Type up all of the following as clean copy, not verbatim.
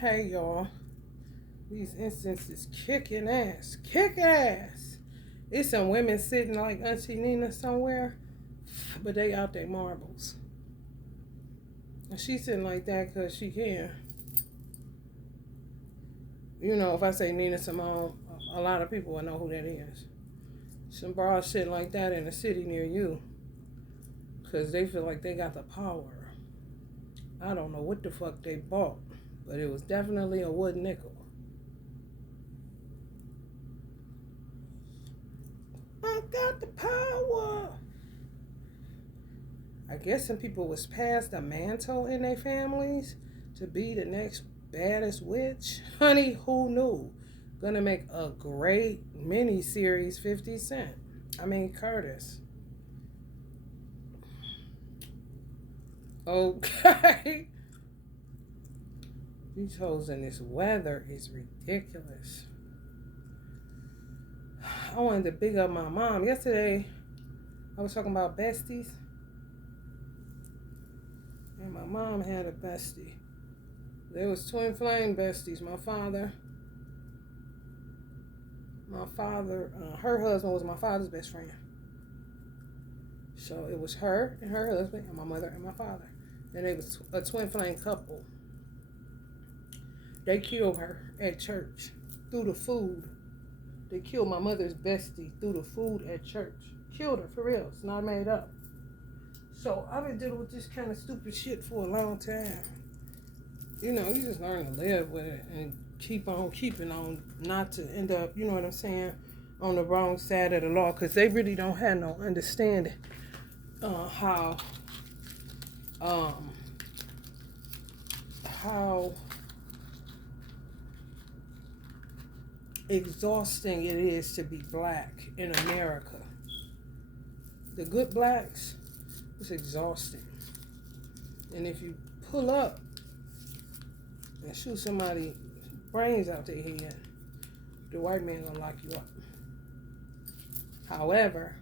Hey y'all, these instances kicking ass, kicking ass. It's some women sitting like Auntie Nina somewhere, but they out their marbles. And she's sitting like that because she can. You know, if I say Nina Simone, a lot of people will know who that is. Some broad shit like that in a city near you because they feel like they got the power. I don't know what the fuck they bought, but it was definitely a wood nickel. I got the power. I guess some people was passed the mantle in their families to be the next baddest witch. Honey, who knew? Gonna make a great mini series 50 Cent. I mean Curtis. Okay. These hoes in this weather is ridiculous. I wanted to big up my mom. Yesterday, I was talking about besties. And my mom had a bestie. There was twin flame besties. My father, her husband was my father's best friend. So it was her and her husband and my mother and my father. And it was a twin flame couple. They killed her at church through the food. They killed my mother's bestie through the food at church. Killed her, for real. It's not made up. So I've been dealing with this kind of stupid shit for a long time. You know, you just learn to live with it and keep on keeping on, not to end up, you know what I'm saying, on the wrong side of the law, because they really don't have no understanding how exhausting it is to be black in America. The good blacks, it's exhausting. And if you pull up and shoot somebody's brains out their head, the white man gonna lock you up. However,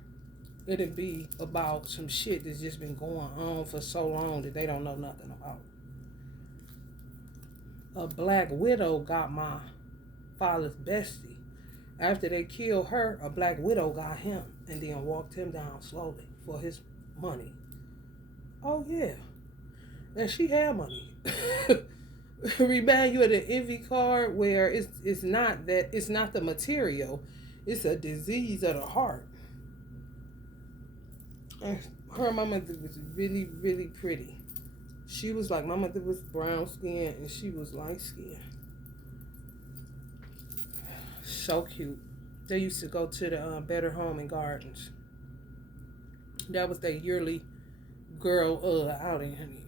it'll be about some shit that's just been going on for so long that they don't know nothing about. A black widow got my father's bestie. After they killed her, a black widow got him and then walked him down slowly for his money. Oh yeah. And she had money. Remind you of the envy card where it's not the material, it's a disease of the heart. And her mama was really, really pretty. She was like, my mother was brown skin and she was light skin. So cute. They used to go to the Better Home and Gardens. That was their yearly girl outing, honey.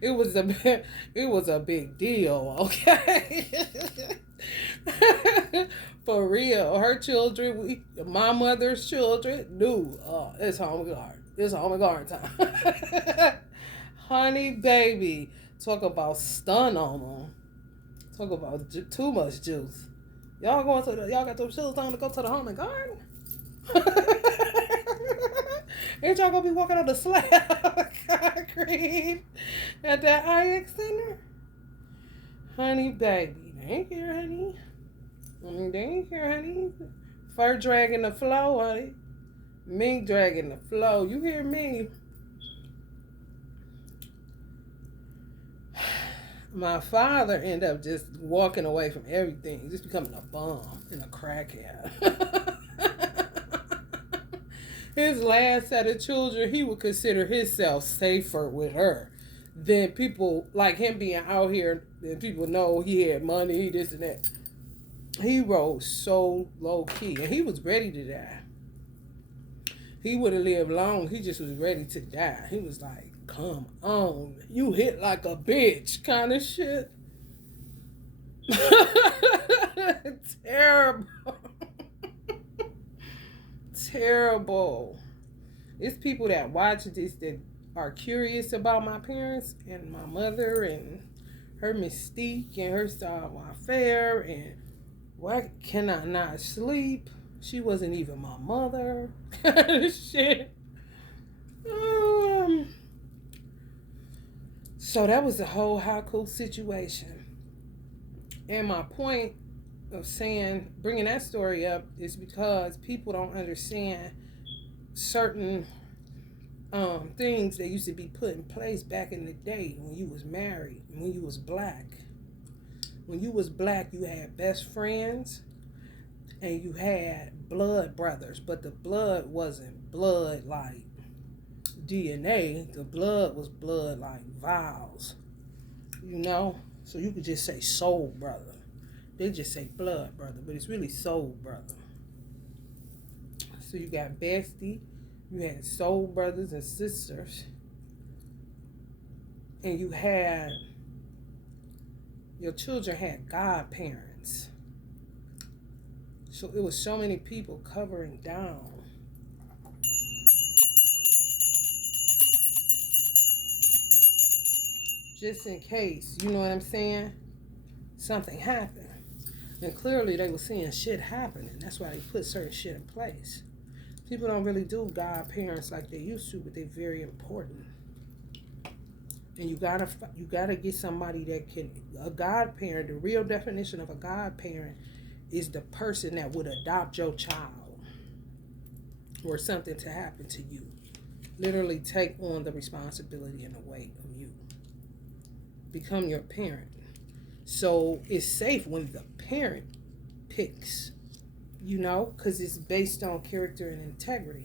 It was a big deal, okay? For real. Her children, my mother's children knew it's home guard. It's home and guard time. Honey baby. Talk about stun on them. Talk about too much juice. Y'all got those shoes on to go to the home and garden? Ain't y'all gonna be walking on the slab of concrete at that IX Center? Honey baby, they ain't here, honey. They ain't here, honey. Fur dragging the flow, honey. Mink dragging the flow. You hear me? My father ended up just walking away from everything, just becoming a bum and a crackhead. His last set of children, he would consider himself safer with her than people like him being out here and people know he had money, this and that. He rose so low key and he was ready to die. He would have lived long. He just was ready to die. He was like, come on, you hit like a bitch kind of shit. Terrible. Terrible. It's people that watch this that are curious about my parents and my mother and her mystique and her savoir-faire and why can I not sleep? She wasn't even my mother. Kind of shit. So that was the whole Haku situation. And my point of saying, bringing that story up is because people don't understand certain things that used to be put in place back in the day when you was married, when you was black. When you was black, you had best friends and you had blood brothers, but the blood wasn't blood like DNA. The blood was blood like vows, you know? So you could just say soul brother. They just say blood brother, but it's really soul brother. So you got bestie, you had soul brothers and sisters, and you had, your children had godparents. So it was so many people covering down. Just in case, you know what I'm saying? Something happened. And clearly they were seeing shit happening. That's why they put certain shit in place. People don't really do godparents like they used to, but they're very important. And you gotta get somebody that can, a godparent, the real definition of a godparent is the person that would adopt your child or something to happen to you. Literally take on the responsibility and the weight of you. Become your parent. So it's safe when the parent picks, you know, because it's based on character and integrity.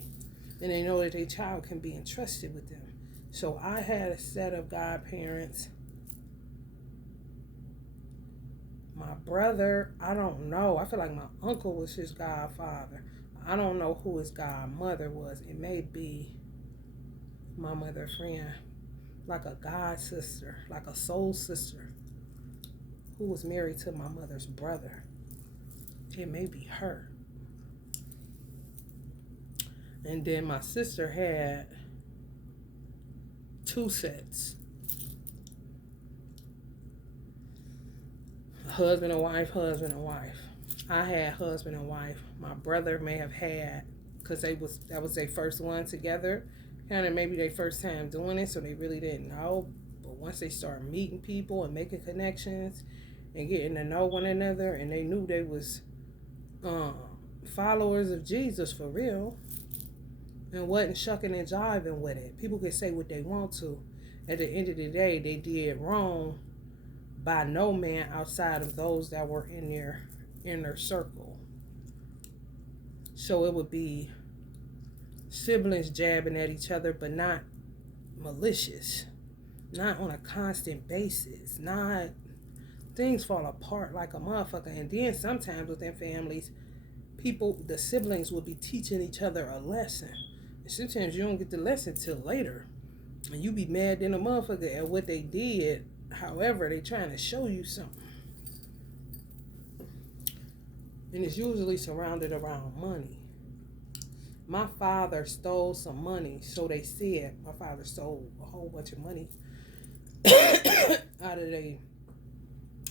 And they know that their child can be entrusted with them. So I had a set of godparents. My brother, I don't know. I feel like my uncle was his godfather. I don't know who his godmother was. It may be my mother friend, like a god sister, like a soul sister, who was married to my mother's brother. It may be her. And then my sister had 2 sets. Husband and wife, husband and wife. I had husband and wife. My brother may have had, because that was their first one together. Kind of maybe their first time doing it, so they really didn't know. But once they started meeting people and making connections and getting to know one another, and they knew they was followers of Jesus for real, and wasn't shucking and jiving with it. People can say what they want to. At the end of the day, they did wrong by no man outside of those that were in their inner circle. So it would be siblings jabbing at each other, but not malicious, not on a constant basis, not things fall apart like a motherfucker. And then sometimes within families, the siblings will be teaching each other a lesson. And sometimes you don't get the lesson till later. And you be mad than a motherfucker at what they did. However, they trying to show you something. And it's usually surrounded around money. My father stole some money, so they said. My father stole a whole bunch of money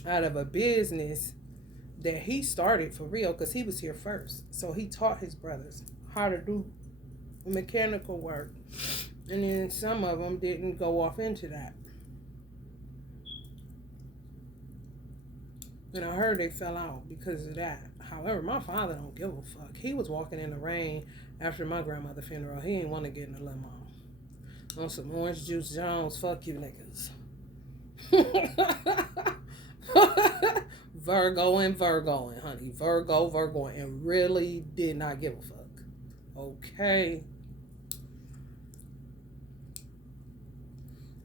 out of a business that he started for real, because he was here first. So he taught his brothers how to do mechanical work, and then some of them didn't go off into that. And I heard they fell out because of that. However, my father don't give a fuck. He was walking in the rain after my grandmother's funeral. He didn't want to get in a limo. On some Orange Juice Jones, fuck you niggas. Virgoing, honey. Virgoing, and really did not give a fuck. Okay.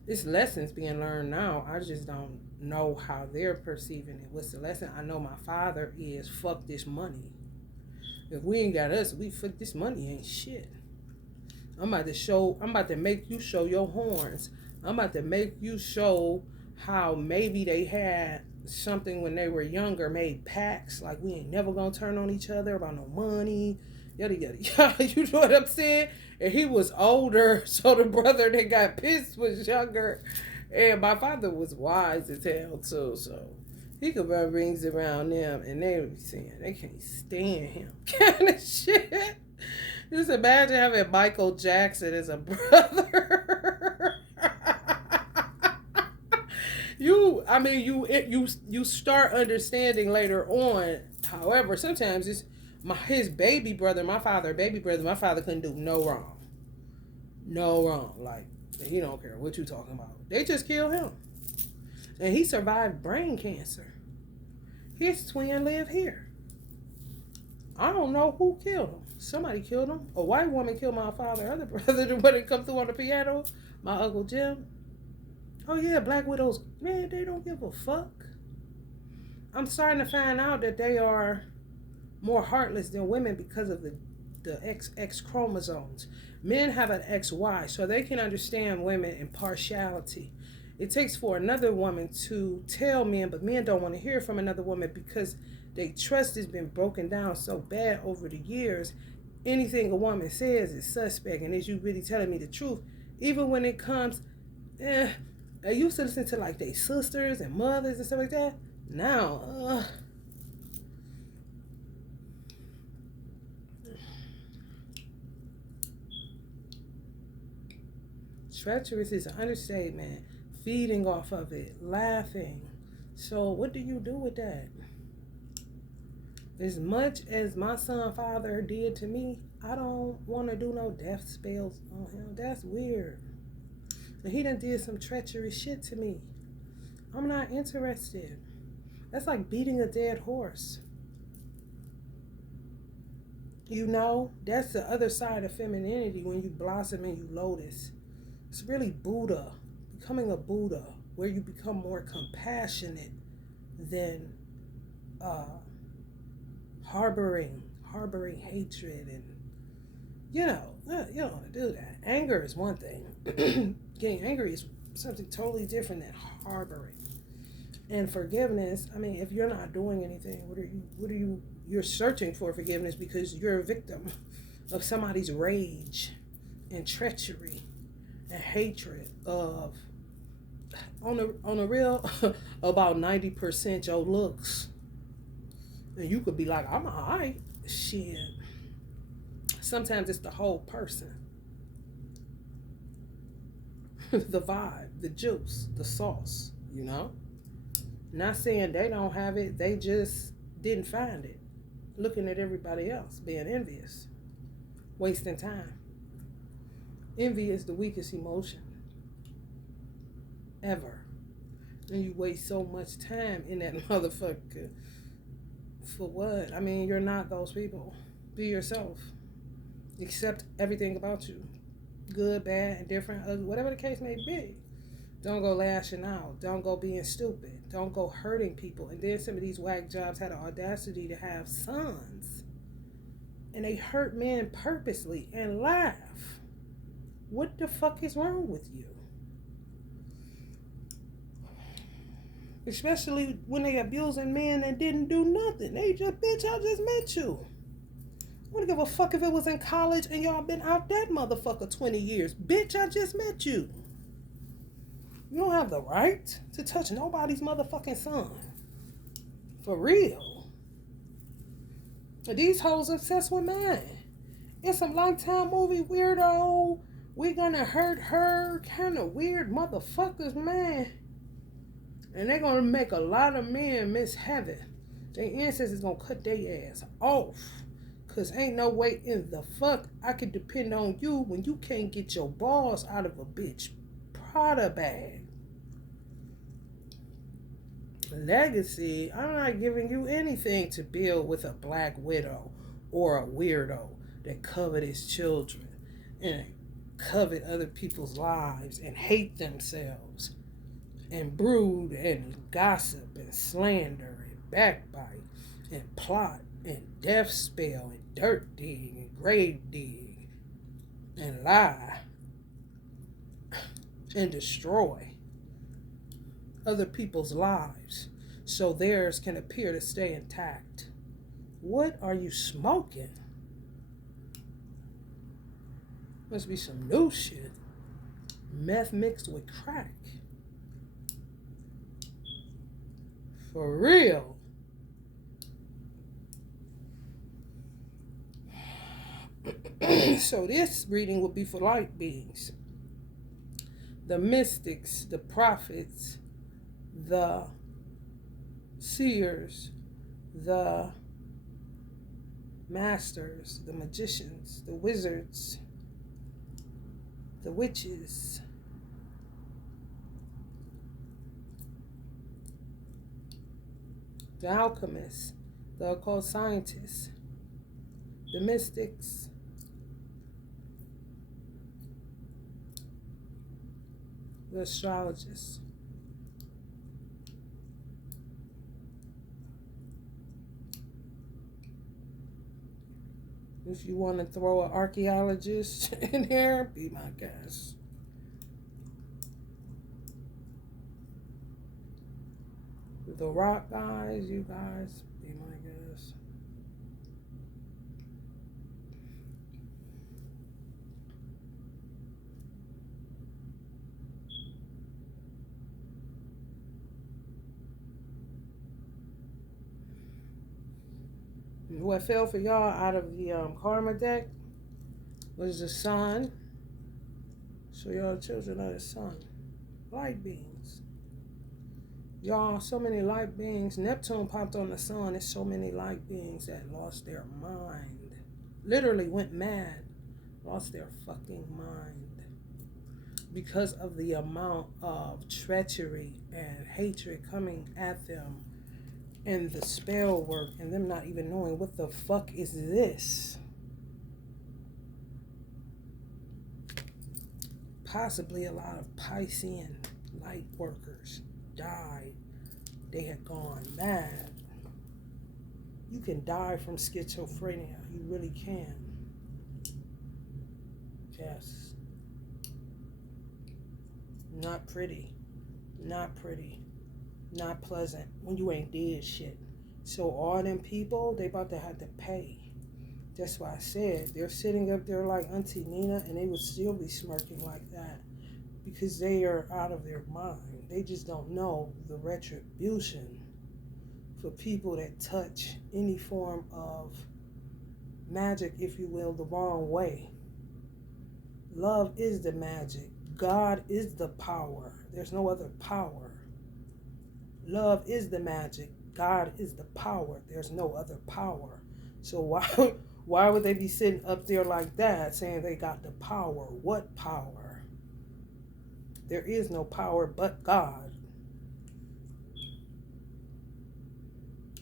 It's lessons being learned now. I just don't know how they're perceiving it. What's the lesson? I know my father is fuck this money. If we ain't got us, we fuck this money ain't shit. I'm about to make you show your horns. I'm about to make you show how maybe they had something when they were younger, made pacts, like we ain't never gonna turn on each other about no money, yada yada yada. You know what I'm saying? And he was older, so the brother that got pissed was younger. And my father was wise as hell too, so he could run rings around them, and they would be saying they can't stand him, kind of shit. Just imagine having Michael Jackson as a brother. I mean, you start understanding later on. However, sometimes it's his baby brother, my father, baby brother. My father couldn't do no wrong, no wrong. Like he don't care what you talking about. They just killed him, and he survived brain cancer. His twin live here. I don't know who killed him. Somebody killed him. A white woman killed my father, other brother, the one that come through on the piano. My Uncle Jim. Oh yeah, black widows. Man, they don't give a fuck. I'm starting to find out that they are more heartless than women because of the XX chromosomes. Men have an XY, so they can understand women in partiality. It takes for another woman to tell men, but men don't want to hear from another woman because their trust has been broken down so bad over the years. Anything a woman says is suspect, and is you really telling me the truth? Even when it comes, I used to listen to like their sisters and mothers and stuff like that. Now, treacherous is an understatement. Feeding off of it, laughing. So what do you do with that? As much as my son father did to me, I don't want to do no death spells on him. That's weird. And he done did some treacherous shit to me. I'm not interested. That's like beating a dead horse. You know, that's the other side of femininity when you blossom and you lotus. It's really Buddha, becoming a Buddha, where you become more compassionate than harboring hatred, and you don't want to do that. Anger is one thing. Getting angry is something totally different than harboring. And forgiveness, I mean, if you're not doing anything, you're searching for forgiveness because you're a victim of somebody's rage and treachery and hatred of, on a real, about 90% your looks. And you could be like, I'm alright. Shit. Sometimes it's the whole person. The vibe, the juice, the sauce, you know? Not saying they don't have it, they just didn't find it. Looking at everybody else, being envious, wasting time. Envy is the weakest emotion ever. And you waste so much time in that motherfucker. For what? I mean, you're not those people. Be yourself. Accept everything about you. Good, bad, indifferent, ugly, whatever the case may be. Don't go lashing out. Don't go being stupid. Don't go hurting people. And then some of these whack jobs had the audacity to have sons. And they hurt men purposely and laugh. What the fuck is wrong with you? Especially when they abusing men and didn't do nothing. They just, bitch, I just met you. I wouldn't give a fuck if it was in college and y'all been out that motherfucker 20 years. Bitch, I just met you. You don't have the right to touch nobody's motherfucking son. For real. These hoes obsessed with mine. It's a Lifetime movie, weirdo. We gonna hurt her. Kind of weird motherfuckers, man. And they're gonna make a lot of men miss heaven. Their ancestors gonna cut their ass off. Cause ain't no way in the fuck I could depend on you when you can't get your balls out of a bitch Prada bag. Legacy, I'm not giving you anything to build with a black widow or a weirdo that covet his children and covet other people's lives and hate themselves and brood and gossip and slander and backbite and plot and death spell and dirt dig and grave dig and lie and destroy other people's lives so theirs can appear to stay intact. What are you smoking? Must be some new shit. Meth mixed with crack. For real. So this reading will be for light beings. The mystics, the prophets, the seers, the masters, the magicians, the wizards, the witches, the alchemists, the occult scientists, the mystics, the astrologists. If you want to throw an archaeologist in here, be my guest. The rock guys, you guys, be my guest. What fell for y'all out of the karma deck was the sun. So y'all children of the sun. Light beings. Y'all, so many light beings. Neptune popped on the sun. There's so many light beings that lost their mind. Literally went mad. Lost their fucking mind. Because of the amount of treachery and hatred coming at them. And the spell work. And them not even knowing what the fuck is this. Possibly a lot of Piscean light workers died. They had gone mad. You can die from schizophrenia. You really can. Yes. Not pretty. Not pretty. Not pleasant when you ain't did shit. So all them people, they about to have to pay. That's why I said they're sitting up there like Auntie Nina, and they would still be smirking like that because they are out of their mind. They just don't know the retribution for people that touch any form of magic, if you will, the wrong way. Love is the magic. God is the power. There's no other power. Love is the magic. God is the power. There's no other power. So why would they be sitting up there like that saying they got the power? What power? There is no power but God.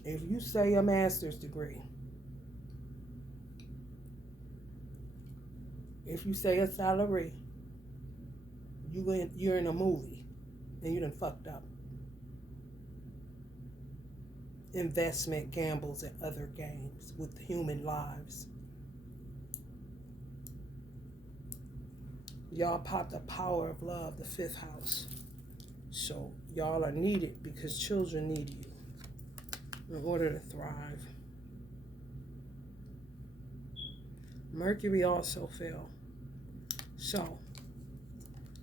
If you say a master's degree, if you say a salary, you're in a movie and you done fucked up. Investment, gambles, and other games with human lives. Y'all pop the power of love, the 5th house. So y'all are needed because children need you in order to thrive. Mercury also fell. So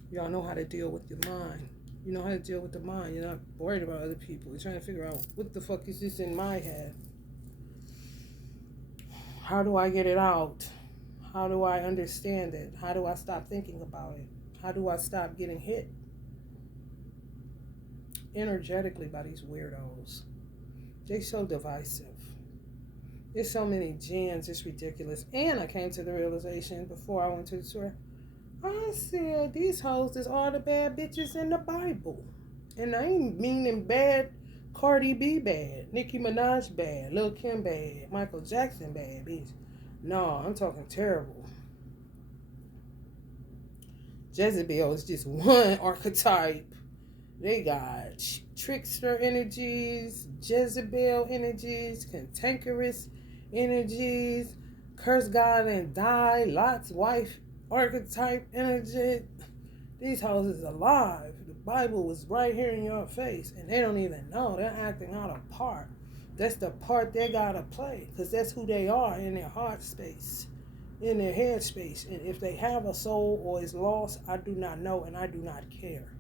y'all know how to deal with your mind. You know how to deal with the mind. You're not worried about other people. You're trying to figure out, what the fuck is this in my head? How do I get it out? How do I understand it? How do I stop thinking about it? How do I stop getting hit energetically by these weirdos? They're so divisive. There's so many gens, it's ridiculous. And I came to the realization before I went to the store, I said, these hoes is all the bad bitches in the Bible. And I ain't meaning bad. Cardi B bad, Nicki Minaj bad, Lil Kim bad, Michael Jackson bad, bitch. No, I'm talking terrible. Jezebel is just one archetype. They got trickster energies, Jezebel energies, cantankerous energies, curse God and die, Lot's wife archetype energy. These hoes is alive. The Bible was right here in your face, and they don't even know. They're acting out a part. That's the part they gotta play, because that's who they are in their heart space, in their head space. And if they have a soul or is lost, I do not know, and I do not care.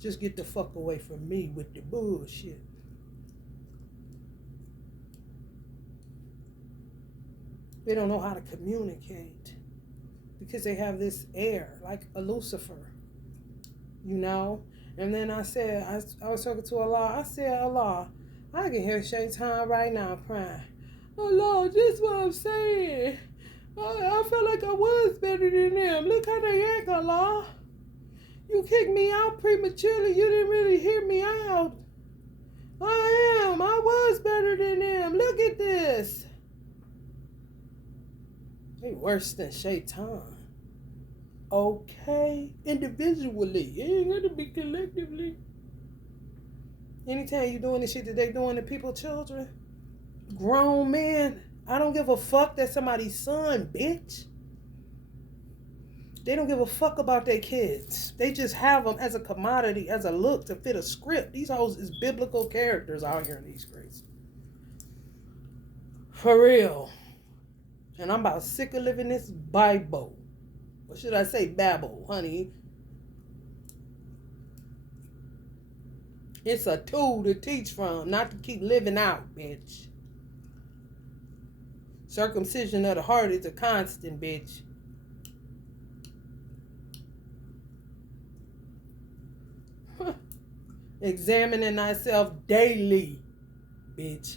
Just get the fuck away from me with the bullshit. They don't know how to communicate because they have this air like a Lucifer, you know? And then I said, I was talking to Allah. I said, Allah, I can hear Shaitan right now crying. Allah, this is what I'm saying. I felt like I was better than them. Look how they act, Allah. You kicked me out prematurely. You didn't really hear me out. I was better than them. Look at this. They worse than Shaitan. Okay, individually. It ain't gonna be collectively. Anytime you doing the shit that they doing to people, children, grown men, I don't give a fuck that somebody's son, bitch. They don't give a fuck about their kids. They just have them as a commodity, as a look to fit a script. These hoes is biblical characters out here in these streets. For real. And I'm about sick of living this Bible. Or should I say Babel, honey? It's a tool to teach from, not to keep living out, bitch. Circumcision of the heart is a constant, bitch. Examining thyself daily, bitch.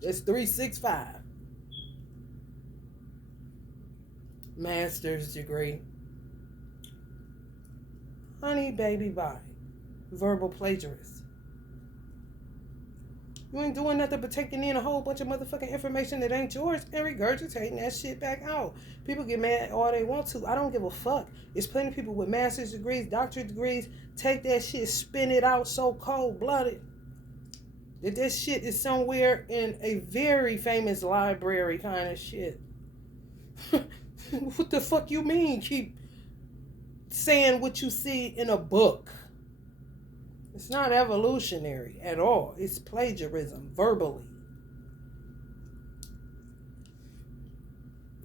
That's 365. Master's degree. Honey, baby, bye. Verbal plagiarist. You ain't doing nothing but taking in a whole bunch of motherfucking information that ain't yours and regurgitating that shit back out. People get mad all they want to. I don't give a fuck. There's plenty of people with master's degrees, doctorate degrees, take that shit, spin it out so cold-blooded that this shit is somewhere in a very famous library kind of shit. What the fuck you mean keep saying what you see in a book? It's not evolutionary at all. It's plagiarism, verbally.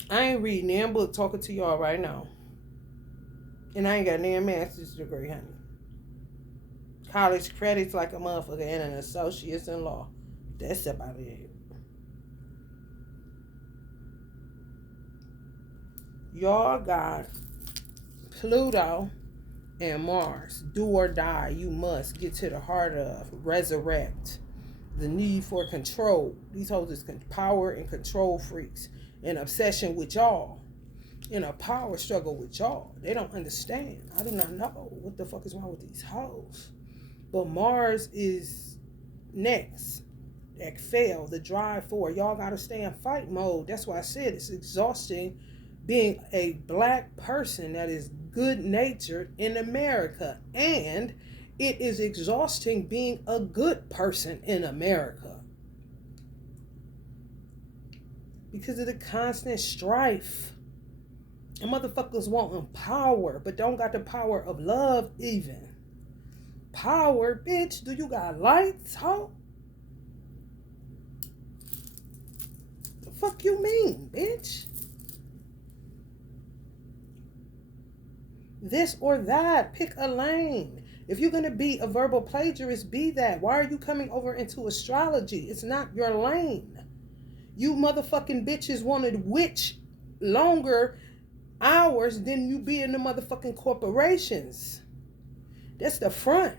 I ain't reading any book talking to y'all right now. And I ain't got no master's degree, honey. College credits like a motherfucker and an associate's in law. That's about it. Y'all got Pluto and Mars. Do or die. You must get to the heart of. Resurrect. The need for control. These hoes is power and control freaks. An obsession with y'all. In a power struggle with y'all. They don't understand. I do not know what the fuck is wrong with these hoes. But Mars is next. That fail. The drive for. Y'all gotta stay in fight mode. That's why I said it's exhausting being a black person that is good-natured in America. And it is exhausting being a good person in America. Because of the constant strife. And motherfuckers want power, but don't got the power of love even. Power, bitch. Do you got lights, ho? The fuck you mean, bitch? This or that. Pick a lane. If you're going to be a verbal plagiarist, be that. Why are you coming over into astrology? It's not your lane. You motherfucking bitches wanted witch longer hours than you be in the motherfucking corporations. That's the front.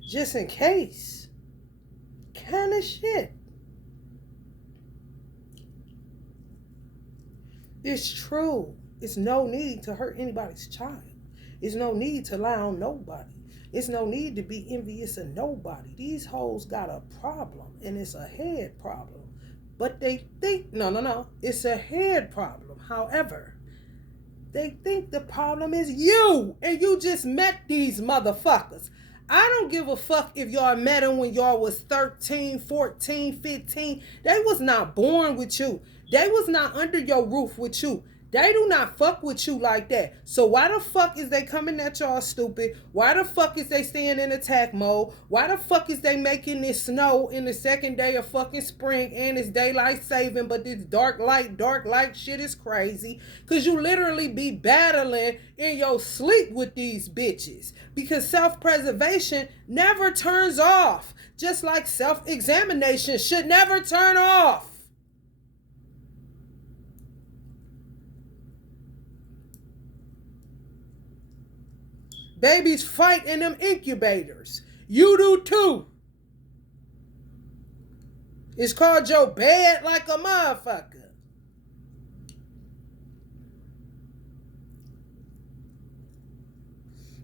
Just in case. Kind of shit. It's true. It's no need to hurt anybody's child. It's no need to lie on nobody. It's no need to be envious of nobody. These hoes got a problem, and it's a head problem. But they think, no. It's a head problem. However, they think the problem is you, and you just met these motherfuckers. I don't give a fuck if y'all met them when y'all was 13, 14, 15. They was not born with you. They was not under your roof with you. They do not fuck with you like that. So why the fuck is they coming at y'all stupid? Why the fuck is they staying in attack mode? Why the fuck is they making this snow in the second day of fucking spring and it's daylight saving, but this dark light shit is crazy? Cause you literally be battling in your sleep with these bitches. Because self-preservation never turns off. Just like self-examination should never turn off. Babies fight in them incubators. You do too. It's called your bed like a motherfucker.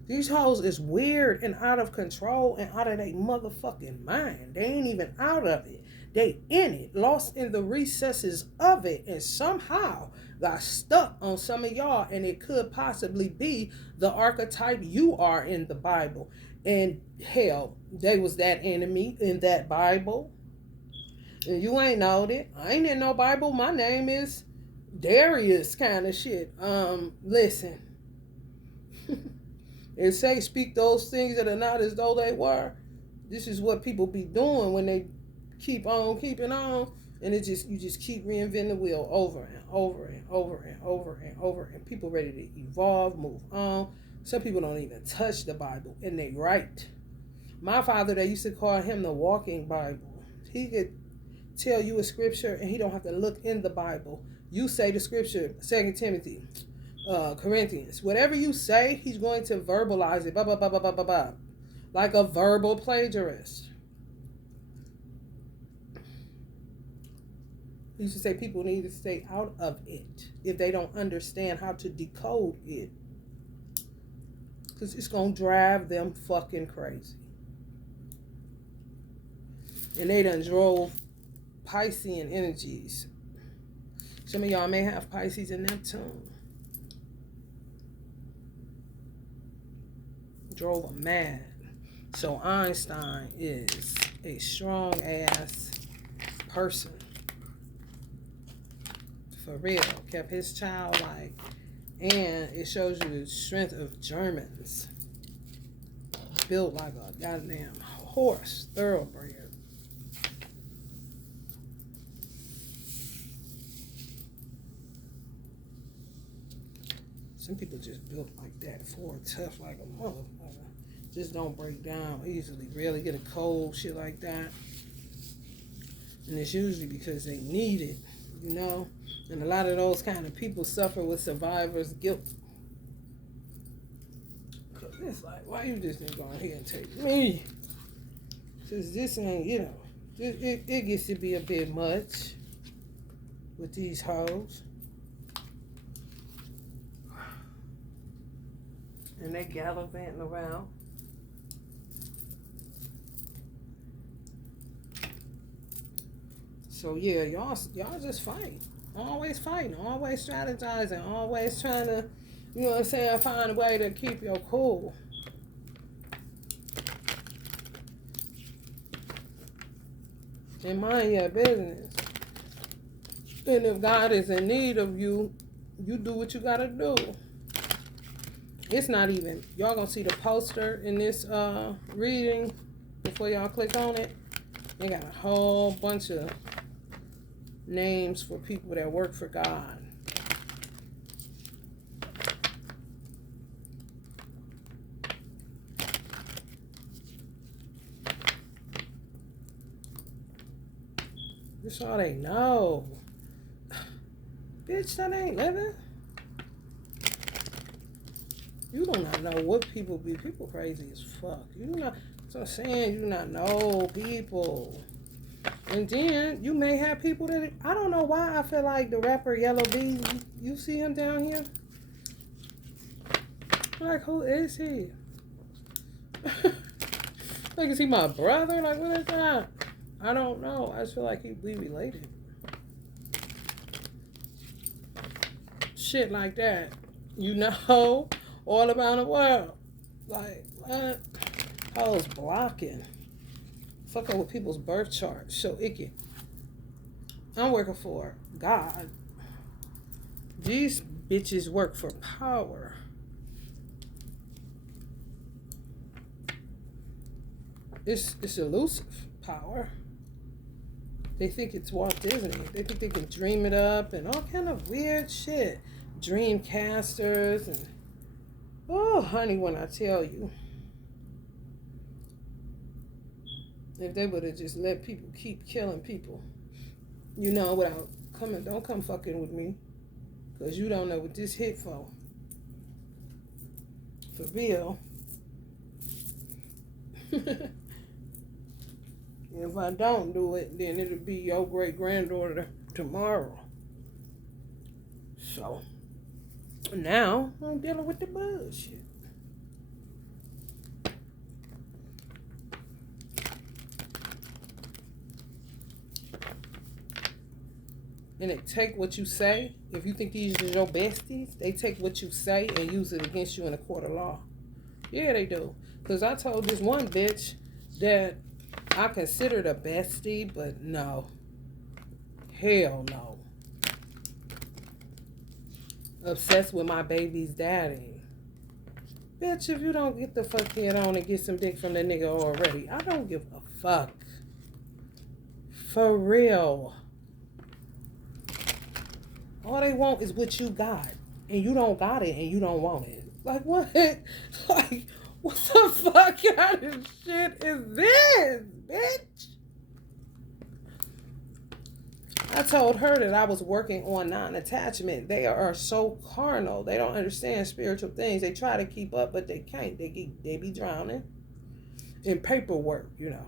These hoes is weird and out of control and out of their motherfucking mind. They ain't even out of it. They in it, lost in the recesses of it, and somehow got stuck on some of y'all, and it could possibly be the archetype you are in the Bible. And hell, they was that enemy in that Bible. And you ain't knowed it. I ain't in no Bible. My name is Darius kind of shit. Listen. It say speak those things that are not as though they were. This is what people be doing when they keep on keeping on, and you just keep reinventing the wheel over and over and over and over and over, and people ready to evolve, move on. Some people don't even touch the Bible, and they right. My father, they used to call him the walking Bible. He could tell you a scripture, and he don't have to look in the Bible. You say the scripture, 2 Timothy. Corinthians. Whatever you say, he's going to verbalize it. Blah, blah, blah, blah, blah, blah, blah. Like a verbal plagiarist. He used to say people need to stay out of it if they don't understand how to decode it. Because it's going to drive them fucking crazy. And they done drove Piscean energies. Some of y'all may have Pisces and Neptune. Drove them mad. So Einstein is a strong ass person. For real. Kept his child like, and it shows you the strength of Germans. Built like a goddamn horse, thoroughbred. Some people just built like that, for tough like a motherfucker. Just don't break down easily. Rarely get a cold, shit like that. And it's usually because they need it, you know? And a lot of those kind of people suffer with survivor's guilt. Cause it's like, why you just didn't go in here and take me? Cause this ain't, you know, it gets to be a bit much with these hoes. And they gallivanting around. So yeah, y'all just fight. Always fighting, always strategizing, always trying to, you know what I'm saying, find a way to keep your cool. And mind your business. And if God is in need of you, you do what you gotta do. It's not even, y'all gonna see the poster in this reading before y'all click on it. They got a whole bunch of names for people that work for God. That's all they know. Bitch, that ain't living. You do not know what people be. People crazy as fuck. You do not, that's what I'm saying, you do not know people. And then you may have people that, I don't know why I feel like the rapper Yellow B, you see him down here? Like, who is he? Like, is he my brother? Like, what is that? I don't know. I just feel like we related. Shit like that. You know? All around the world. Like, what? I was blocking. Fuck up with people's birth charts. So icky. I'm working for God. These bitches work for power. It's elusive power. They think it's Walt Disney. They think they can dream it up and all kind of weird shit. Dreamcasters and oh, honey, when I tell you, if they would have just let people keep killing people, you know, without don't come fucking with me, because you don't know what this hit for. For real. If I don't do it, then it'll be your great granddaughter tomorrow. So now I'm dealing with the bullshit. And they take what you say. If you think these are your besties, they take what you say and use it against you in a court of law. Yeah, they do. Because I told this one bitch that I considered a bestie, but no. Hell no. Obsessed with my baby's daddy. Bitch, if you don't get the fuck head on and get some dick from the nigga already, I don't give a fuck. For real. All they want is what you got. And you don't got it and you don't want it. Like, what? Like, what the fuck kind of shit is this, bitch? I told her that I was working on non-attachment. They are so carnal. They don't understand spiritual things. They try to keep up, but they can't. They be drowning in paperwork, you know.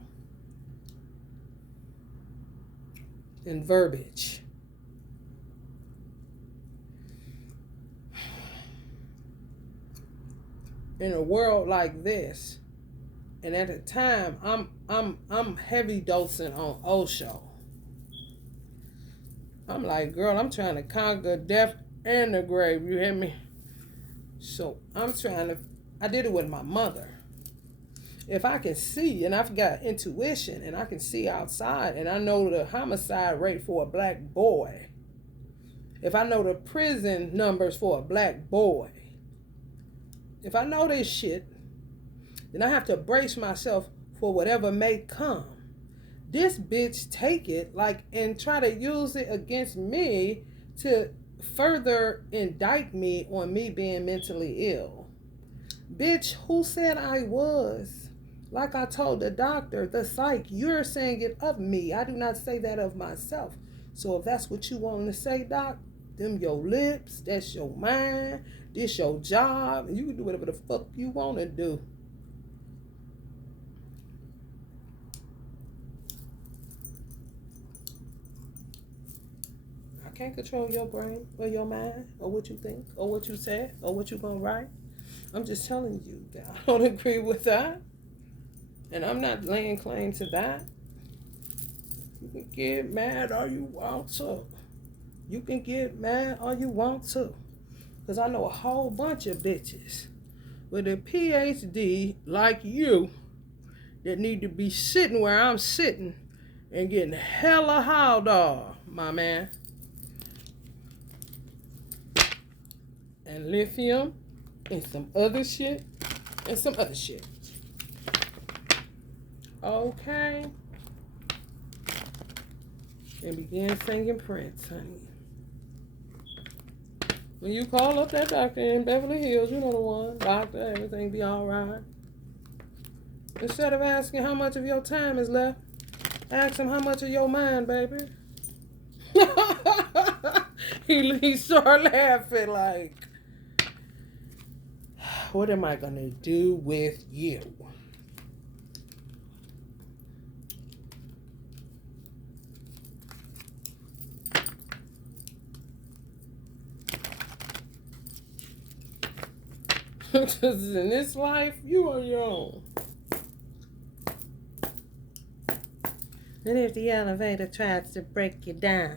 In verbiage. In a world like this, and at the time, I'm heavy dosing on Osho. I'm like, girl, I'm trying to conquer death and the grave. You hear me? So I did it with my mother. If I can see, and I've got intuition, and I can see outside, and I know the homicide rate for a black boy. If I know the prison numbers for a black boy. If I know this shit, then I have to brace myself for whatever may come. This bitch take it and try to use it against me to further indict me on me being mentally ill. Bitch, who said I was? Like I told the doctor, the psych, you're saying it of me. I do not say that of myself. So if that's what you want to say, doc, them your lips, that's your mind, this your job, and you can do whatever the fuck you want to do. I can't control your brain or your mind or what you think or what you said or what you gonna write. I'm just telling you that I don't agree with that, and I'm not laying claim to that. You can get mad all you want to. You can get mad all you want to. Because I know a whole bunch of bitches with a PhD like you that need to be sitting where I'm sitting and getting hella high dog, my man. And lithium and some other shit. And some other shit. Okay. And began singing Prince, honey. When you call up that doctor in Beverly Hills, you know the one, doctor, everything be all right. Instead of asking how much of your time is left, ask him how much of your mind, baby. he started laughing like, what am I going to do with you? Because in this life, you are your own. And if the elevator tries to break you down,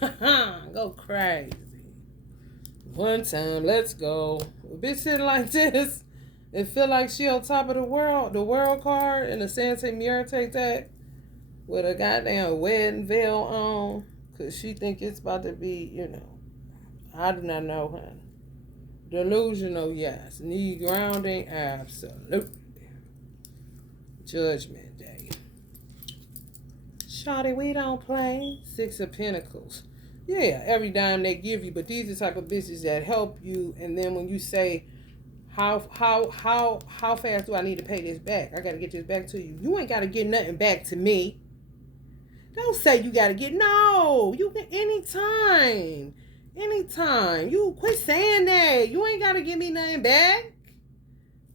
go crazy. One time, let's go. A bitch sitting like this, it feel like she on top of the world card, and the Santa Mirror take that with a goddamn wedding veil on, because she think it's about to be, you know, I do not know, honey. Delusional, yes. Need grounding, absolutely. Judgment Day. Shawty, we don't play. Six of Pentacles. Yeah, every dime they give you, but these are the type of bitches that help you, and then when you say, how fast do I need to pay this back? I gotta get this back to you. You ain't gotta get nothing back to me. Don't say you gotta get, no, you can anytime. Anytime. You quit saying that. You ain't got to give me nothing back.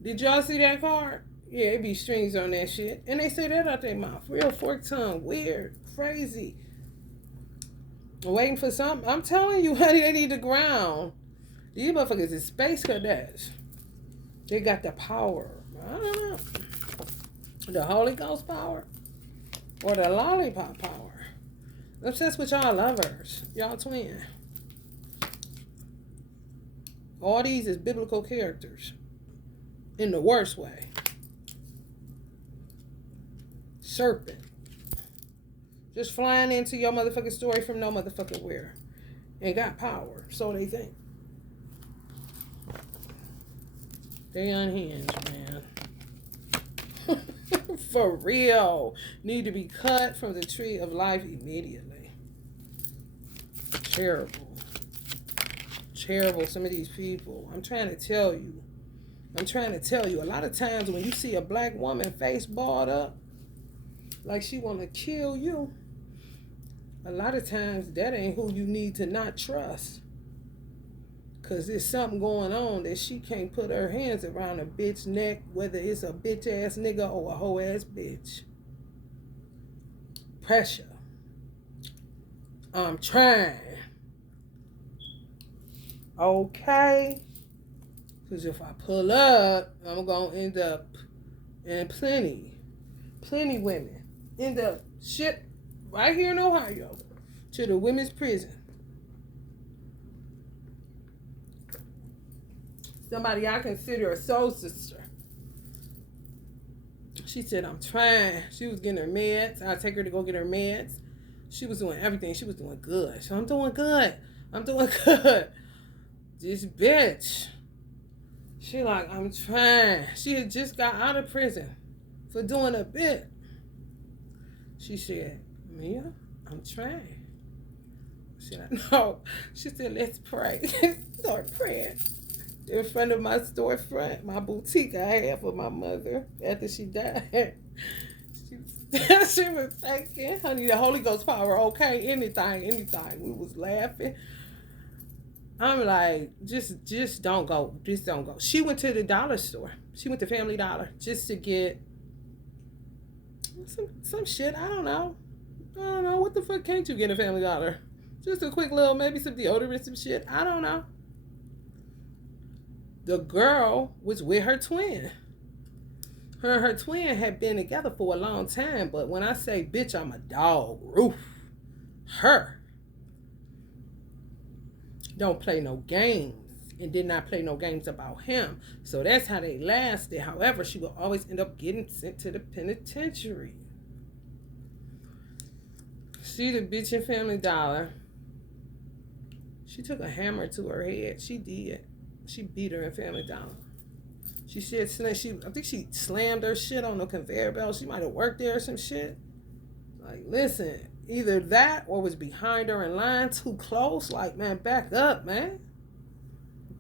Did y'all see that card? Yeah, it be strings on that shit. And they say that out their mouth. Real fork tongue. Weird. Crazy. Waiting for something. I'm telling you, honey, they need the ground. These motherfuckers is space cadets. They got the power. I don't know. The Holy Ghost power. Or the lollipop power. I'm obsessed with y'all lovers. Y'all twin. All these is biblical characters. In the worst way. Serpent. Just flying into your motherfucking story from no motherfucking where. And got power. So they think. They unhinged, man. For real. Need to be cut from the tree of life immediately. Terrible. Terrible, some of these people. I'm trying to tell you. A lot of times when you see a black woman face balled up, like she want to kill you, a lot of times that ain't who you need to not trust. Because there's something going on that she can't put her hands around a bitch neck, whether it's a bitch ass nigga or a hoe ass bitch. Pressure. I'm trying. Okay? Because if I pull up, I'm going to end up in plenty women end up shipped right here in Ohio to the women's prison. Somebody I consider a soul sister. She said, I'm trying. She was getting her meds. I take her to go get her meds. She was doing everything. She was doing good. So I'm doing good. This bitch. She like, I'm trying. She had just got out of prison for doing a bit. She said, Mia, I'm trying. She said, no. She said, let's pray. Start praying. In front of my storefront, my boutique I had for my mother after she died. She was thinking, honey, the Holy Ghost power, okay, anything. We was laughing. I'm like, just don't go. Just don't go. She went to the dollar store. She went to Family Dollar just to get some shit. I don't know. What the fuck can't you get in Family Dollar? Just a quick little, maybe some deodorant, some shit. I don't know. The girl was with her twin. Her and her twin had been together for a long time, but when I say, bitch, I'm a dog, roof, her don't play no games and did not play no games about him. So that's how they lasted. However, she would always end up getting sent to the penitentiary. See the bitch in Family Dollar. She took a hammer to her head. She did. She beat her in Family Dollar. She said, I think she slammed her shit on the conveyor belt. She might have worked there or some shit. Like, listen, either that or was behind her in line too close. Like, man, back up, man.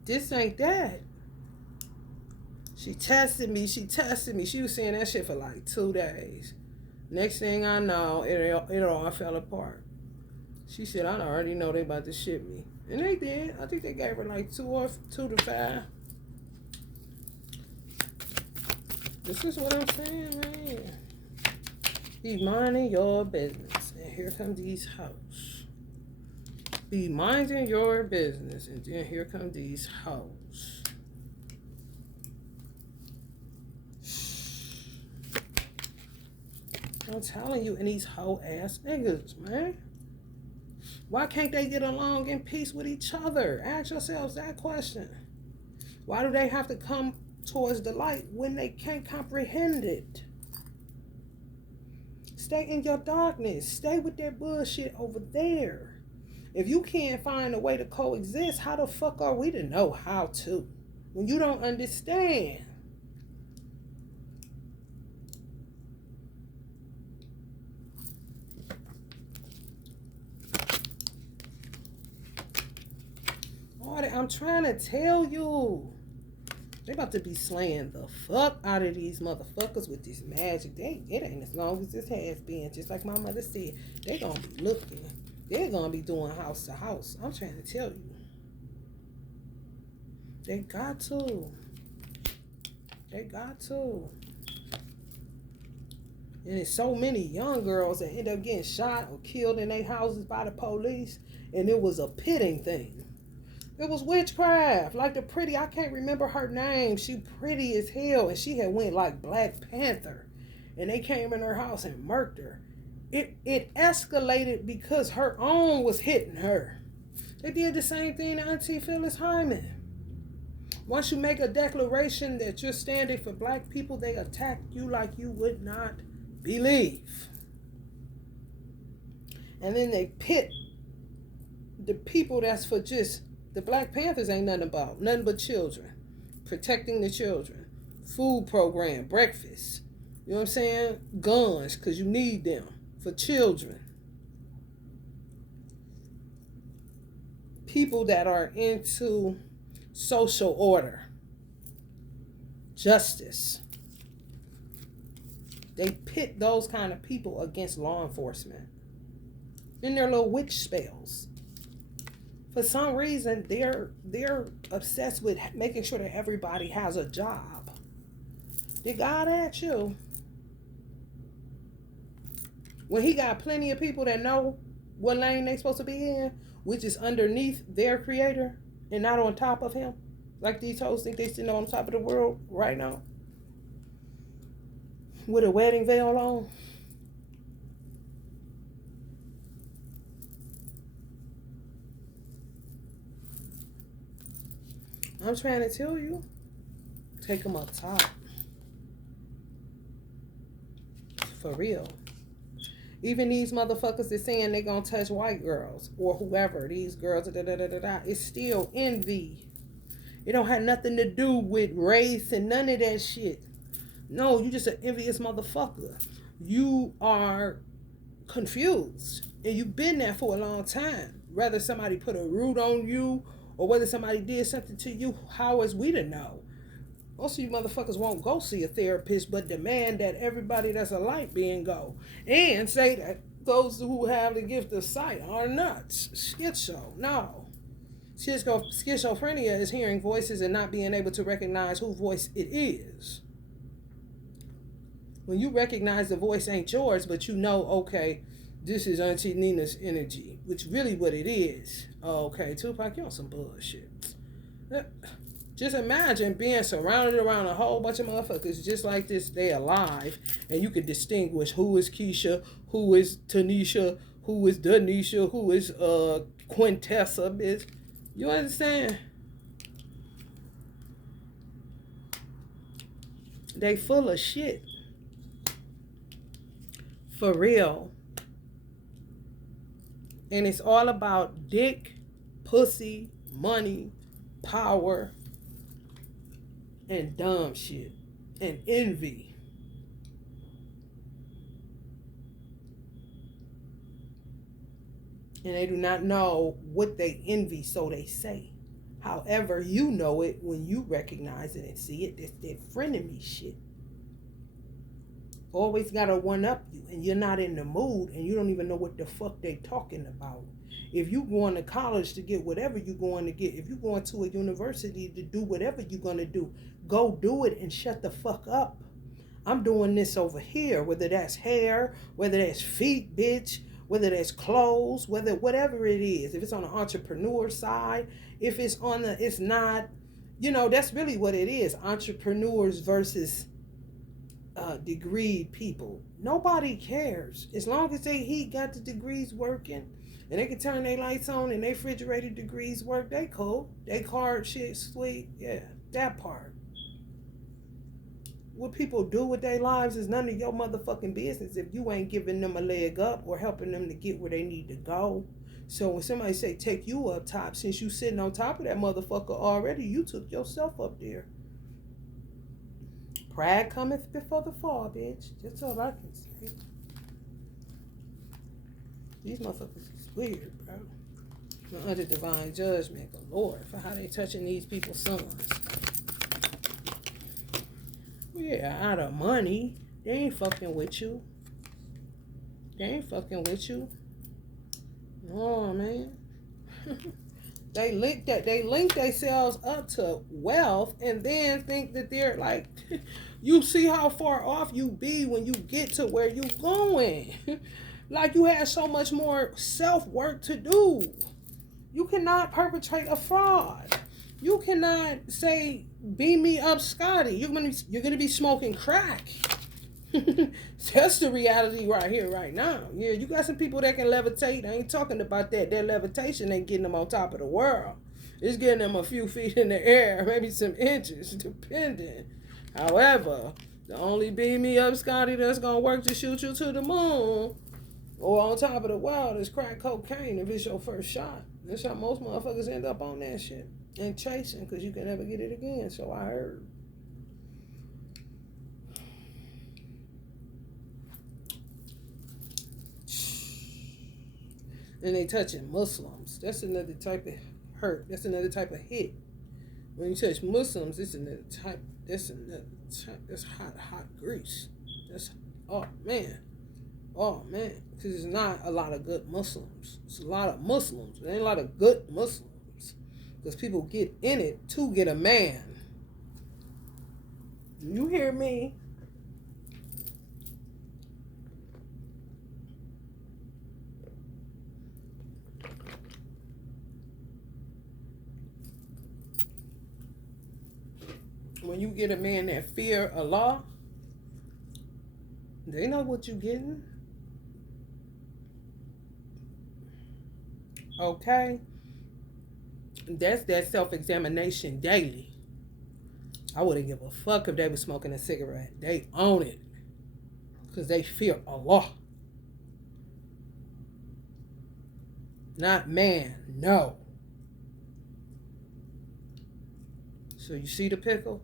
This ain't that. She tested me. She was saying that shit for like 2 days. Next thing I know, it all fell apart. She said, I already know they about to ship me. And they did. I think they gave her like 2 to 5. This is what I'm saying, man. Be minding your business. And here come these hoes. Be minding your business. And then here come these hoes. I'm telling you, and these hoe ass niggas, man. Why can't they get along in peace with each other? Ask yourselves that question. Why do they have to come towards the light when they can't comprehend it? Stay in your darkness. Stay with that bullshit over there. If you can't find a way to coexist, how the fuck are we to know how to? When you don't understand. I'm trying to tell you. They about to be slaying the fuck out of these motherfuckers with this magic. It ain't as long as this has been. Just like my mother said, they gonna be looking. They're gonna be doing house to house. I'm trying to tell you. They got to. And it's so many young girls that end up getting shot or killed in their houses by the police. And it was a pitting thing. It was witchcraft. Like the pretty, I can't remember her name. She pretty as hell. And she had went like Black Panther. And they came in her house and murked her. It escalated because her own was hitting her. They did the same thing to Auntie Phyllis Hyman. Once you make a declaration that you're standing for black people, they attack you like you would not believe. And then they pit the people that's for just, the Black Panthers ain't nothing about, nothing but children. Protecting the children. Food program, breakfast. You know what I'm saying? Guns, because you need them for children. People that are into social order, justice. They pit those kind of people against law enforcement in their little witch spells. For some reason, they're obsessed with making sure that everybody has a job. Did God at you? When he got plenty of people that know what lane they supposed to be in, which is underneath their creator and not on top of him, like these hoes think they sitting on top of the world right now with a wedding veil on. I'm trying to tell you, take them up top. For real. Even these motherfuckers that saying they gonna touch white girls or whoever, these girls, it's still envy. It don't have nothing to do with race and none of that shit. No, you just an envious motherfucker. You are confused. And you've been there for a long time. Whether somebody put a root on you or whether somebody did something to you, how is we to know? Most of you motherfuckers won't go see a therapist, but demand that everybody that's a light being go. And say that those who have the gift of sight are nuts. Schizo. No. Schizophrenia is hearing voices and not being able to recognize whose voice it is. When you recognize the voice ain't yours, but you know, okay, this is Auntie Nina's energy, which really what it is. Okay, Tupac, you on some bullshit. Just imagine being surrounded around a whole bunch of motherfuckers just like this. They alive, and you can distinguish who is Keisha, who is Tanisha, who is Danisha, who is Quintessa, bitch. You understand? They full of shit. For real. And it's all about dick, pussy, money, power, and dumb shit. And envy. And they do not know what they envy, so they say. However, you know it when you recognize it and see it. That's that frenemy shit. Always gotta one up you, and you're not in the mood, and you don't even know what the fuck they talking about. If you going to college to get whatever you're going to get, if you're going to a university to do whatever you're going to do, go do it and shut the fuck up. I'm doing this over here, whether that's hair, whether that's feet, bitch, whether that's clothes, whatever it is. If it's on the entrepreneur side, if it's on the, it's not, that's really what it is. Entrepreneurs versus degreed people. Nobody cares. As long as he got the degrees working and they can turn their lights on and their refrigerator degrees work, they cool. They card shit sweet. Yeah, that part. What people do with their lives is none of your motherfucking business if you ain't giving them a leg up or helping them to get where they need to go. So when somebody say take you up top, since you sitting on top of that motherfucker already, you took yourself up there. Pride cometh before the fall, bitch. That's all I can say. These motherfuckers is weird, bro. They're under divine judgment, but Lord, for how they touching these people's sons. Yeah, out of money. They ain't fucking with you. They ain't fucking with you. Oh, man. They link themselves up to wealth and then think that they're like, You see how far off you be when you get to where you going. Like you have so much more self-work to do. You cannot perpetrate a fraud. You cannot say, beam me up, Scotty. You're gonna be smoking crack. That's the reality right here, right now. Yeah, you got some people that can levitate. I ain't talking about that. Their levitation ain't getting them on top of the world. It's getting them a few feet in the air, maybe some inches, depending. However, the only beam me up, Scotty, that's gonna work to shoot you to the moon or on top of the world is crack cocaine if it's your first shot. That's how most motherfuckers end up on that shit and chasing because you can never get it again. So I heard. And they touching Muslims. That's another type of hurt. That's another type of hit. When you touch Muslims, it's another type. That's another type. That's hot grease. That's, oh man. Because there's not a lot of good Muslims. It's a lot of Muslims. There ain't a lot of good Muslims. Because people get in it to get a man. You hear me? When you get a man that fear Allah, they know what you're getting. Okay? That's that self-examination daily. I wouldn't give a fuck if they were smoking a cigarette. They own it. Because they fear Allah. Not man. No. So you see the pickle?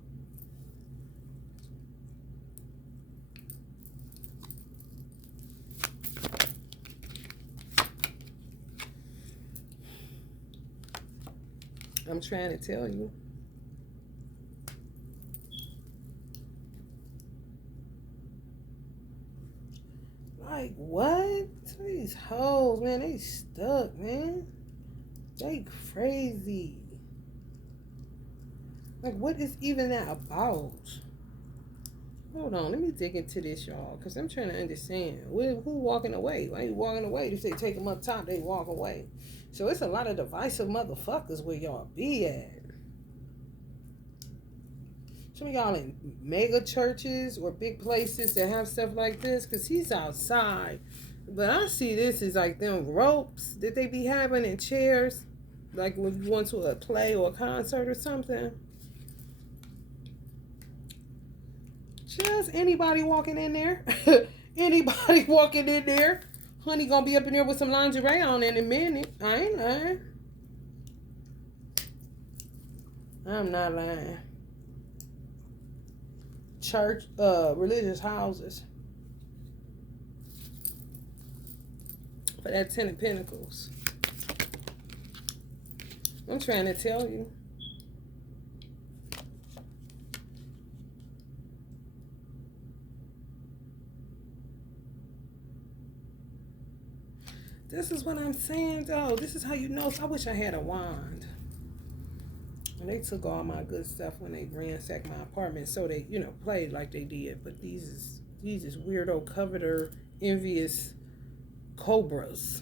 I'm trying to tell you. Like, what? These hoes, man, they stuck, man. They crazy. Like, what is even that about? Hold on, let me dig into this, y'all, because I'm trying to understand. Who walking away? Why you walking away? If they take them up top, they walk away. So it's a lot of divisive motherfuckers where y'all be at. Some of y'all in mega churches or big places that have stuff like this, because he's outside. But I see this as like them ropes that they be having in chairs, like when you went to a play or a concert or something. Just anybody walking in there. Anybody walking in there. Honey gonna be up in there with some lingerie on in a minute. I ain't lying. I'm not lying. Church, religious houses. For that 10 of Pentacles. I'm trying to tell you. This is what I'm saying, though. This is how you know. I wish I had a wand. And they took all my good stuff when they ransacked my apartment. So they, played like they did. But these is weirdo, coveter, envious cobras.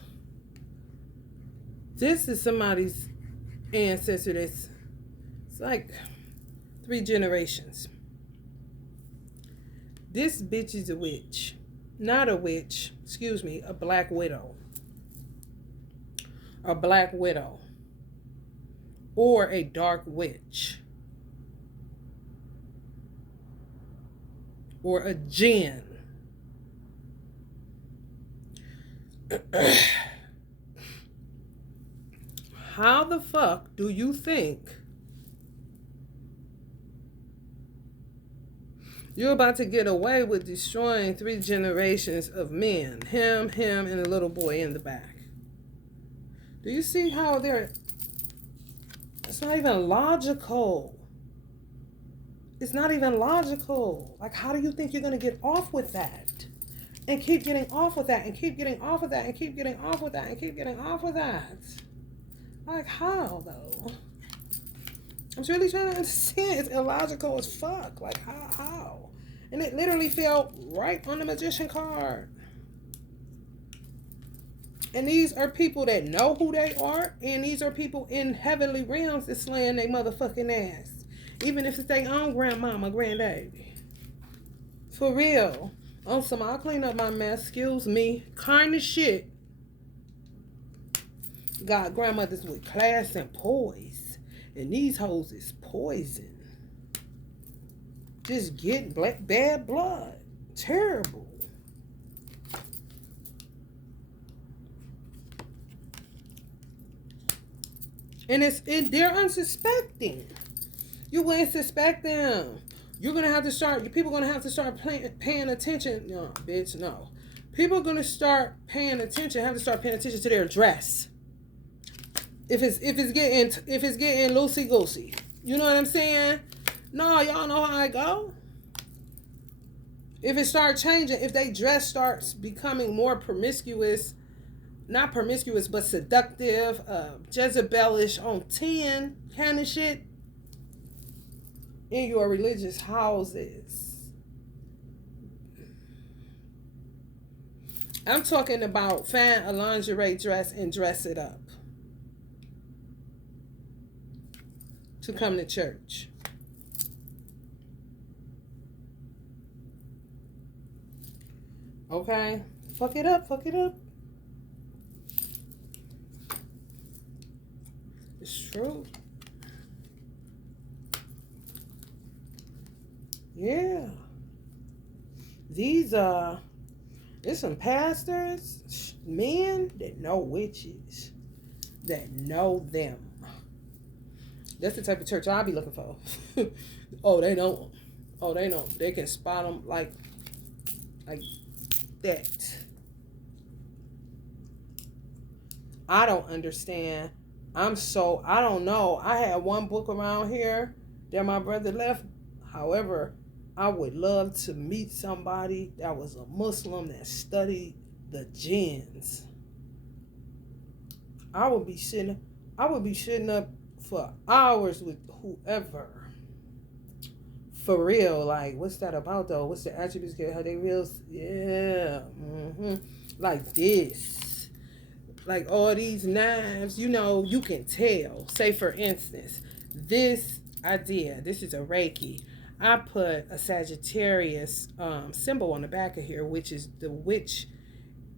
This is somebody's ancestor it's like 3 generations. This bitch is a witch. Not a witch. Excuse me. A black widow. A black widow, or a dark witch, or a jinn. How the fuck do you think you're about to get away with destroying 3 generations of men? Him, and a little boy in the back. Do you see how it's not even logical. It's not even logical. Like, how do you think you're going to get off with that? And keep getting off with that, and keep getting off with that, and keep getting off with that, and keep getting off with that. Like, how, though? I'm really trying to understand. It's illogical as fuck. Like, how? And it literally fell right on the magician card. And these are people that know who they are. And these are people in heavenly realms that slaying their motherfucking ass. Even if it's their own grandmama, granddaddy. For real. On some, I'll clean up my mess. Excuse me. Kind of shit. Got grandmothers with class and poise. And these hoes is poison. Just getting bad blood. Terrible. And they're unsuspecting. You wouldn't suspect them. You're gonna have to start. People are gonna have to start paying attention. No, bitch, no. People are gonna start paying attention. Have to start paying attention to their dress. If it's getting loosey goosey, you know what I'm saying? No, y'all know how I go. If it starts changing, if they dress starts becoming more promiscuous, not promiscuous, but seductive, Jezebelish on 10 kind of shit in your religious houses. I'm talking about find a lingerie dress and dress it up to come to church. Okay? Fuck it up, fuck it up. It's true. Yeah. There's some pastors, men that know witches, that know them. That's the type of church I'll be looking for. Oh, they know. Oh, they know. They can spot them like that. I don't understand. I don't know. I had one book around here that my brother left. However, I would love to meet somebody that was a Muslim that studied the jinns. I would be sitting up for hours with whoever. For real, like, what's that about though? What's the attributes? How they real? Yeah, like this, like all these knives. You know, you can tell. Say for instance, this idea. This is a Reiki. I put a Sagittarius symbol on the back of here, which is the witch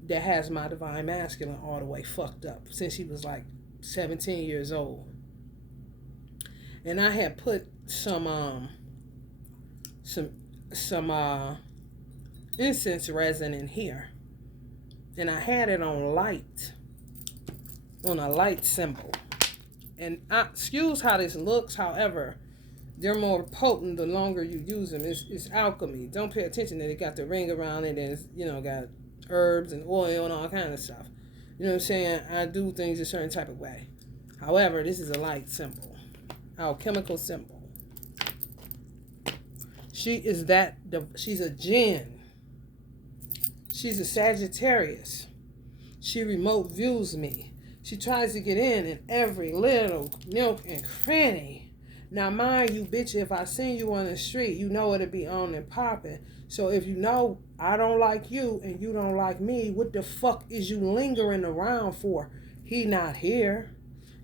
that has my divine masculine all the way fucked up since she was like 17 years old. And I had put some incense resin in here, and I had it on a light symbol. And excuse how this looks, however, they're more potent the longer you use them. It's alchemy. Don't pay attention that it got the ring around it, and it's, got herbs and oil and all kind of stuff. You know what I'm saying? I do things a certain type of way. However, this is a light symbol, alchemical symbol. She's a jinn. She's a Sagittarius. She remote views me. She tries to get in every little nook and cranny. Now, mind you, bitch, if I seen you on the street, you know it'll be on and popping. So if you know I don't like you and you don't like me, what the fuck is you lingering around for? He not here.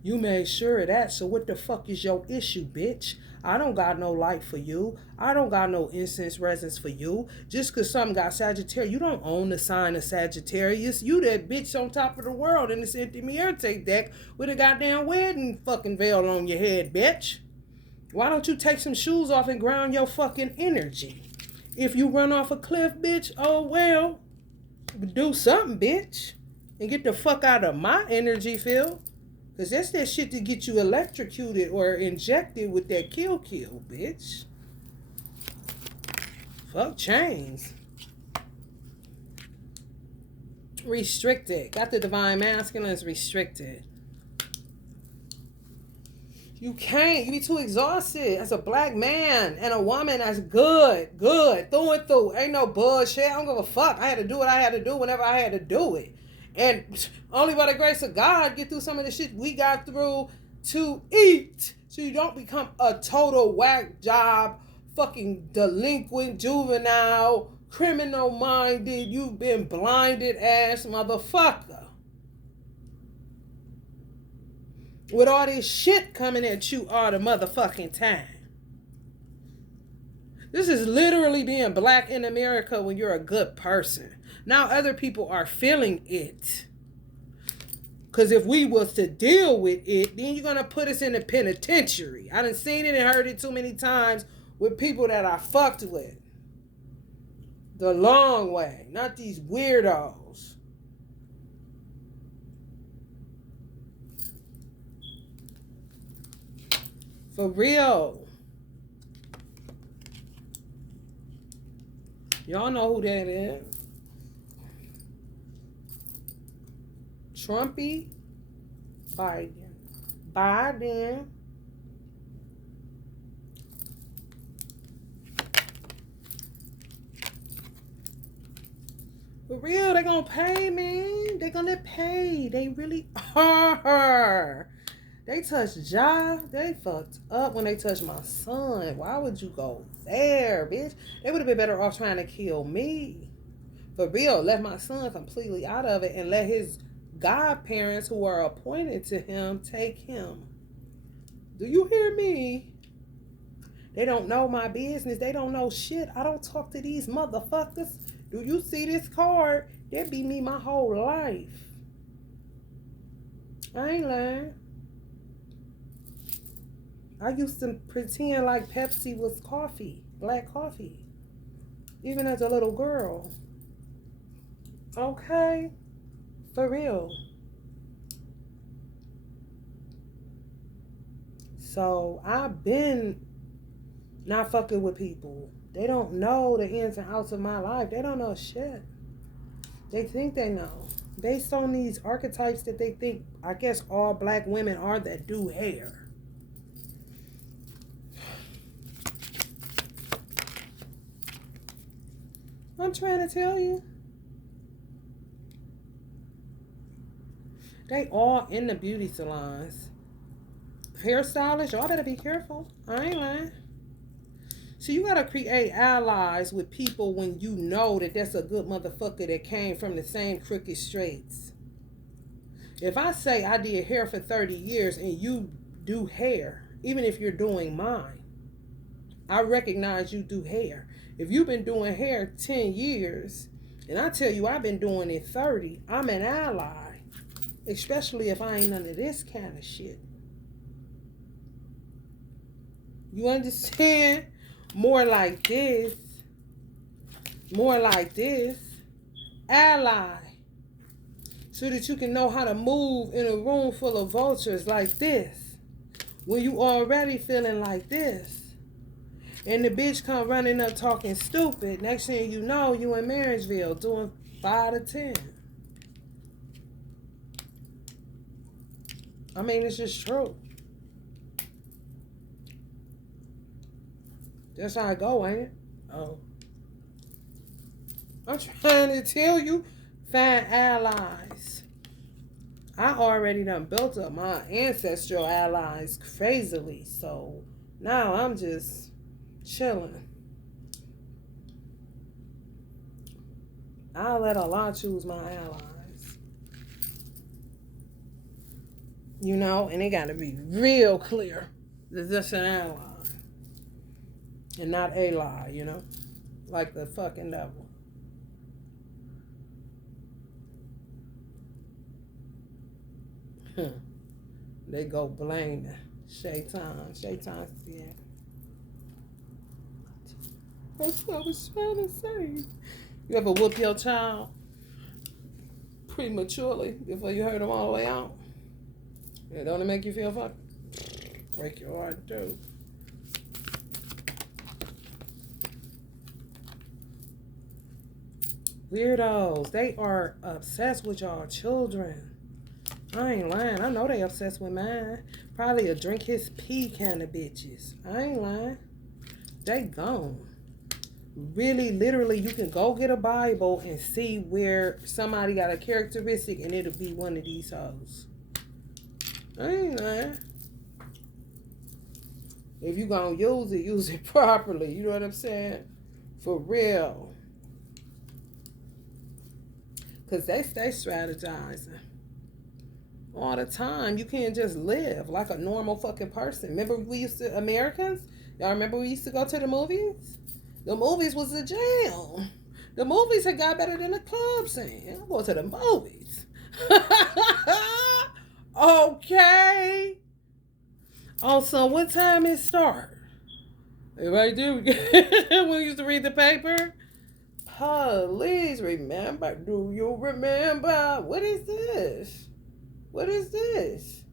You made sure of that, so what the fuck is your issue, bitch? I don't got no light for you. I don't got no incense resins for you. Just because something got Sagittarius, you don't own the sign of Sagittarius. You that bitch on top of the world in this empty Muerte deck with a goddamn wedding fucking veil on your head, bitch. Why don't you take some shoes off and ground your fucking energy? If you run off a cliff, bitch, oh well. Do something, bitch. And get the fuck out of my energy field. Because that's that shit to get you electrocuted or injected with that kill, bitch. Fuck chains. Restricted. Got the divine masculines restricted. You can't. You be too exhausted as a black man and a woman that's good, through and through. Ain't no bullshit. I don't give a fuck. I had to do what I had to do whenever I had to do it. And only by the grace of God get through some of the shit we got through to eat. So you don't become a total whack job fucking delinquent, juvenile, criminal-minded, you've been blinded ass motherfucker. With all this shit coming at you all the motherfucking time. This is literally being black in America when you're a good person. Now other people are feeling it. Because if we was to deal with it, then you're going to put us in the penitentiary. I done seen it and heard it too many times with people that I fucked with. The long way. Not these weirdos. For real. Y'all know who that is. Trumpy Biden. For real, they gonna pay, man. They gonna pay. They really are. They touched Ja. They fucked up when they touched my son. Why would you go there, bitch? They would have been better off trying to kill me. For real, left my son completely out of it and let his godparents who are appointed to him take him. Do you hear me? They don't know my business. They don't know shit. I don't talk to these motherfuckers. Do you see this card? That be me my whole life. I ain't lying. I used to pretend like Pepsi was coffee, black coffee, even as a little girl. Okay? For real. So I've been not fucking with people. They don't know the ins and outs of my life. They don't know shit. They think they know. Based on these archetypes that they think, I guess all black women are that do hair. I'm trying to tell you. They all in the beauty salons. Hairstylists, y'all better be careful. I ain't lying. So you gotta create allies with people when you know that that's a good motherfucker that came from the same crooked straights. If I say I did hair for 30 years and you do hair, even if you're doing mine, I recognize you do hair. If you've been doing hair 10 years and I tell you I've been doing it 30, I'm an ally. Especially if I ain't none of this kind of shit. You understand? More like this. Ally. So that you can know how to move in a room full of vultures like this. When you already feeling like this. And the bitch come running up talking stupid. Next thing you know, you in Marriageville doing 5 to 10. I mean, it's just true. That's how I go, ain't it? Oh. I'm trying to tell you, find allies. I already done built up my ancestral allies crazily. So now I'm just chilling. I'll let Allah choose my allies. You know, and it got to be real clear that that's an ally. And not a lie, you know? Like the fucking devil. They go blame Shaitan. Shaitan's dead. That's what I was trying to say. You ever whoop your child prematurely before you hurt them all the way out? Yeah, don't it make you feel fucked? Break your heart too. Weirdos. They are obsessed with y'all children. I ain't lying. I know they obsessed with mine. Probably a drink his pee kind of bitches. I ain't lying. They gone. Really, literally, you can go get a Bible and see where somebody got a characteristic and it'll be one of these hoes. I ain't lying. If you gonna use it properly. You know what I'm saying? For real. Because they stay strategizing all the time. You can't just live like a normal fucking person. Remember Americans? Y'all remember we used to go to the movies? The movies was a jail. The movies had got better than the club scene. I'm going to the movies. Okay. Also, what time it start? Right there. We used to read the paper. Please remember. Do you remember? What is this? What is this?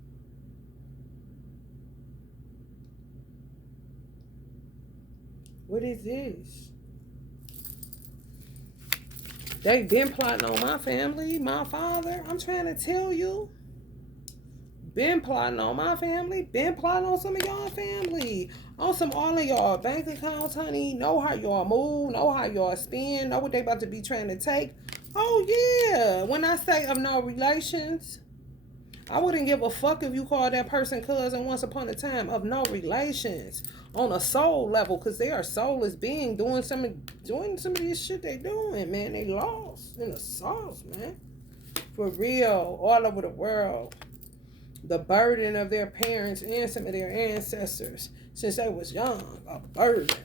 What is this? They been plotting on my family, my father. I'm trying to tell you. Been plotting on my family. Been plotting on some of y'all family. On some all of y'all bank accounts, honey. Know how y'all move. Know how y'all spend. Know what they about to be trying to take. Oh, yeah. When I say of no relations, I wouldn't give a fuck if you call that person cousin once upon a time. Of no relations. On a soul level. Because they are soulless beings doing some of this shit they doing, man. They lost in the sauce, man. For real. All over the world. The burden of their parents and some of their ancestors since they was young. A burden.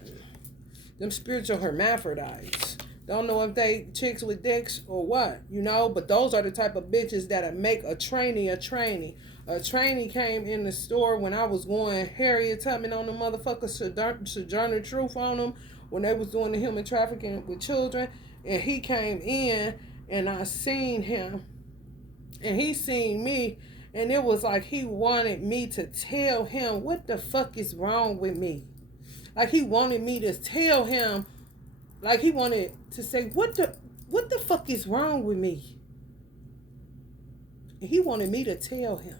Them spiritual hermaphrodites. Don't know if they chicks with dicks or what, you know, but those are the type of bitches that'll make a trainee a trainee. A trainee came in the store when I was going Harriet Tubman on the motherfucker Sojourner Truth on them when they was doing the human trafficking with children, and he came in and I seen him and he seen me. And it was like he wanted me to tell him what the fuck is wrong with me. Like he wanted me to tell him, like he wanted to say, what the fuck is wrong with me? And he wanted me to tell him.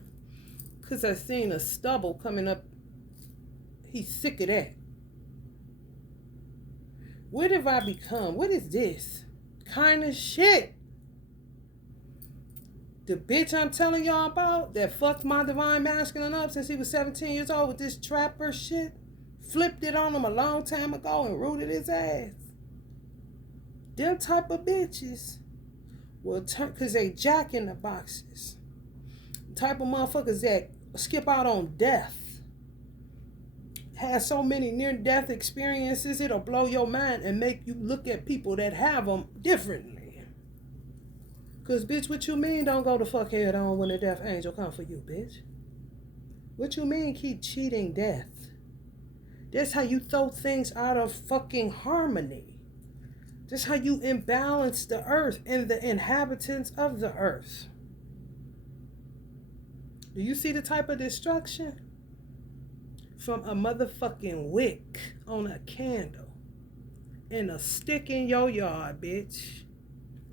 Because I seen a stubble coming up. He's sick of that. What have I become? What is this kind of shit? The bitch I'm telling y'all about that fucked my divine masculine up since he was 17 years old with this trapper shit, flipped it on him a long time ago and rooted his ass. Them type of bitches will turn, because they jack in the boxes. Type of motherfuckers that skip out on death. Has so many near-death experiences, it'll blow your mind and make you look at people that have them differently. Because, bitch, what you mean don't go the fuck head on when the death angel come for you, bitch? What you mean keep cheating death? That's how you throw things out of fucking harmony. That's how you imbalance the earth and the inhabitants of the earth. Do you see the type of destruction? From a motherfucking wick on a candle and a stick in your yard, bitch.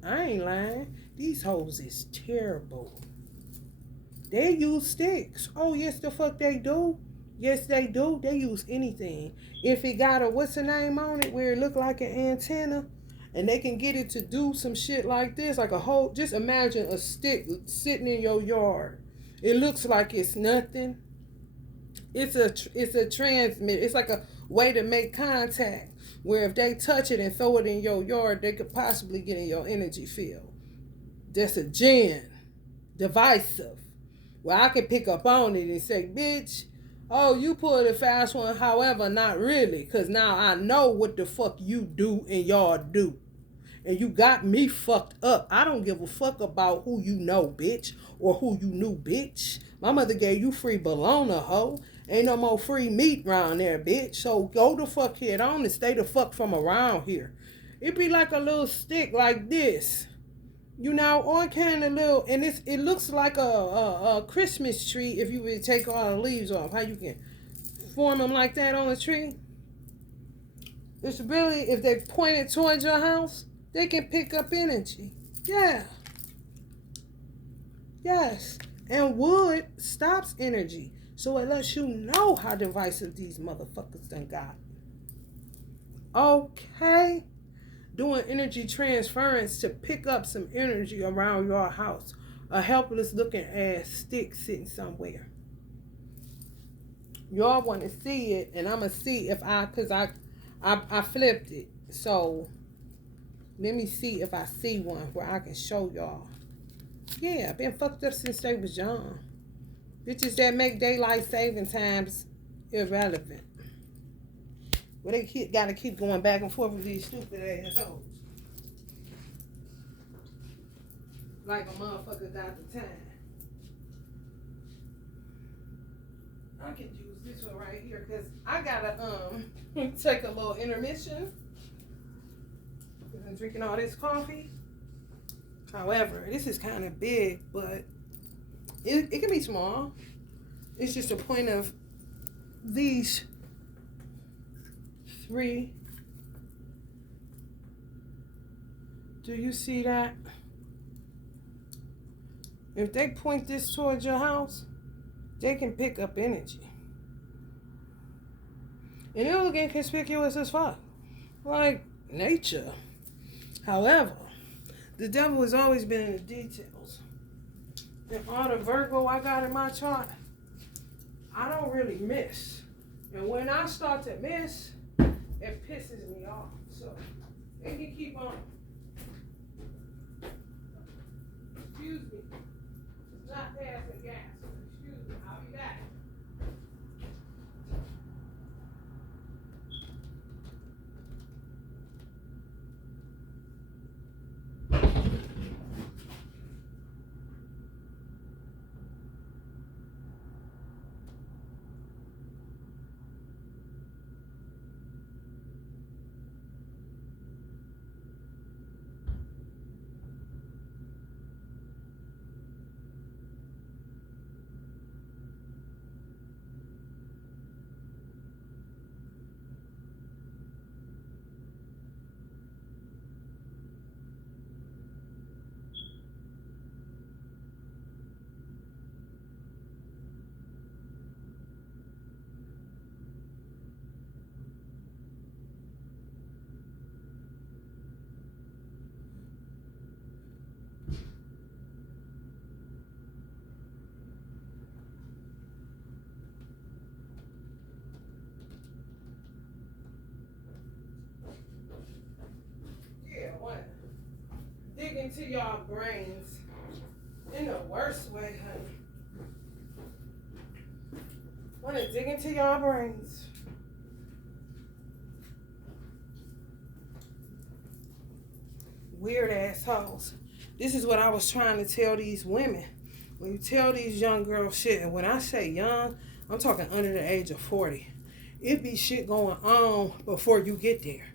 I ain't lying. These hoes is terrible. They use sticks. Oh, yes, the fuck they do. Yes, they do. They use anything. If it got a what's the name on it where it look like an antenna and they can get it to do some shit like this, like a whole, just imagine a stick sitting in your yard. It looks like it's nothing. It's a transmit. It's like a way to make contact where if they touch it and throw it in your yard, they could possibly get in your energy field. That's a gen. Divisive. Where I can pick up on it and say, bitch, oh, you pulled a fast one. However, not really. Because now I know what the fuck you do and y'all do. And you got me fucked up. I don't give a fuck about who you know, bitch. Or who you knew, bitch. My mother gave you free bologna, hoe. Ain't no more free meat around there, bitch. So go the fuck head on and stay the fuck from around here. It be like a little stick like this. You know, on kind of little, and it looks like a Christmas tree if you would take all the leaves off. How you can form them like that on a tree. It's really, if they point it towards your house, they can pick up energy. Yeah. Yes. And wood stops energy. So it lets you know how divisive these motherfuckers done got. Okay. Doing energy transference to pick up some energy around your house. A helpless looking ass stick sitting somewhere. Y'all want to see it, and I'm going to see if because I flipped it. So, let me see if I see one where I can show y'all. Yeah, I've been fucked up since they was young. Bitches that make daylight saving times irrelevant. Well, they gotta keep going back and forth with these stupid assholes. Like a motherfucker got the time. I can use this one right here because I gotta take a little intermission. Because I'm drinking all this coffee. However, this is kind of big, but it can be small. It's just a point of these 3. Do you see that? If they point this towards your house, they can pick up energy. And it'll get conspicuous as fuck. Like nature. However, the devil has always been in the details. And all the Virgo I got in my chart, I don't really miss. And when I start to miss, it pisses me off. So they can keep on. Excuse me. It's not passing gas. Excuse me. I'll be back. Dig into y'all brains in the worst way, honey. Want to dig into y'all brains. Weird assholes. This is what I was trying to tell these women. When you tell these young girls shit, and when I say young, I'm talking under the age of 40. It be shit going on before you get there.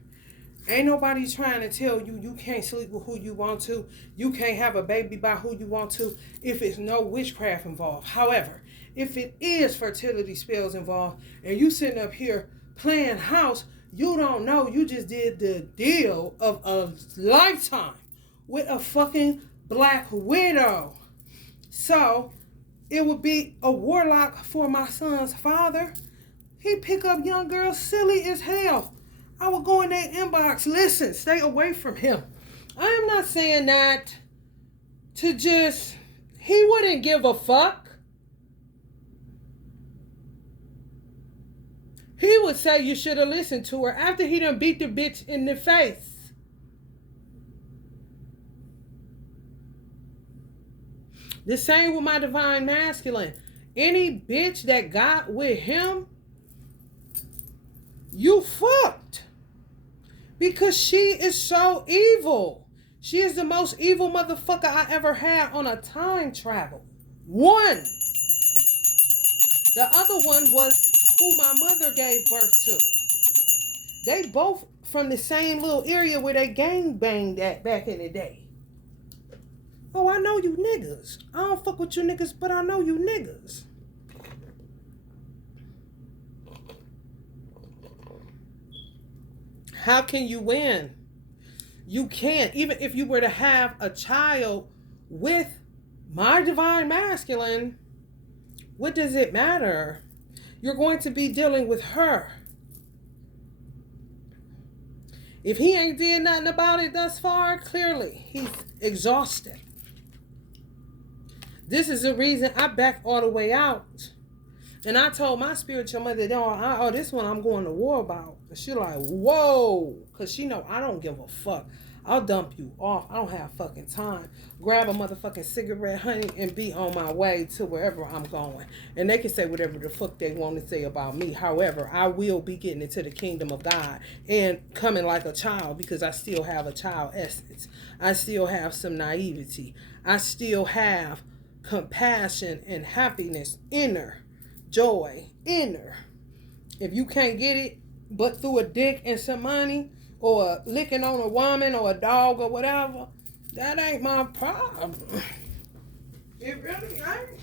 Ain't nobody trying to tell you you can't sleep with who you want to. You can't have a baby by who you want to if it's no witchcraft involved. However, if it is fertility spells involved and you sitting up here playing house, you don't know you just did the deal of a lifetime with a fucking black widow. So, it would be a warlock for my son's father. He pick up young girls silly as hell. I would go in their inbox. Listen, stay away from him. I am not saying that to just, he wouldn't give a fuck. He would say you should have listened to her after he done beat the bitch in the face. The same with my divine masculine. Any bitch that got with him, you fucked. Because she is so evil. She is the most evil motherfucker I ever had on a time travel. One. The other one was who my mother gave birth to. They both from the same little area where they gang banged at back in the day. Oh, I know you niggas. I don't fuck with you niggas, but I know you niggas. How can you win? You can't. Even if you were to have a child with my divine masculine, what does it matter? You're going to be dealing with her. If he ain't did nothing about it thus far, clearly he's exhausted. This is the reason I back all the way out. And I told my spiritual mother, oh, this one I'm going to war about. And she like, whoa. Because she know I don't give a fuck. I'll dump you off. I don't have fucking time. Grab a motherfucking cigarette, honey, and be on my way to wherever I'm going. And they can say whatever the fuck they want to say about me. However, I will be getting into the kingdom of God and coming like a child because I still have a child essence. I still have some naivety. I still have compassion and happiness, inner joy, inner. If you can't get it but through a dick and some money, or licking on a woman or a dog or whatever, that ain't my problem. It really ain't.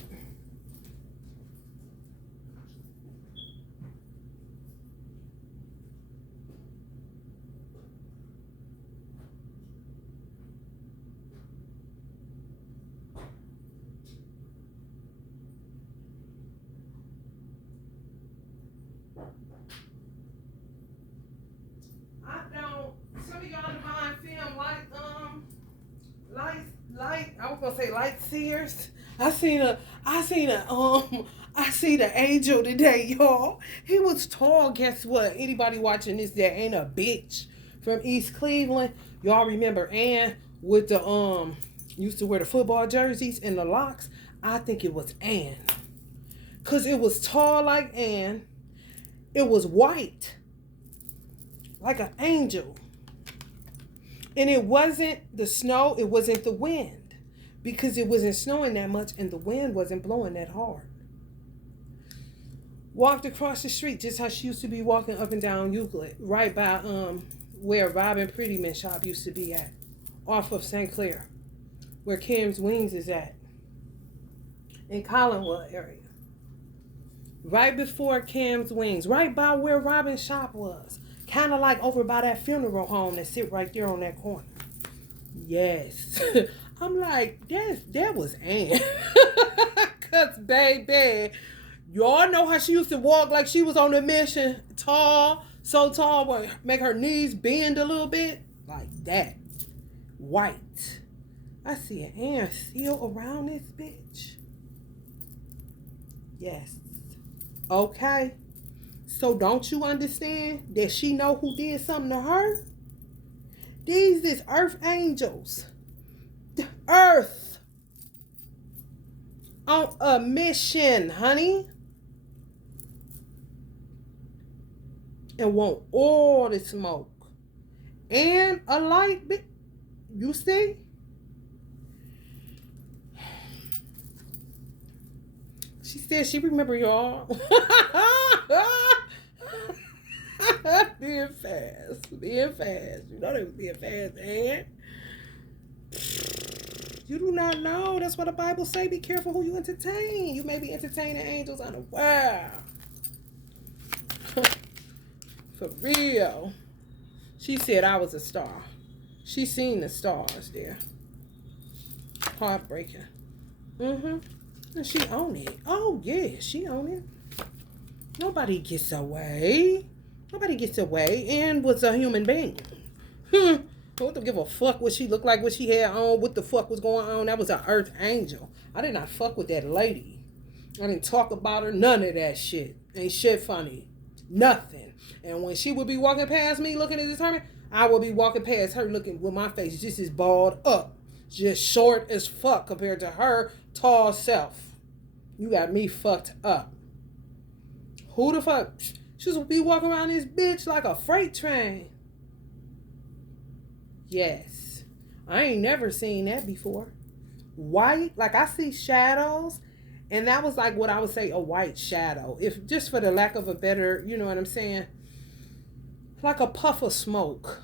I was gonna say light seers. I seen the angel today, y'all. He was tall. Guess what? Anybody watching this that ain't a bitch from East Cleveland? Y'all remember Ann with the used to wear the football jerseys and the locks? I think it was Ann. Cause it was tall like Ann. It was white. Like an angel. And it wasn't the snow, it wasn't the wind. Because it wasn't snowing that much and the wind wasn't blowing that hard. Walked across the street just how she used to be walking up and down Euclid, right by where Robin Prettyman shop used to be at, off of St. Clair, where Kim's Wings is at, in Collinwood area. Right before Kim's Wings, right by where Robin's shop was. Kind of like over by that funeral home that sit right there on that corner. Yes. I'm like, that was Ann. Because, baby, y'all know how she used to walk like she was on a mission. Tall, so tall, where make her knees bend a little bit. Like that. White. I see an Ann still around this bitch. Yes. Okay. So don't you understand that she know who did something to her? These is earth angels. Earth. On a mission, honey. And want all the smoke. And a light bit. You see? She said she remember y'all. Being fast. You know they was being fast, man. You do not know. That's what the Bible say. Be careful who you entertain. You may be entertaining angels unaware. For real. She said I was a star. She seen the stars there. Heartbreaking. And she own it. Oh, yeah, she own it. Nobody gets away. And was a human being. I don't give a fuck what she looked like, what she had on, what the fuck was going on. That was an earth angel. I did not fuck with that lady. I didn't talk about her. None of that shit. Ain't shit funny. Nothing. And when she would be walking past me looking at this hermit, I would be walking past her looking with my face just as balled up. Just short as fuck compared to her tall self. You got me fucked up. Who the fuck? She would be walking around this bitch like a freight train. Yes. I ain't never seen that before. White, like I see shadows, and that was like what I would say a white shadow. If just for the lack of a better, you know what I'm saying? Like a puff of smoke.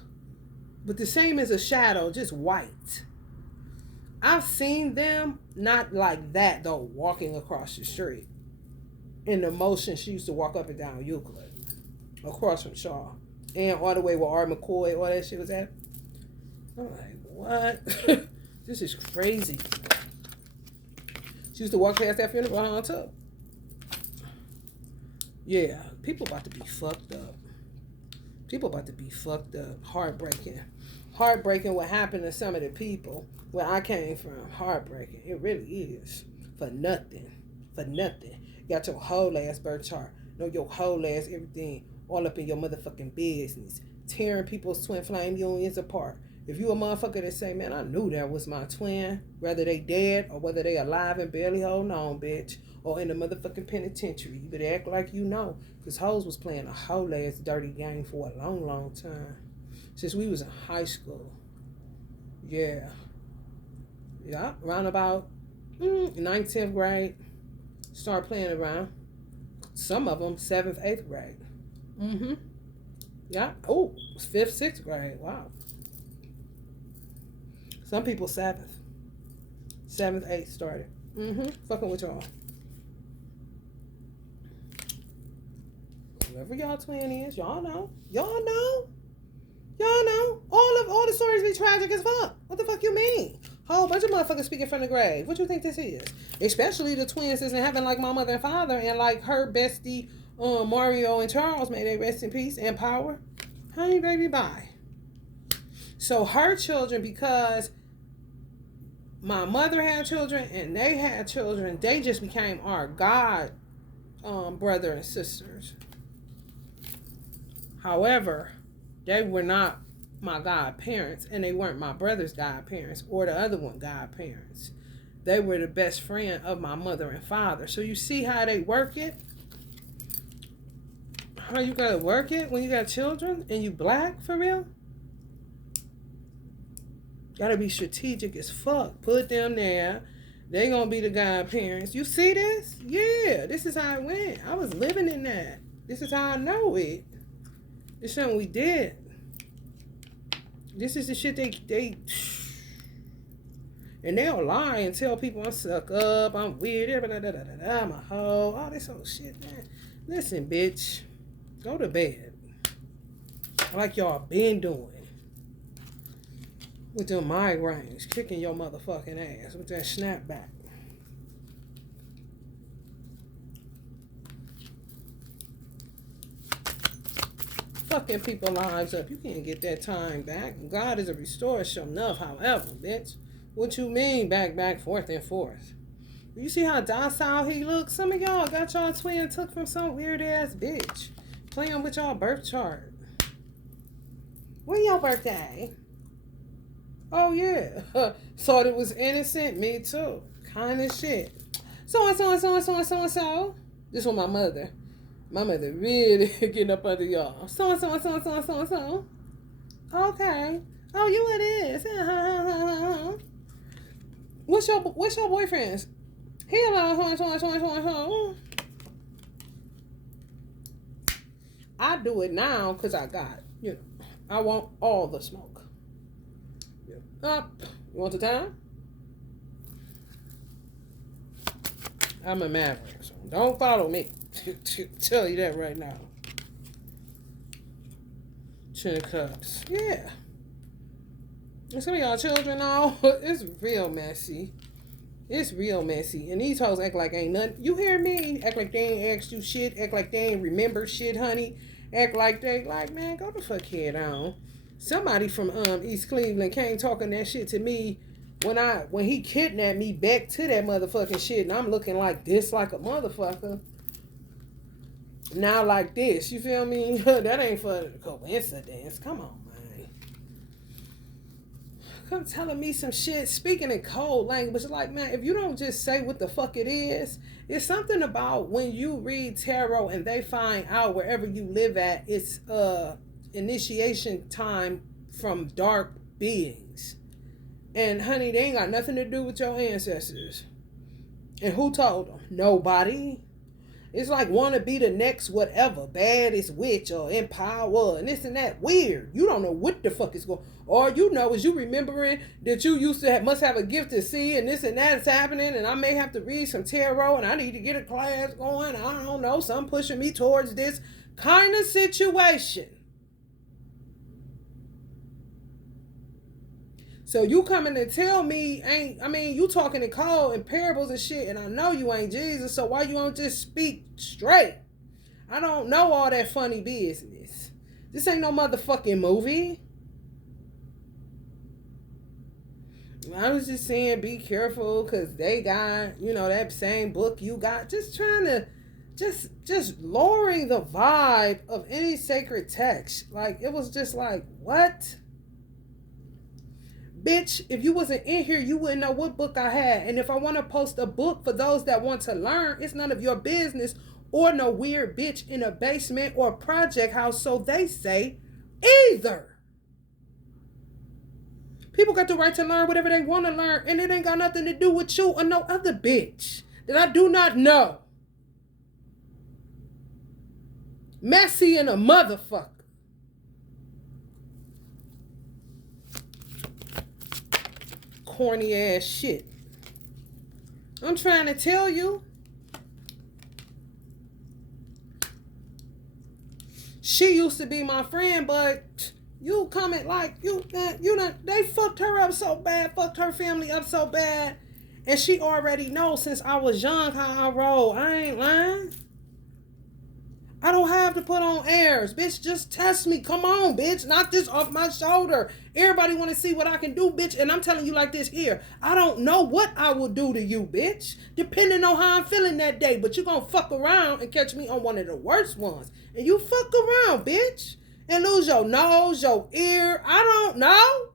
But the same as a shadow, just white. I've seen them not like that though, walking across the street. In the motion she used to walk up and down Euclid. Across from Shaw. And all the way where Art McCoy, all that shit was at. I'm like, what? This is crazy. She used to walk past that funeral home too. Yeah, people about to be fucked up. Heartbreaking. Heartbreaking what happened to some of the people where I came from. Heartbreaking. It really is. For nothing. You got your whole ass birth chart. Know your whole ass everything. All up in your motherfucking business. Tearing people's twin flame unions apart. If you a motherfucker that say, man, I knew that was my twin, whether they dead or whether they alive and barely holding on, bitch, or in the motherfucking penitentiary, you better act like you know. Because hoes was playing a whole ass dirty game for a long, long time. Since we was in high school. Yeah. Yeah, around about 9th, 10th grade. Start playing around. Some of them 7th, 8th grade. Mm-hmm. Yeah. Oh, 5th, 6th grade. Wow. Some people 7th. 7th, 8th started. Mm-hmm. Fucking with y'all. Whoever y'all twin is, y'all know. Y'all know. Y'all know. All the stories be tragic as fuck. What the fuck you mean? Whole bunch of motherfuckers speaking from the grave. What you think this is? Especially the twins that's in heaven like my mother and father and like her bestie Mario and Charles, may they rest in peace and power. Honey baby bye. So her children, because my mother had children and they had children, they just became our God brother and sisters. However, they were not my godparents, and they weren't my brother's godparents or the other one godparents. They were the best friend of my mother and father. So you see how they work it? How you gotta work it when you got children and you black for real? Gotta be strategic as fuck. Put them there. They gonna be the godparents. You see this? Yeah, this is how it went. I was living in that. This is how I know it. It's something we did. This is the shit they and they'll lie and tell people I'm suck up, I'm weird, I'm a hoe, all this old shit, man. Listen, bitch, go to bed. Like y'all been doing. With them migraines, kicking your motherfucking ass with that snapback. Fucking people lives up. You can't get that time back. God is a restorer, sure enough. However, bitch, what you mean back, forth and forth? You see how docile he looks? Some of y'all got y'all twin took from some weird ass bitch playing with y'all birth chart. When your birthday? Oh yeah. Thought it was innocent. Me too. Kind of shit. So and so and so and so and so and so. This was my mother. My mother really getting up under y'all. So and so and so and so and so and so. Okay. Oh, you it is. What's your boyfriend's? He about so. I do it now because I got, I want all the smoke. Up. You want the time? I'm a maverick, so don't follow me. Tell you that right now. 10 of Cups. Yeah. And some of y'all children now, it's real messy. It's real messy. And these hoes act like ain't nothing. You hear me? Act like they ain't asked you shit. Act like they ain't remember shit, honey. Act like they, man, go the fuck head on. Somebody from East Cleveland came talking that shit to me when he kidnapped me back to that motherfucking shit. And I'm looking like this like a motherfucker. Now like this. You feel me? That ain't for the coincidence. Come on, man. Come telling me some shit, speaking in cold language. Like, man, if you don't just say what the fuck it is, it's something about when you read tarot and they find out wherever you live at, it's initiation time from dark beings. And honey, they ain't got nothing to do with your ancestors. And who told them? Nobody. It's like want to be the next whatever, baddest witch or in power and this and that. Weird. You don't know what the fuck is going. All you know is you remembering that you used to must have a gift to see and this and that is happening and I may have to read some tarot and I need to get a class going. I don't know. Some pushing me towards this kind of situation. So you coming to tell me you talking in code and parables and shit, and I know you ain't Jesus, so why you don't just speak straight? I don't know all that funny business. This ain't no motherfucking movie. I was just saying be careful because they got, that same book you got. Just trying to just lowering the vibe of any sacred text. Like, it was just like, what? Bitch, if you wasn't in here, you wouldn't know what book I had. And if I want to post a book for those that want to learn, it's none of your business, or no weird bitch in a basement or project house, so they say, either. People got the right to learn whatever they want to learn, and it ain't got nothing to do with you or no other bitch that I do not know. Messy and a motherfucker. Corny ass shit. I'm trying to tell you. She used to be my friend, but you coming like you know, they fucked her up so bad, fucked her family up so bad, and she already knows since I was young how I roll. I ain't lying. I don't have to put on airs. Bitch, just test me. Come on, bitch. Knock this off my shoulder. Everybody want to see what I can do, bitch. And I'm telling you like this here. I don't know what I will do to you, bitch. Depending on how I'm feeling that day. But you going to fuck around and catch me on one of the worst ones. And you fuck around, bitch. And lose your nose, your ear. I don't know.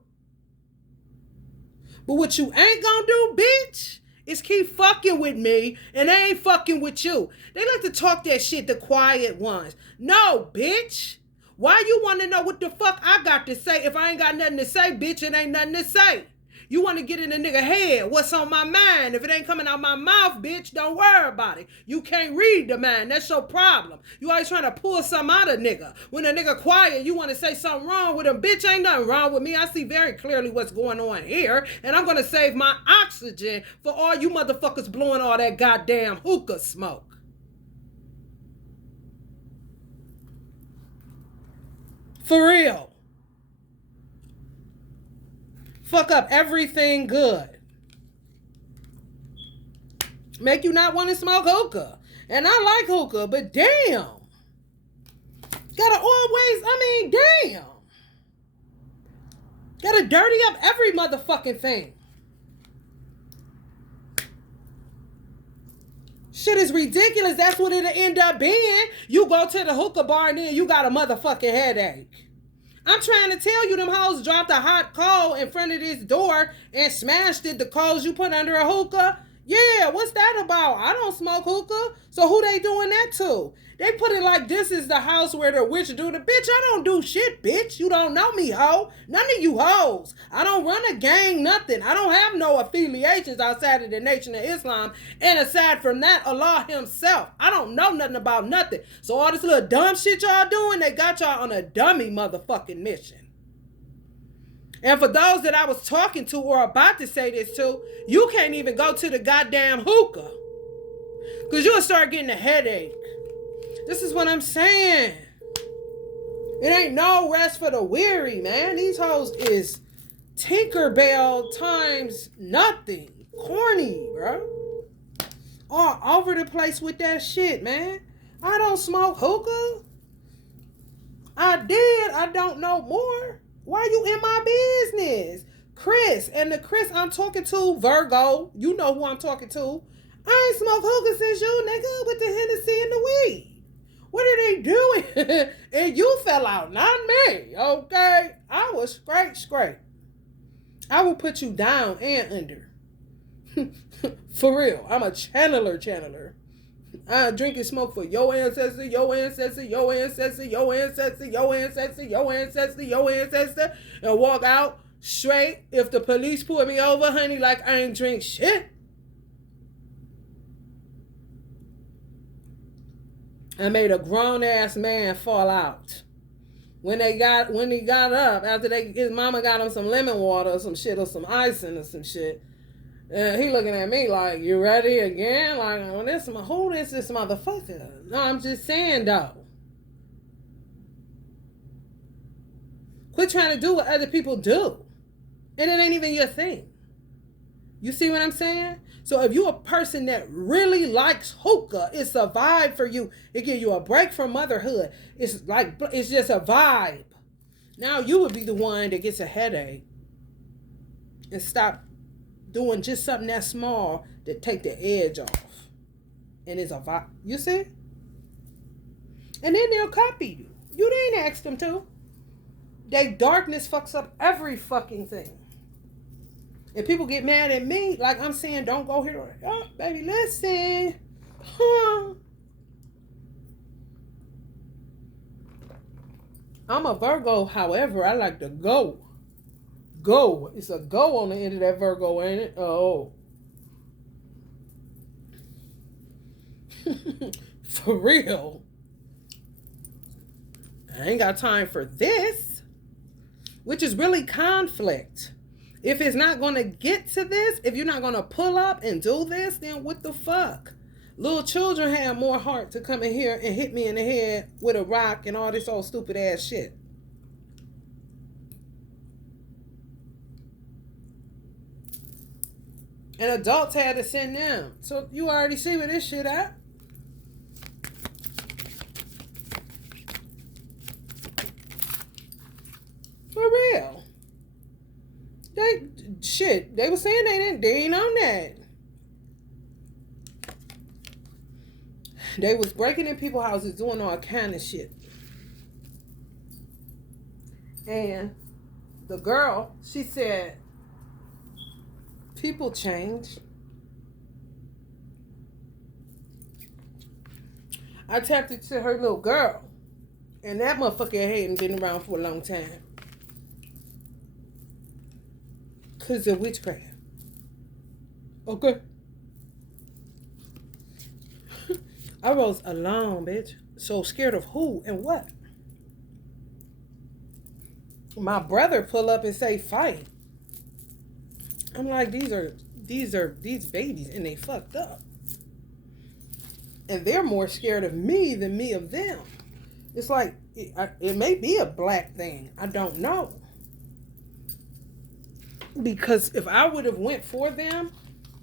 But what you ain't going to do, bitch, is keep fucking with me, and they ain't fucking with you. They like to talk that shit, the quiet ones. No, bitch. Why you want to know what the fuck I got to say if I ain't got nothing to say, bitch? It ain't nothing to say. You want to get in a nigga head. What's on my mind? If it ain't coming out my mouth, bitch, don't worry about it. You can't read the mind. That's your problem. You always trying to pull something out of nigga. When a nigga quiet, you want to say something wrong with him. Bitch, ain't nothing wrong with me. I see very clearly what's going on here. And I'm going to save my oxygen for all you motherfuckers blowing all that goddamn hookah smoke. For real. Fuck up everything good. Make you not want to smoke hookah. And I like hookah, but damn. Gotta always, damn. Gotta dirty up every motherfucking thing. Shit is ridiculous. That's what it'll end up being. You go to the hookah bar and then you got a motherfucking headache. I'm trying to tell you, them hoes dropped a hot coal in front of this door and smashed it. The coals you put under a hookah. Yeah, what's that about? I don't smoke hookah. So who they doing that to? They put it like this is the house where the witch do the bitch. I don't do shit, bitch. You don't know me, hoe. None of you hoes. I don't run a gang, nothing. I don't have no affiliations outside of the Nation of Islam. And aside from that, Allah himself. I don't know nothing about nothing. So all this little dumb shit y'all doing, they got y'all on a dummy motherfucking mission. And for those that I was talking to or about to say this to, you can't even go to the goddamn hookah. Because you'll start getting a headache. This is what I'm saying. It ain't no rest for the weary, man. These hoes is Tinkerbell times nothing. Corny, bro. All over the place with that shit, man. I don't smoke hookah. I did. I don't know more. Why you in my business? Chris, and the Chris I'm talking to, Virgo, you know who I'm talking to. I ain't smoked hookah since you, nigga, with the Hennessy and the weed. What are they doing? And you fell out, not me, okay? I was straight. I will put you down and under. For real, I'm a channeler. I drink and smoke for your ancestor, your ancestor, your ancestor, your ancestor, your ancestor, your ancestor, your ancestor, and walk out straight. If the police pull me over, honey, like I ain't drink shit. I made a grown ass man fall out. When he got up, after his mama got him some lemon water or some shit or some icing or some shit. He looking at me like, you ready again? Like, who is this motherfucker? No, I'm just saying, though. Quit trying to do what other people do. And it ain't even your thing. You see what I'm saying? So if you're a person that really likes hookah, it's a vibe for you. It gives you a break from motherhood. It's just a vibe. Now you would be the one that gets a headache and stop doing just something that small that take the edge off. And it's a vibe. You see? And then they'll copy you. You didn't ask them to. They darkness fucks up every fucking thing. If people get mad at me, like I'm saying, don't go here. Oh, baby, listen. Huh. I'm a Virgo, however, I like to go. Go. It's a go on the end of that Virgo, ain't it? Oh. For real. I ain't got time for this. Which is really conflict. If it's not going to get to this, if you're not going to pull up and do this, then what the fuck? Little children have more heart to come in here and hit me in the head with a rock and all this old stupid ass shit. And adults had to send them. So you already see where this shit at. For real. They were saying they ain't on that. They was breaking in people's houses, doing all kind of shit. And the girl, she said, people change. I tapped it to her little girl. And that motherfucker hadn't been around for a long time. Because of witchcraft. Okay. I was alone, bitch. So scared of who and what? My brother pull up and say fight. I'm like, these babies and they fucked up. And they're more scared of me than me of them. It's like, it may be a black thing. I don't know. Because if I would have went for them,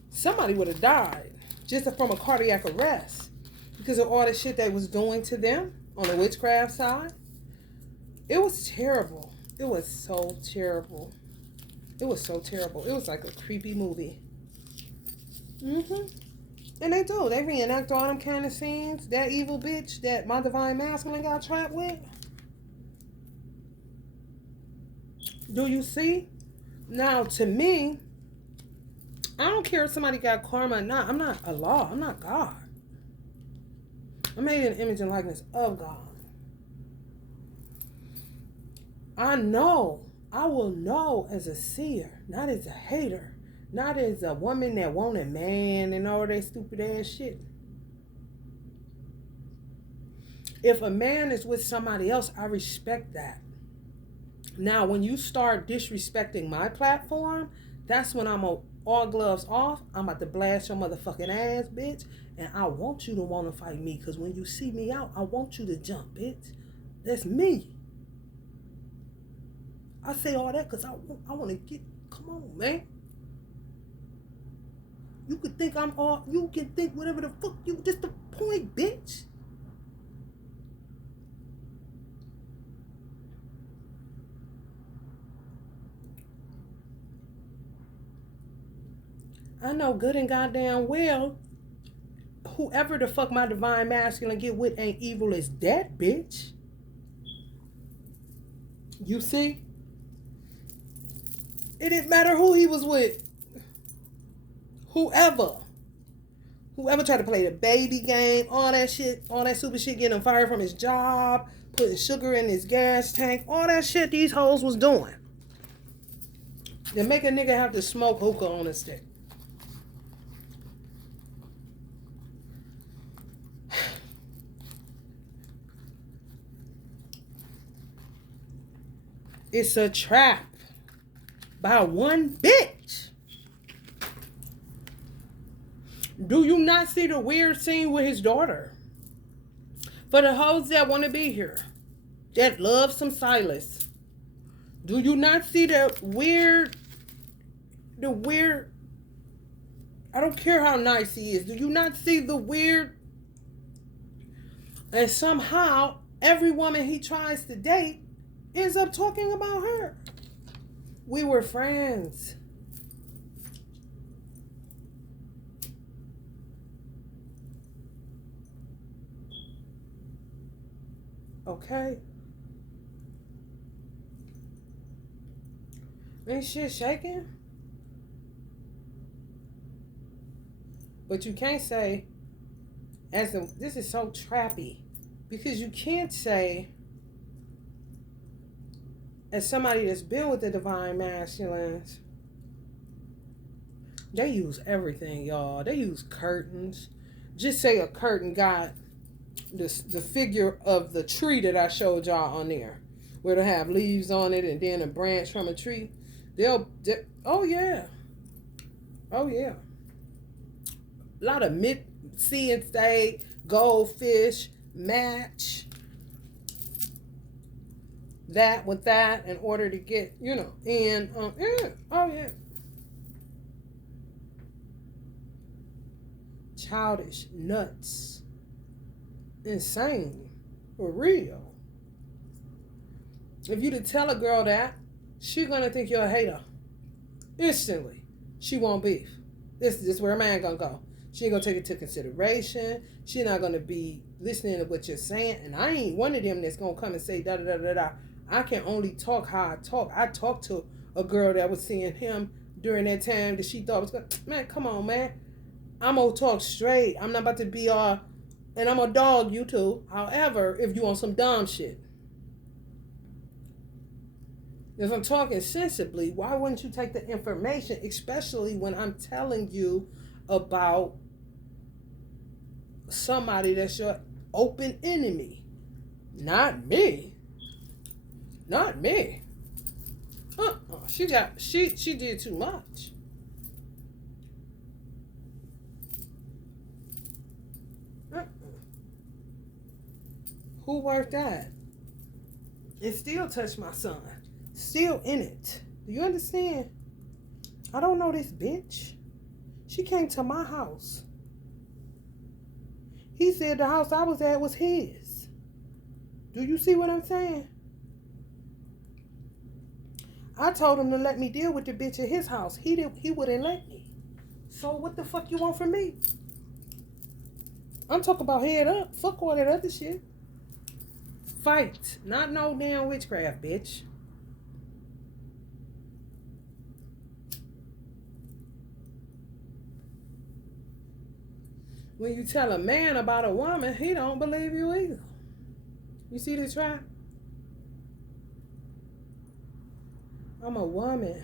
somebody would have died. Just from a cardiac arrest. Because of all the shit they was doing to them on the witchcraft side. It was terrible. It was so terrible. It was so terrible. It was like a creepy movie. And they do. They reenact all them kind of scenes. That evil bitch that my divine masculine got trapped with. Do you see? Now, to me, I don't care if somebody got karma or not. I'm not Allah. I'm not God. I'm made in the image and likeness of God. I will know as a seer, not as a hater, not as a woman that want a man and all that stupid ass shit. If a man is with somebody else, I respect that. Now, when you start disrespecting my platform, that's when I'm all gloves off. I'm about to blast your motherfucking ass, bitch. And I want you to want to fight me. Because when you see me out, I want you to jump, bitch. That's me. I say all that because I want to get... Come on, man. You can think you can think whatever the fuck you... Just the point, bitch. I know good and goddamn well whoever the fuck my divine masculine get with ain't evil as that bitch. You see? It didn't matter who he was with. Whoever tried to play the baby game, all that shit, all that stupid shit, getting him fired from his job, putting sugar in his gas tank, all that shit these hoes was doing. They make a nigga have to smoke hookah on a stick. It's a trap by one bitch. Do you not see the weird scene with his daughter? For the hoes that want to be here, that love some Silas. Do you not see the weird, I don't care how nice he is. Do you not see the weird? And somehow, every woman he tries to date ends up talking about her. We were friends. Okay? Ain't shit shaking? But you can't say, this is so trappy. Because you can't say, as somebody that's been with the divine masculines, they use everything, y'all. They use curtains. Just say a curtain got the figure of the tree that I showed y'all on there, where they have leaves on it and then a branch from a tree. Oh yeah, oh yeah. A lot of sea and state, goldfish, match that with that in order to get, and yeah, oh yeah. Childish, nuts, insane, for real. If you to tell a girl that, she gonna think you're a hater instantly. She won't beef. This is where a man gonna go. She ain't gonna take it into consideration. She not gonna be listening to what you're saying. And I ain't one of them that's gonna come and say da da da da da. I can only talk how I talk. I talked to a girl that was seeing him during that time that she thought was gonna, man, come on, man. I'm gonna talk straight. I'm not about to be and I'm gonna dog you too. However, if you want some dumb shit. If I'm talking sensibly, why wouldn't you take the information, especially when I'm telling you about somebody that's your open enemy? Not me. Not me. She did too much. Who worked that? It still touched my son. Still in it. Do you understand? I don't know this bitch. She came to my house. He said the house I was at was his. Do you see what I'm saying? I told him to let me deal with the bitch at his house. He wouldn't let me. So what the fuck you want from me? I'm talking about head up. Fuck all that other shit. Fight. Not no damn witchcraft, bitch. When you tell a man about a woman, he don't believe you either. You see this trap? I'm a woman.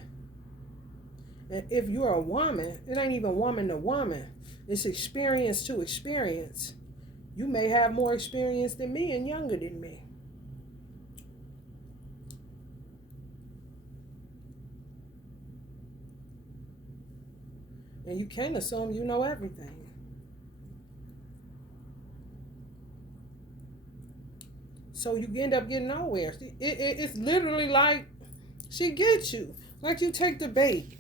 And if you're a woman, it ain't even woman to woman. It's experience to experience. You may have more experience than me and younger than me. And you can't assume you know everything. So you end up getting nowhere. It's literally like she gets you. Like you take the bait.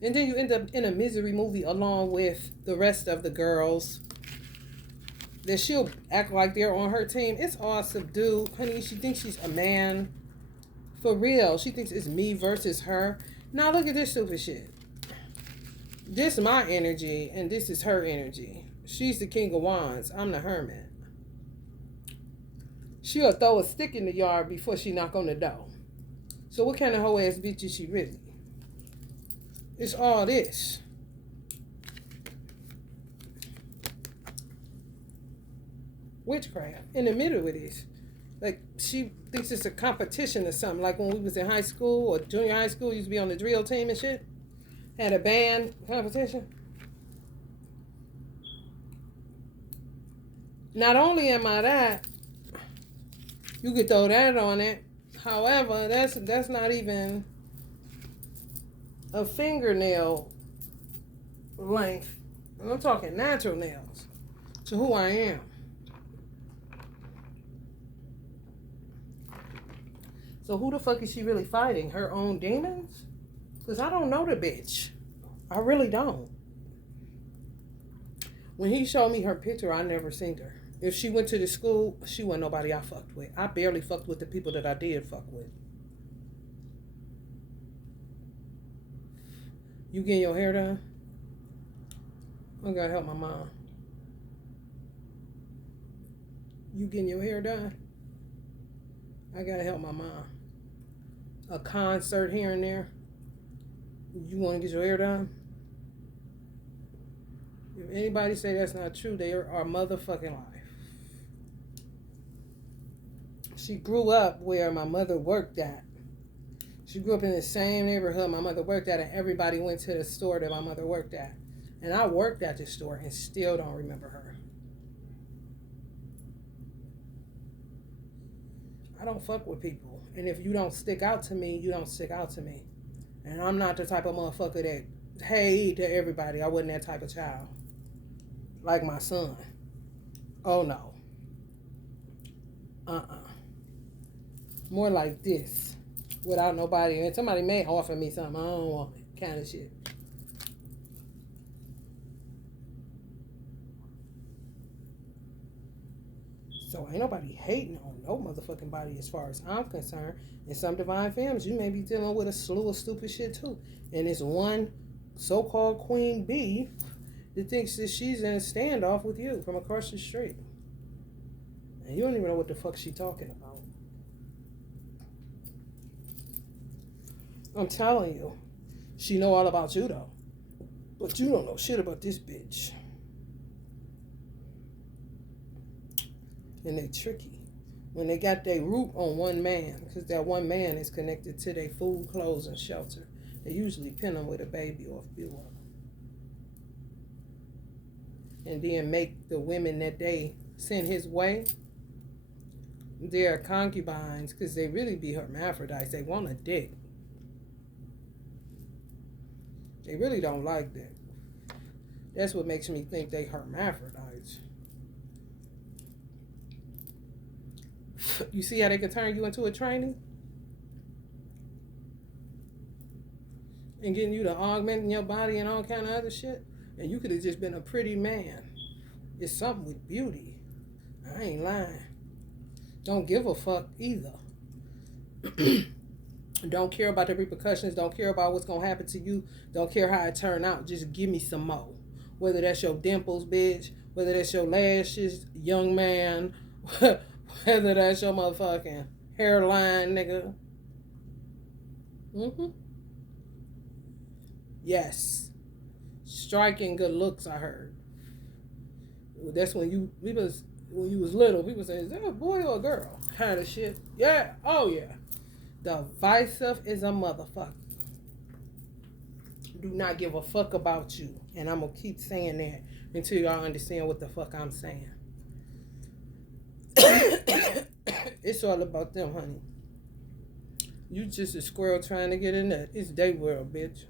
And then you end up in a misery movie along with the rest of the girls. Then she'll act like they're on her team. It's all subdued. Honey, she thinks she's a man. For real. She thinks it's me versus her. Now look at this stupid shit. This is my energy and this is her energy. She's the King of Wands. I'm the Hermit. She'll throw a stick in the yard before she knock on the door. So what kind of hoe ass bitch is she really? It's all this. Witchcraft. In the middle of this. Like, she thinks it's a competition or something. Like when we was in high school or junior high school, used to be on the drill team and shit. Had a band competition. Not only am I that, you could throw that on it. However, that's not even a fingernail length. And I'm talking natural nails to who I am. So who the fuck is she really fighting? Her own demons? Because I don't know the bitch. I really don't. When he showed me her picture, I never seen her. If she went to the school, she wasn't nobody I fucked with. I barely fucked with the people that I did fuck with. You getting your hair done? I gotta help my mom. You getting your hair done? I gotta help my mom. A concert here and there. You want to get your hair done? If anybody say that's not true, they are motherfucking life. She grew up where my mother worked at. She grew up in the same neighborhood my mother worked at, and everybody went to the store that my mother worked at. And I worked at the store and still don't remember her. I don't fuck with people. And if you don't stick out to me, you don't stick out to me. And I'm not the type of motherfucker that, hey to everybody. I wasn't that type of child. Like my son. Oh no. More like this. Without nobody. And somebody may offer me something. I don't want it. Kind of shit. So ain't nobody hating on no motherfucking body as far as I'm concerned. In some divine families, you may be dealing with a slew of stupid shit too. And it's one so-called queen bee that thinks that she's in a standoff with you from across the street. And you don't even know what the fuck she's talking about. I'm telling you. She know all about you though. But you don't know shit about this bitch. And they tricky. When they got their root on one man, because that one man is connected to their food, clothes, and shelter. They usually pin them with a baby or a few of them. And then make the women that they send his way their concubines, because they really be hermaphrodites. They want a dick. They really don't like that. That's what makes me think they hermaphrodites. You see how they can turn you into a trainee? And getting you to augmenting your body and all kind of other shit? And you could have just been a pretty man. It's something with beauty. I ain't lying. Don't give a fuck either. Don't care about the repercussions. Don't care about what's going to happen to you. Don't care how it turn out. Just give me some more. Whether that's your dimples, bitch. Whether that's your lashes, young man. Whether that's your motherfucking hairline, nigga. Yes. Striking good looks, I heard. That's when you was little. People say, is that a boy or a girl? Kind of shit. Yeah. Oh, yeah. Divisive is a motherfucker. Do not give a fuck about you. And I'm going to keep saying that until y'all understand what the fuck I'm saying. It's all about them, honey. You just a squirrel trying to get in there. It's day world, bitch.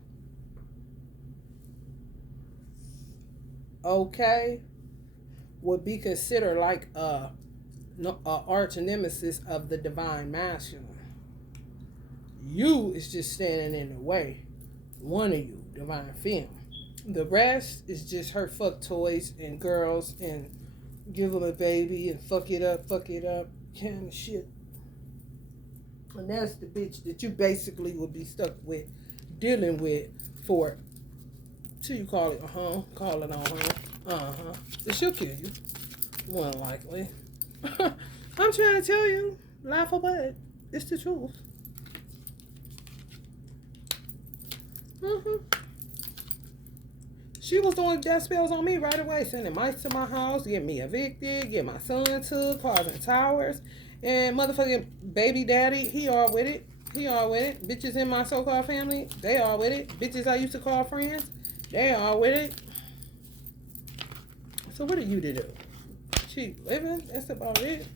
Okay? Would be considered like a arch nemesis of the divine masculine. You is just standing in the way. One of you, divine femme. The rest is just her fuck toys and girls and give them a baby and fuck it up kind of shit. And that's the bitch that you basically would be stuck with, dealing with for, till you call it call it on her. She'll kill you, more than likely. I'm trying to tell you, laugh or bud, it's the truth. She was doing death spells on me right away, sending mice to my house, getting me evicted, getting my son took, causing towers, and motherfucking baby daddy, he all with it. Bitches in my so-called family, they all with it. Bitches I used to call friends, they all with it. So what are you to do? Cheap living, that's about it.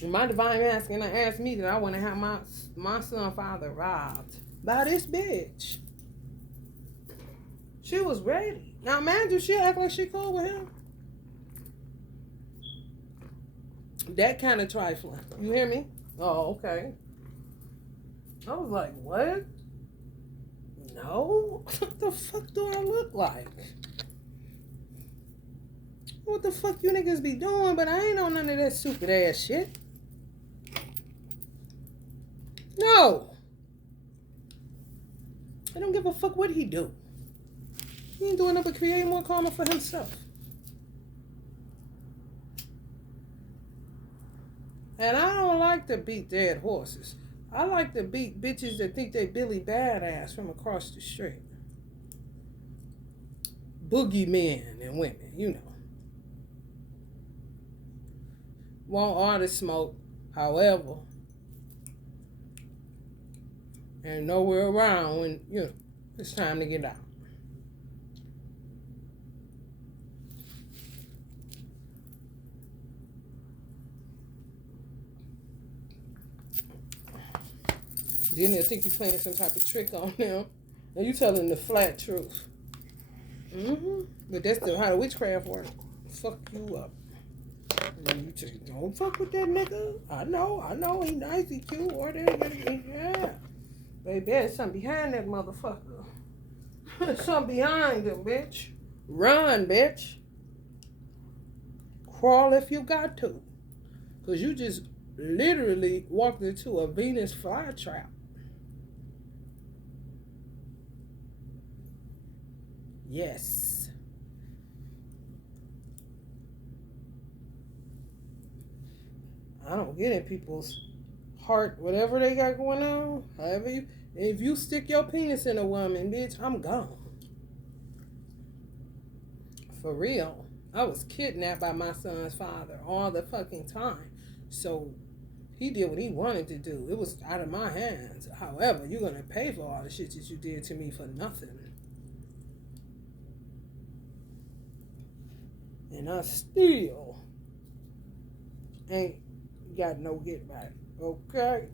My divine masculine asked me that I want to have my son father robbed by this bitch. She was ready. Now mind you, she act like she cool with him. That kind of trifling. You hear me? Oh, okay. I was like, what? No? What the fuck do I look like? What the fuck you niggas be doing? But I ain't on none of that stupid ass shit. No. I don't give a fuck what he do. He ain't doing nothing but creating more karma for himself. And I don't like to beat dead horses. I like to beat bitches that think they Billy Badass from across the street. Boogeymen and women, you know. Want all the smoke, however, and nowhere around when, you know, it's time to get out. Then they think you're playing some type of trick on them, and you telling the flat truth. But that's how the witchcraft works. Fuck you up. And you say, don't fuck with that nigga. I know, he nice, he cute, or yeah. Baby, there's something behind that motherfucker. Something behind him, bitch. Run, bitch. Crawl if you got to. Because you just literally walked into a Venus flytrap. Yes. I don't get in people's heart, whatever they got going on. However, if you stick your penis in a woman, bitch, I'm gone. For real. I was kidnapped by my son's father all the fucking time. So he did what he wanted to do. It was out of my hands. However, you're going to pay for all the shit that you did to me for nothing. And I still ain't got no get back. Okay?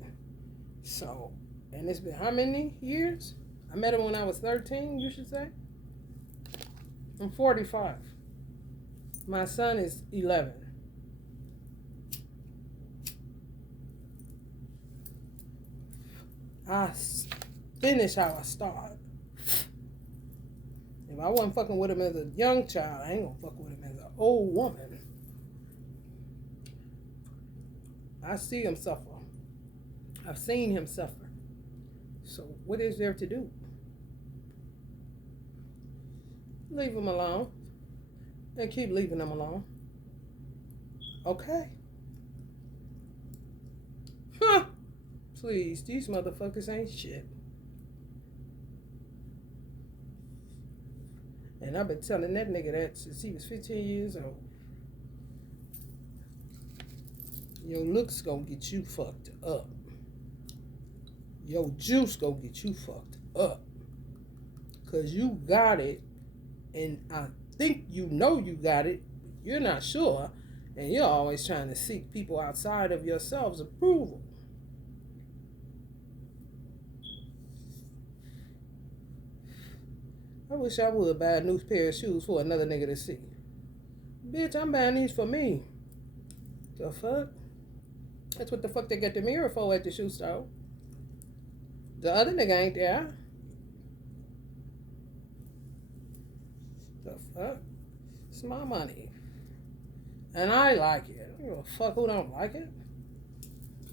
So, and it's been how many years? I met him when I was 13, you should say. I'm 45. My son is 11. I finish how I start. If I wasn't fucking with him as a young child, I ain't gonna fuck with him as an old woman. I see him suffer. I've seen him suffer. So what is there to do? Leave him alone. And keep leaving him alone. Okay? Huh. Please, these motherfuckers ain't shit. And I've been telling that nigga that since he was 15 years old. Your looks gonna get you fucked up. Your juice gonna get you fucked up. Cause you got it, and I think you know you got it, but you're not sure, and you're always trying to seek people outside of yourselves approval. I wish I would buy a new pair of shoes for another nigga to see. Bitch, I'm buying these for me. The fuck? That's what the fuck they got the mirror for at the shoe store. The other nigga ain't there. The fuck? It's my money. And I like it. I don't give a fuck who don't like it.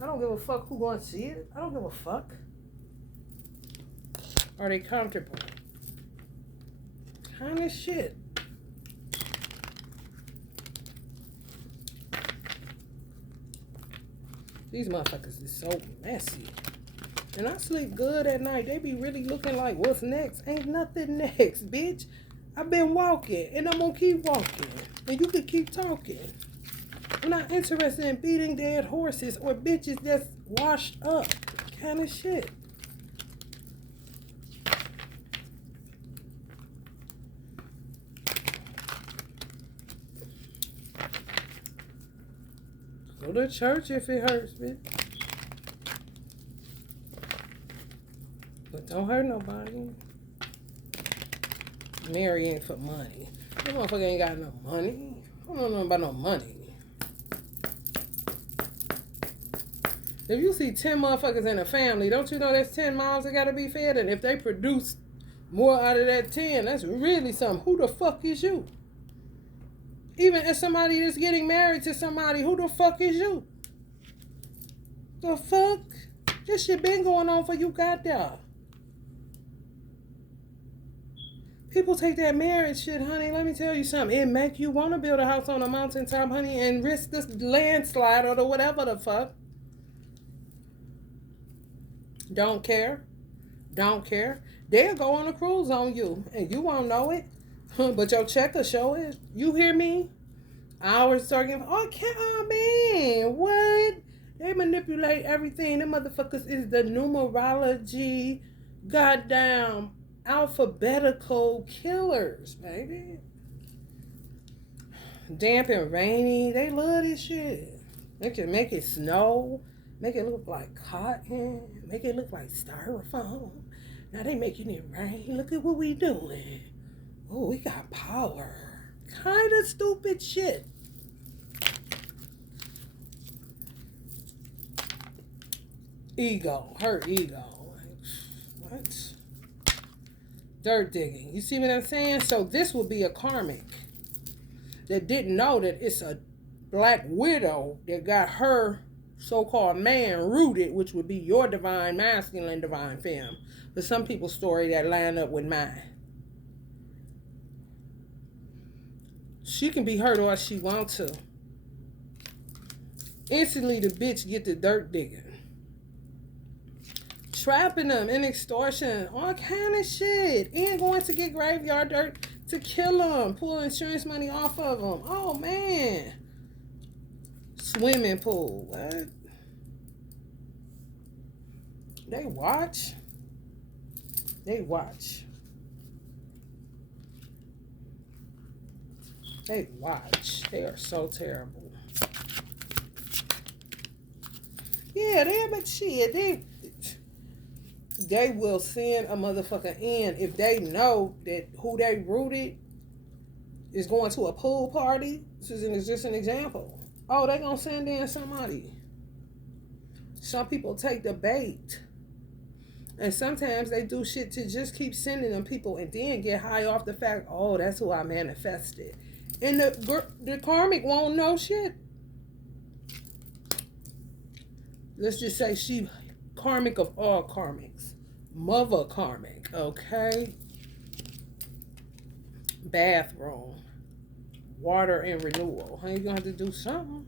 I don't give a fuck who wants to see it. I don't give a fuck. Are they comfortable? Kind of shit. These motherfuckers is so messy. And I sleep good at night. They be really looking like, what's next? Ain't nothing next, bitch. I've been walking, and I'm gonna keep walking. And you can keep talking. I'm not interested in beating dead horses or bitches that's washed up. Kind of shit. Go to church if it hurts, bitch. But don't hurt nobody. Mary ain't for money. That motherfucker ain't got no money. I don't know about no money. If you see 10 motherfuckers in a family, don't you know that's 10 mouths that gotta be fed? And if they produce more out of that 10, that's really something. Who the fuck is you? Even as somebody that's getting married to somebody, who the fuck is you? The fuck? This shit been going on for you got there. People take that marriage shit, honey. Let me tell you something. It make you want to build a house on a mountaintop, honey, and risk this landslide or whatever the fuck. Don't care. Don't care. They'll go on a cruise on you, and you won't know it. But your check will show it. You hear me? Hours talking. Oh, can't. Oh, man. What? They manipulate everything. Them motherfuckers is the numerology, goddamn alphabetical killers, baby. Damp and rainy. They love this shit. They can make it snow, make it look like cotton, make it look like styrofoam. Now they making it rain. Look at what we doing. Oh, we got power. Kind of stupid shit. Ego. Her ego. What? Dirt digging. You see what I'm saying? So this would be a karmic that didn't know that it's a black widow that got her so-called man rooted, which would be your divine masculine divine femme. But some people's story that line up with mine. She can be hurt all she wants to. Instantly the bitch get the dirt digging. Trapping them in extortion. All kind of shit. And going to get graveyard dirt to kill them. Pull insurance money off of them. Oh, man. Swimming pool. What? They watch. They watch. They watch. They are so terrible. Yeah, but shit, they will send a motherfucker in if they know that who they rooted is going to a pool party. This is just an example. Oh, they gonna send in somebody. Some people take the bait. And sometimes they do shit to just keep sending them people and then get high off the fact, oh, that's who I manifested. And the karmic won't know shit. Let's just say she karmic of all karmics. Mother karmic, okay? Bathroom. Water and renewal. How you gonna have to do something?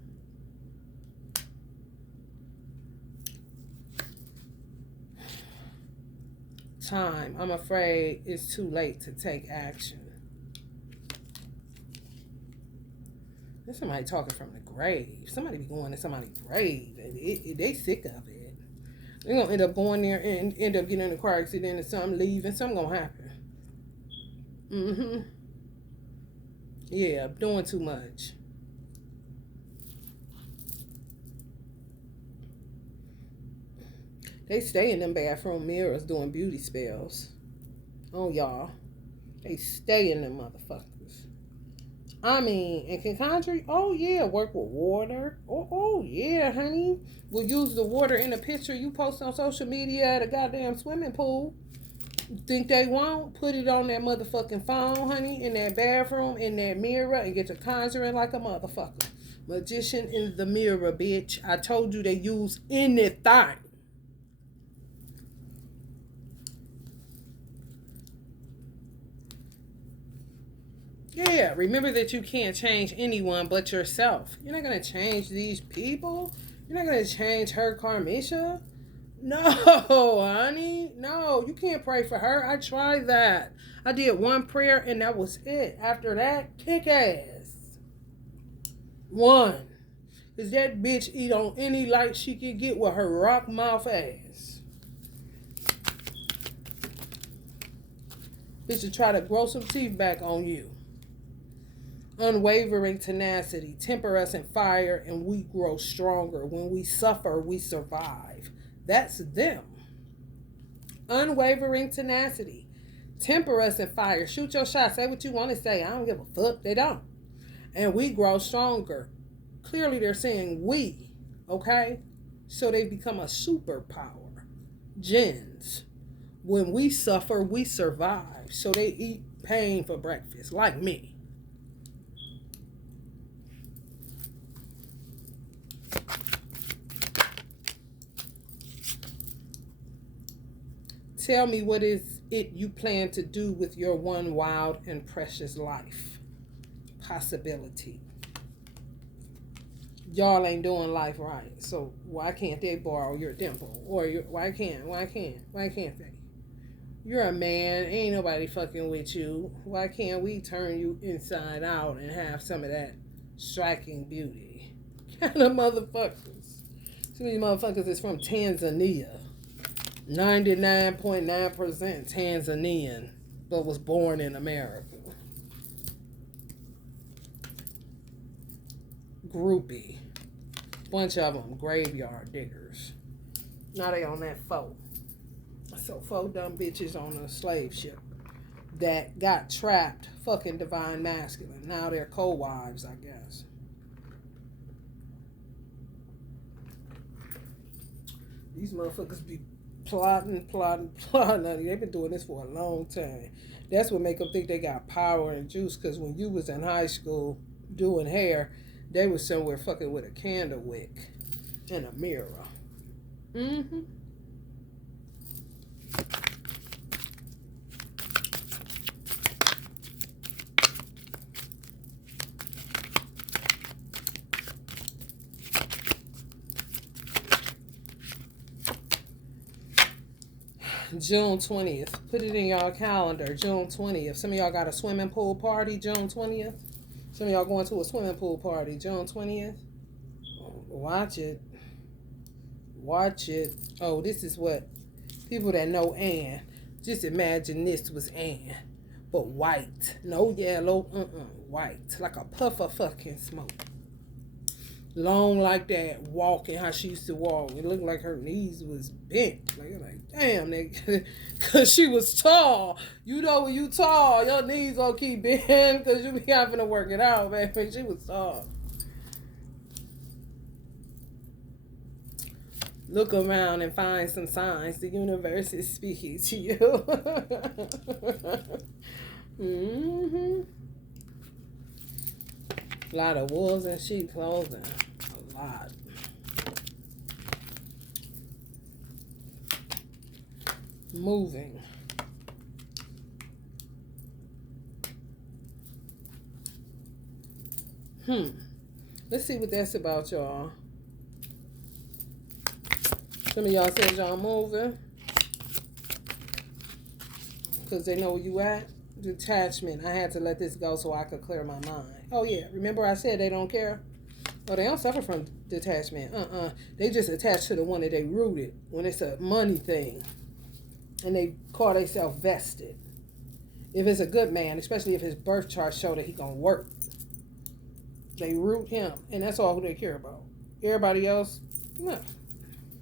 Time. I'm afraid it's too late to take action. There's somebody talking from the grave. Somebody be going to somebody's grave. They sick of it. They're going to end up going there and end up getting in a car accident or something, leaving. Something going to happen. Mm-hmm. Yeah, doing too much. They stay in them bathroom mirrors doing beauty spells. Oh, y'all. They stay in them motherfuckers. I mean, and can conjure, oh yeah, work with water. Oh yeah, honey. We'll use the water in a picture you post on social media at a goddamn swimming pool. Think they won't? Put it on that motherfucking phone, honey, in that bathroom, in that mirror, and get to conjuring like a motherfucker. Magician in the mirror, bitch. I told you they use anything. Yeah, remember that you can't change anyone but yourself. You're not going to change these people. You're not going to change her karmisha. No, honey. No, you can't pray for her. I tried that. I did one prayer and that was it. After that, kick ass. One. Because that bitch eat on any light she can get with her rock mouth ass. Bitch will try to grow some teeth back on you. Unwavering tenacity. Temper us in fire and we grow stronger. When we suffer, we survive. That's them. Unwavering tenacity. Temper us in fire. Shoot your shot. Say what you want to say. I don't give a fuck. They don't. And we grow stronger. Clearly they're saying we. Okay? So they become a superpower. Gens. When we suffer, we survive. So they eat pain for breakfast. Like me. Tell me what is it you plan to do with your one wild and precious life. Possibility. Y'all ain't doing life right, so why can't they borrow your dimple? Or why can't they? You're a man, ain't nobody fucking with you. Why can't we turn you inside out and have some of that striking beauty? Kind of motherfuckers. Some of these motherfuckers is from Tanzania. 99.9% Tanzanian, but was born in America. Groupie. Bunch of them graveyard diggers. Now they on that foe. So 4 dumb bitches on a slave ship that got trapped fucking divine masculine. Now they're co-wives, I guess. These motherfuckers be plotting. They've been doing this for a long time. That's what make them think they got power and juice, because when you was in high school doing hair, they was somewhere fucking with a candle wick and a mirror. Mm-hmm. June 20th. Put it in y'all calendar. June 20th. Some of y'all got a swimming pool party June 20th. Some of y'all going to a swimming pool party June 20th. Watch it. Watch it. Oh, this is what people that know Anne. Just imagine this was Anne, but white. No yellow. White. Like a puff of fucking smoke. Long like that, walking how she used to walk. It looked like her knees was bent. Like damn, nigga. Because she was tall. You know when you tall, your knees gonna keep bent because you be having to work it out, man. She was tall. Look around and find some signs. The universe is speaking to you. Mm-hmm. A lot of wolves and sheep clothing. A lot. Moving. Let's see what that's about, y'all. Some of y'all said y'all moving because they know where you at. Detachment. I had to let this go so I could clear my mind. Oh yeah, remember I said they don't care? Oh, they don't suffer from detachment. They just attach to the one that they rooted when it's a money thing. And they call themselves vested. If it's a good man, especially if his birth chart show that he gonna work, they root him, and that's all who they care about. Everybody else, no.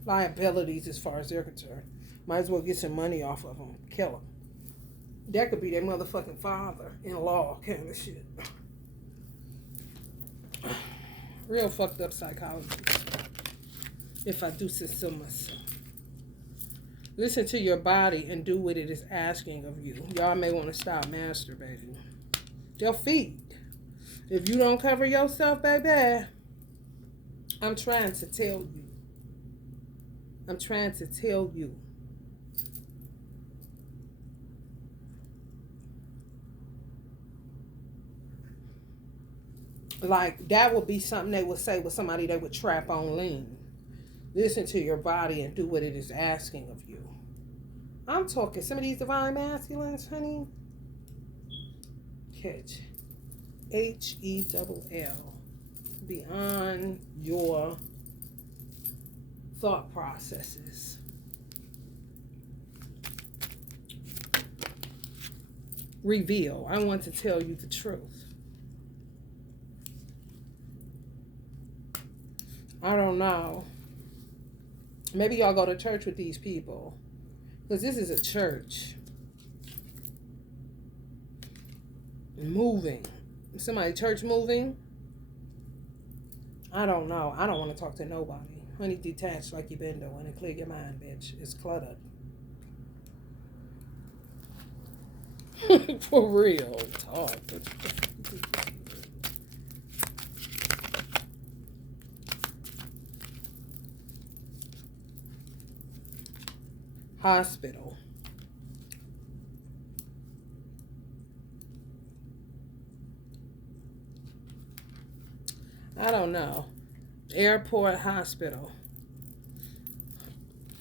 Liabilities as far as they're concerned. Might as well get some money off of them. Kill them. That could be their motherfucking father-in-law kind of shit. Real fucked up psychology. If I do say so myself. Listen to your body and do what it is asking of you. Y'all may want to stop masturbating. They'll feed. If you don't cover yourself, baby, I'm trying to tell you. I'm trying to tell you. Like, that would be something they would say with somebody they would trap on lean. Listen to your body and do what it is asking of you. I'm talking some of these divine masculines, honey. Catch. HELL. Beyond your thought processes. Reveal. I want to tell you the truth. I don't know. Maybe y'all go to church with these people. Because this is a church. Moving. Somebody church moving? I don't know. I don't want to talk to nobody. Honey, detach like you been doing and clear your mind, bitch. It's cluttered. For real. Talk. Hospital. I don't know. Airport, hospital.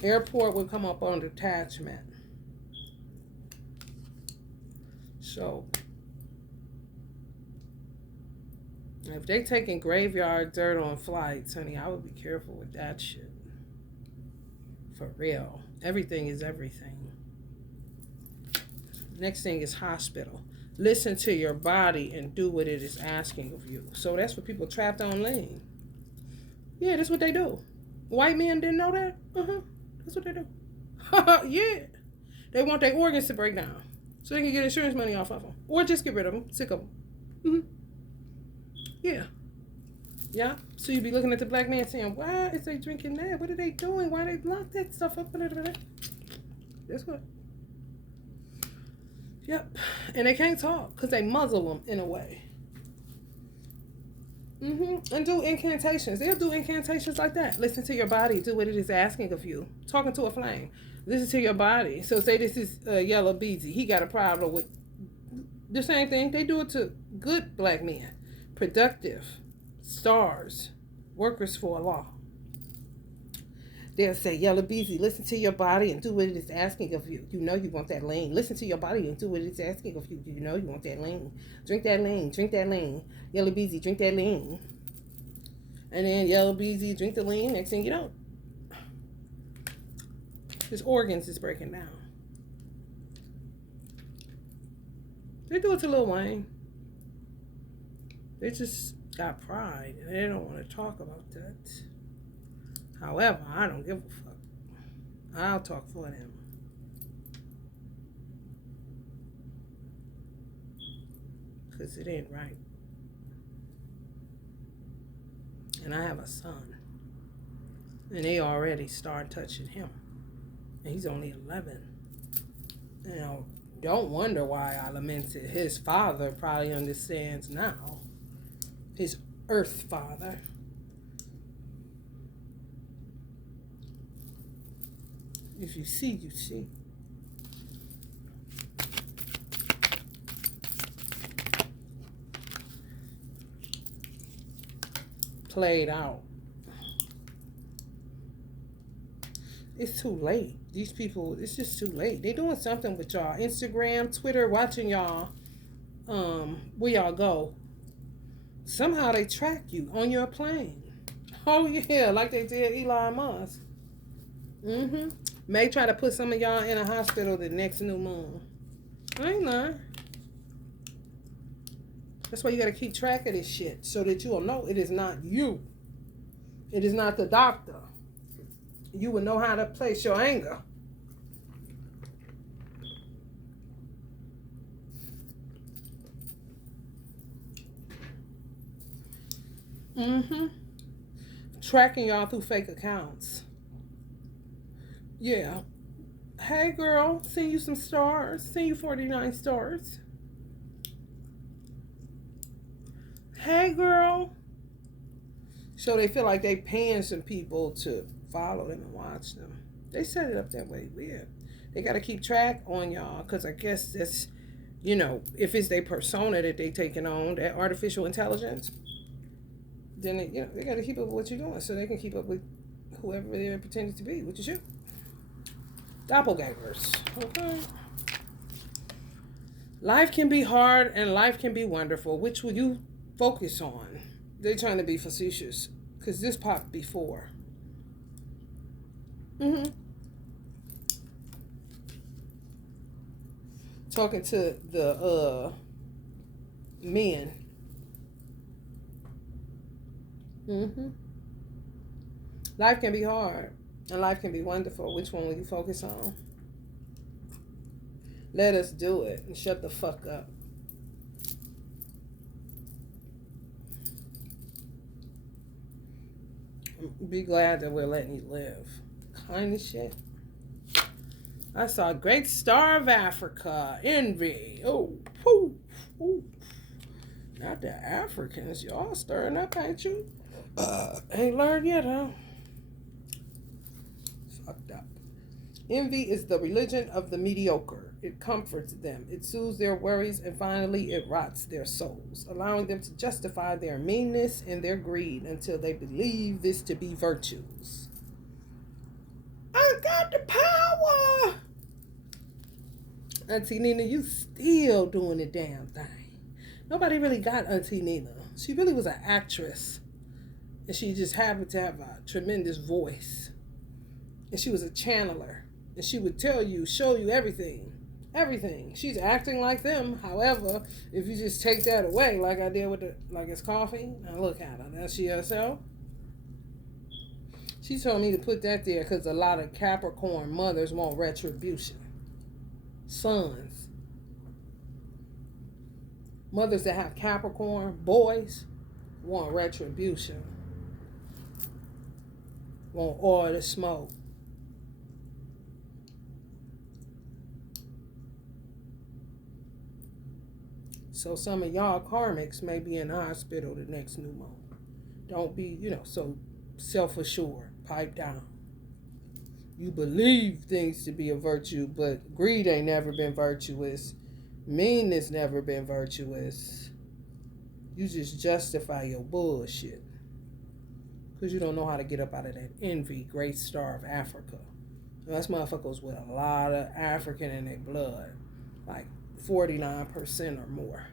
Airport would come up on detachment. So, if they taking graveyard dirt on flights, honey, I would be careful with that shit. For real. Everything is everything. Next thing is hospital. Listen to your body and do what it is asking of you. So that's what people trapped on lean. Yeah, that's what they do. White men didn't know that? That's what they do. Yeah. They want their organs to break down so they can get insurance money off of them. Or just get rid of them. Sick of them. Yeah. Yeah. So you be looking at the black man saying, why is they drinking that? What are they doing? Why they lock that stuff up? That's what. Yep. And they can't talk because they muzzle them in a way. And do incantations. They'll do incantations like that. Listen to your body. Do what it is asking of you. Talking to a flame. Listen to your body. So say this is Yellow Beezy. He got a problem with the same thing. They do it to good black men. Productive. Stars. Workers for Allah. They'll say, Yellow Beezy, listen to your body and do what it is asking of you. You know you want that lean. Listen to your body and do what it is asking of you. You know you want that lean. Drink that lean. Drink that lean. Yellow Beezy, drink that lean. And then Yellow Beezy, drink the lean. Next thing you know, his organs is breaking down. They do it to Lil Wayne. They just got pride and they don't want to talk about that. However, I don't give a fuck. I'll talk for them. Because it ain't right. And I have a son. And they already start touching him. And he's only 11. You know, don't wonder why I lamented. His father probably understands now. His earth father. If you see, you see. Played out. It's too late. These people, it's just too late. They doing something with y'all. Instagram, Twitter, watching y'all. Where y'all go. Somehow they track you on your plane. Oh yeah, like they did Elon Musk. May try to put some of y'all in a hospital the next new moon. I ain't lying. That's why you gotta keep track of this shit so that you will know it is not you. It is not the doctor. You will know how to place your anger. Tracking y'all through fake accounts. Yeah. Hey girl, send you some stars. Send you 49 stars. Hey girl. So they feel like they paying some people to follow them and watch them. They set it up that way. Weird. They got to keep track on y'all because I guess that's, you know, if it's their persona that they taking on, that artificial intelligence, then they, you know, they got to keep up with what you're doing so they can keep up with whoever they're pretending to be, which is you. Doppelgangers. Okay. Life can be hard and life can be wonderful. Which will you focus on? They're trying to be facetious because this popped before. Talking to the men. Life can be hard and life can be wonderful. Which one will you focus on? Let us do it and shut the fuck up. Be glad that we're letting you live. Kind of shit. I saw a great star of Africa. Envy. Oh, poof, poof. Not the Africans. Y'all stirring up, ain't you? Ain't learned yet, huh? Fucked up. Envy is the religion of the mediocre. It comforts them, it soothes their worries, and finally it rots their souls, allowing them to justify their meanness and their greed until they believe this to be virtues. I got the power! Auntie Nina, you still doing the damn thing. Nobody really got Auntie Nina. She really was an actress. And she just happened to have a tremendous voice. And she was a channeler. And she would tell you, show you everything. Everything. She's acting like them. However, if you just take that away, like I did with like it's coffee. Now look at her. That's she herself. She told me to put that there because a lot of Capricorn mothers want retribution. Sons. Mothers that have Capricorn boys want retribution. Want all the smoke. So some of y'all karmics may be in the hospital the next new moon. Don't be, so self-assured. Pipe down. You believe things to be a virtue, but greed ain't never been virtuous. Meanness never been virtuous. You just justify your bullshit. Because you don't know how to get up out of that envy, great star of Africa. That's motherfuckers with a lot of African in their blood. Like 49% or more.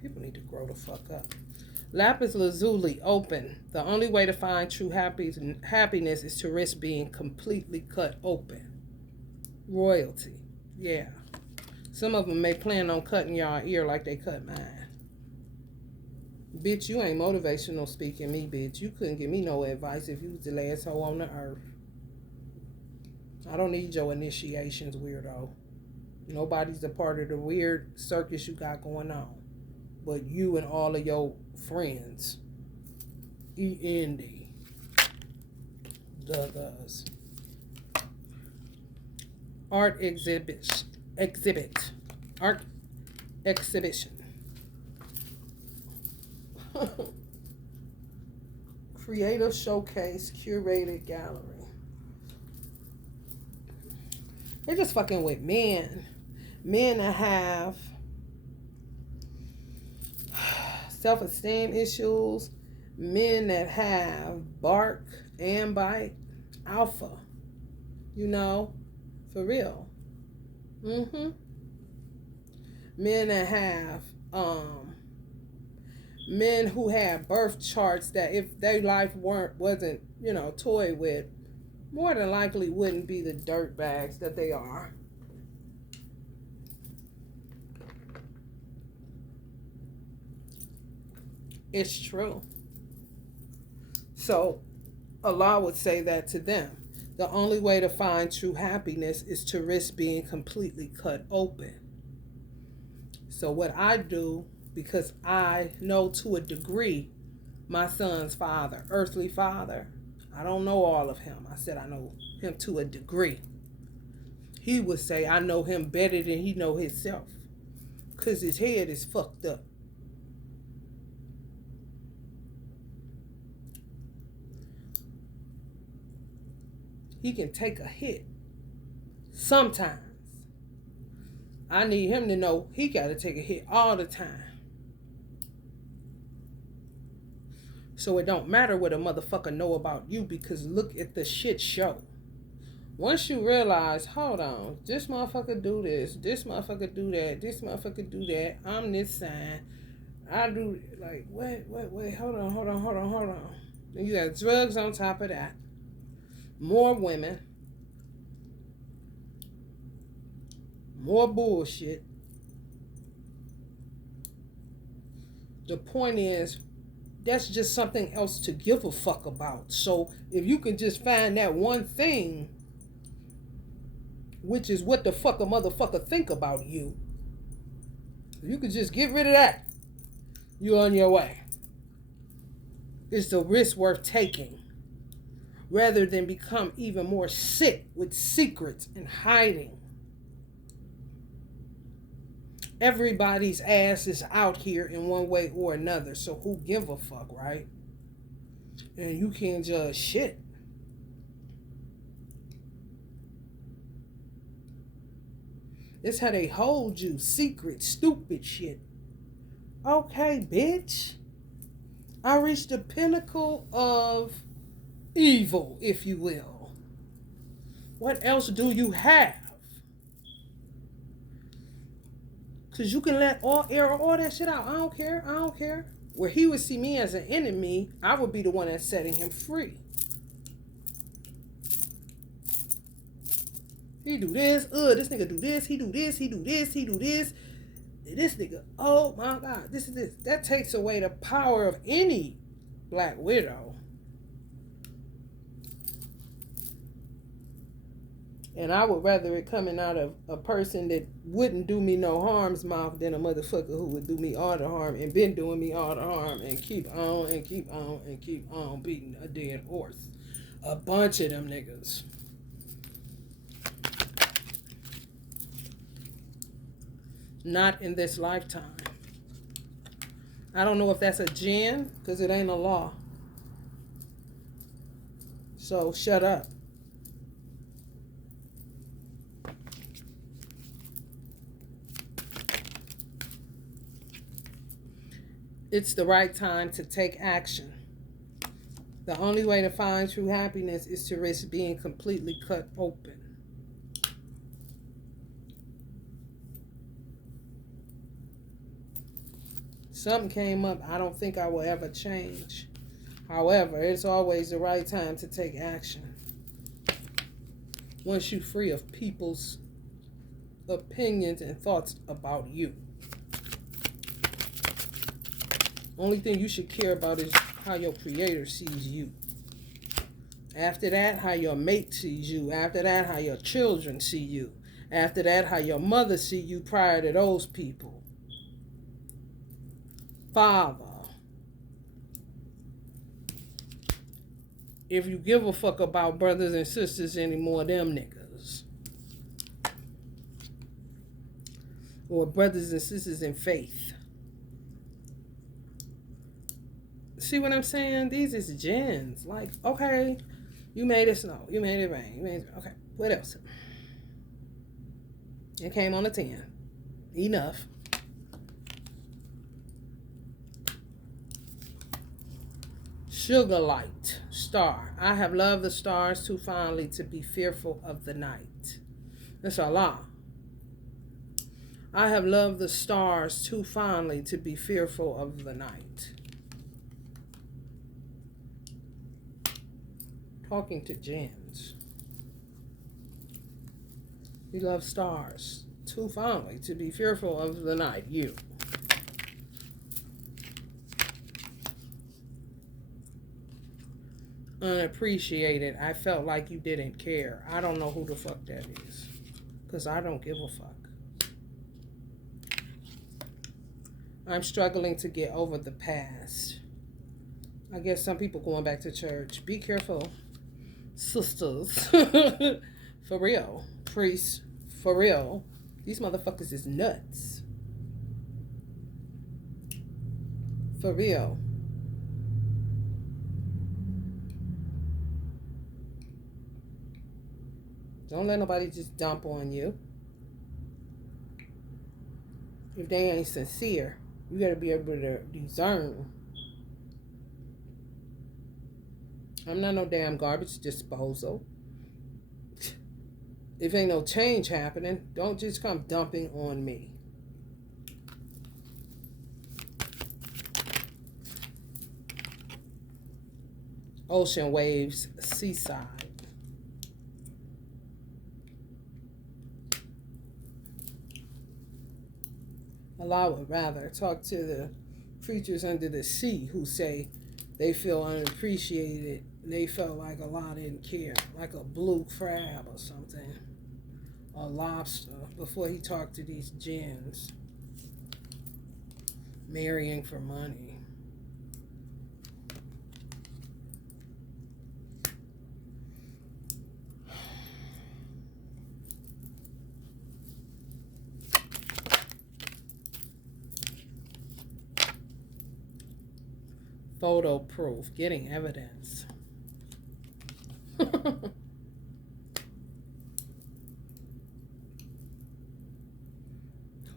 People need to grow the fuck up. Lapis lazuli, open. The only way to find true happiness is to risk being completely cut open. Royalty. Yeah. Some of them may plan on cutting y'all ear like they cut mine. Bitch, you ain't motivational speaking me, bitch. You couldn't give me no advice if you was the last hoe on the earth. I don't need your initiations, weirdo. Nobody's a part of the weird circus you got going on. But you and all of your friends. E-N-D. Does. Art exhibit. Art exhibition. Creative showcase, curated gallery. They're just fucking with men. Men that have self-esteem issues. Men that have bark and bite. Alpha. For real. Men that have men who have birth charts that if their life wasn't toyed with, more than likely wouldn't be the dirt bags that they are. It's true. So Allah would say that to them. The only way to find true happiness is to risk being completely cut open. So what I do, because I know to a degree my son's father, earthly father, I don't know all of him. I said I know him to a degree. He would say I know him better than he know himself. Because his head is fucked up. He can take a hit. Sometimes. I need him to know he got to take a hit all the time. So it don't matter what a motherfucker know about you, because look at the shit show. Once you realize, hold on, this motherfucker do this motherfucker do that, this motherfucker do that, I'm this sign, I do, like, wait, hold on. And you got drugs on top of that. More women. More bullshit. The point is, that's just something else to give a fuck about. So if you can just find that one thing, which is what the fuck a motherfucker think about you, if you could just get rid of that, you're on your way. It's the risk worth taking, rather than become even more sick with secrets and hiding. Everybody's ass is out here in one way or another. So who give a fuck, right? And you can't judge shit. It's how they hold you. Secret, stupid shit. Okay, bitch. I reached the pinnacle of evil, if you will. What else do you have? Because you can let air all that shit out. I don't care. I don't care. Where he would see me as an enemy, I would be the one that's setting him free. He do this. This nigga do this. He do this. He do this. He do this. This nigga, oh my God, this is this. That takes away the power of any black widow. And I would rather it coming out of a person that wouldn't do me no harm's mouth than a motherfucker who would do me all the harm and been doing me all the harm and keep on and keep on and keep on beating a dead horse. A bunch of them niggas. Not in this lifetime. I don't know if that's a jinn, because it ain't a law. So shut up. It's the right time to take action. The only way to find true happiness is to risk being completely cut open. Something came up I don't think I will ever change. However, it's always the right time to take action. Once you're free of people's opinions and thoughts about you. Only thing you should care about is how your creator sees you. After that, how your mate sees you. After that, how your children see you. After that, how your mother see you prior to those people. Father, if you give a fuck about brothers and sisters anymore, them niggas. Or brothers and sisters in faith. See what I'm saying? These is gens. Like, okay, you made it snow. You made it rain. You made it, okay, what else? It came on a 10. Enough. Sugar light, star. I have loved the stars too fondly to be fearful of the night. That's Allah. I have loved the stars too fondly to be fearful of the night. Talking to gens. You love stars too fondly to be fearful of the night. You. Unappreciated. I felt like you didn't care. I don't know who the fuck that is. Because I don't give a fuck. I'm struggling to get over the past. I guess some people going back to church. Be careful, sisters. For real. Priests. For real. These motherfuckers is nuts. For real. Don't let nobody just dump on you. If they ain't sincere, you gotta be able to discern. I'm not no damn garbage disposal. If ain't no change happening, don't just come dumping on me. Ocean waves, seaside. Allah would rather talk to the creatures under the sea who say they feel unappreciated. They felt like Allah didn't care, like a blue crab or something, a lobster, before he talked to these jinns marrying for money. Photo proof. Getting evidence.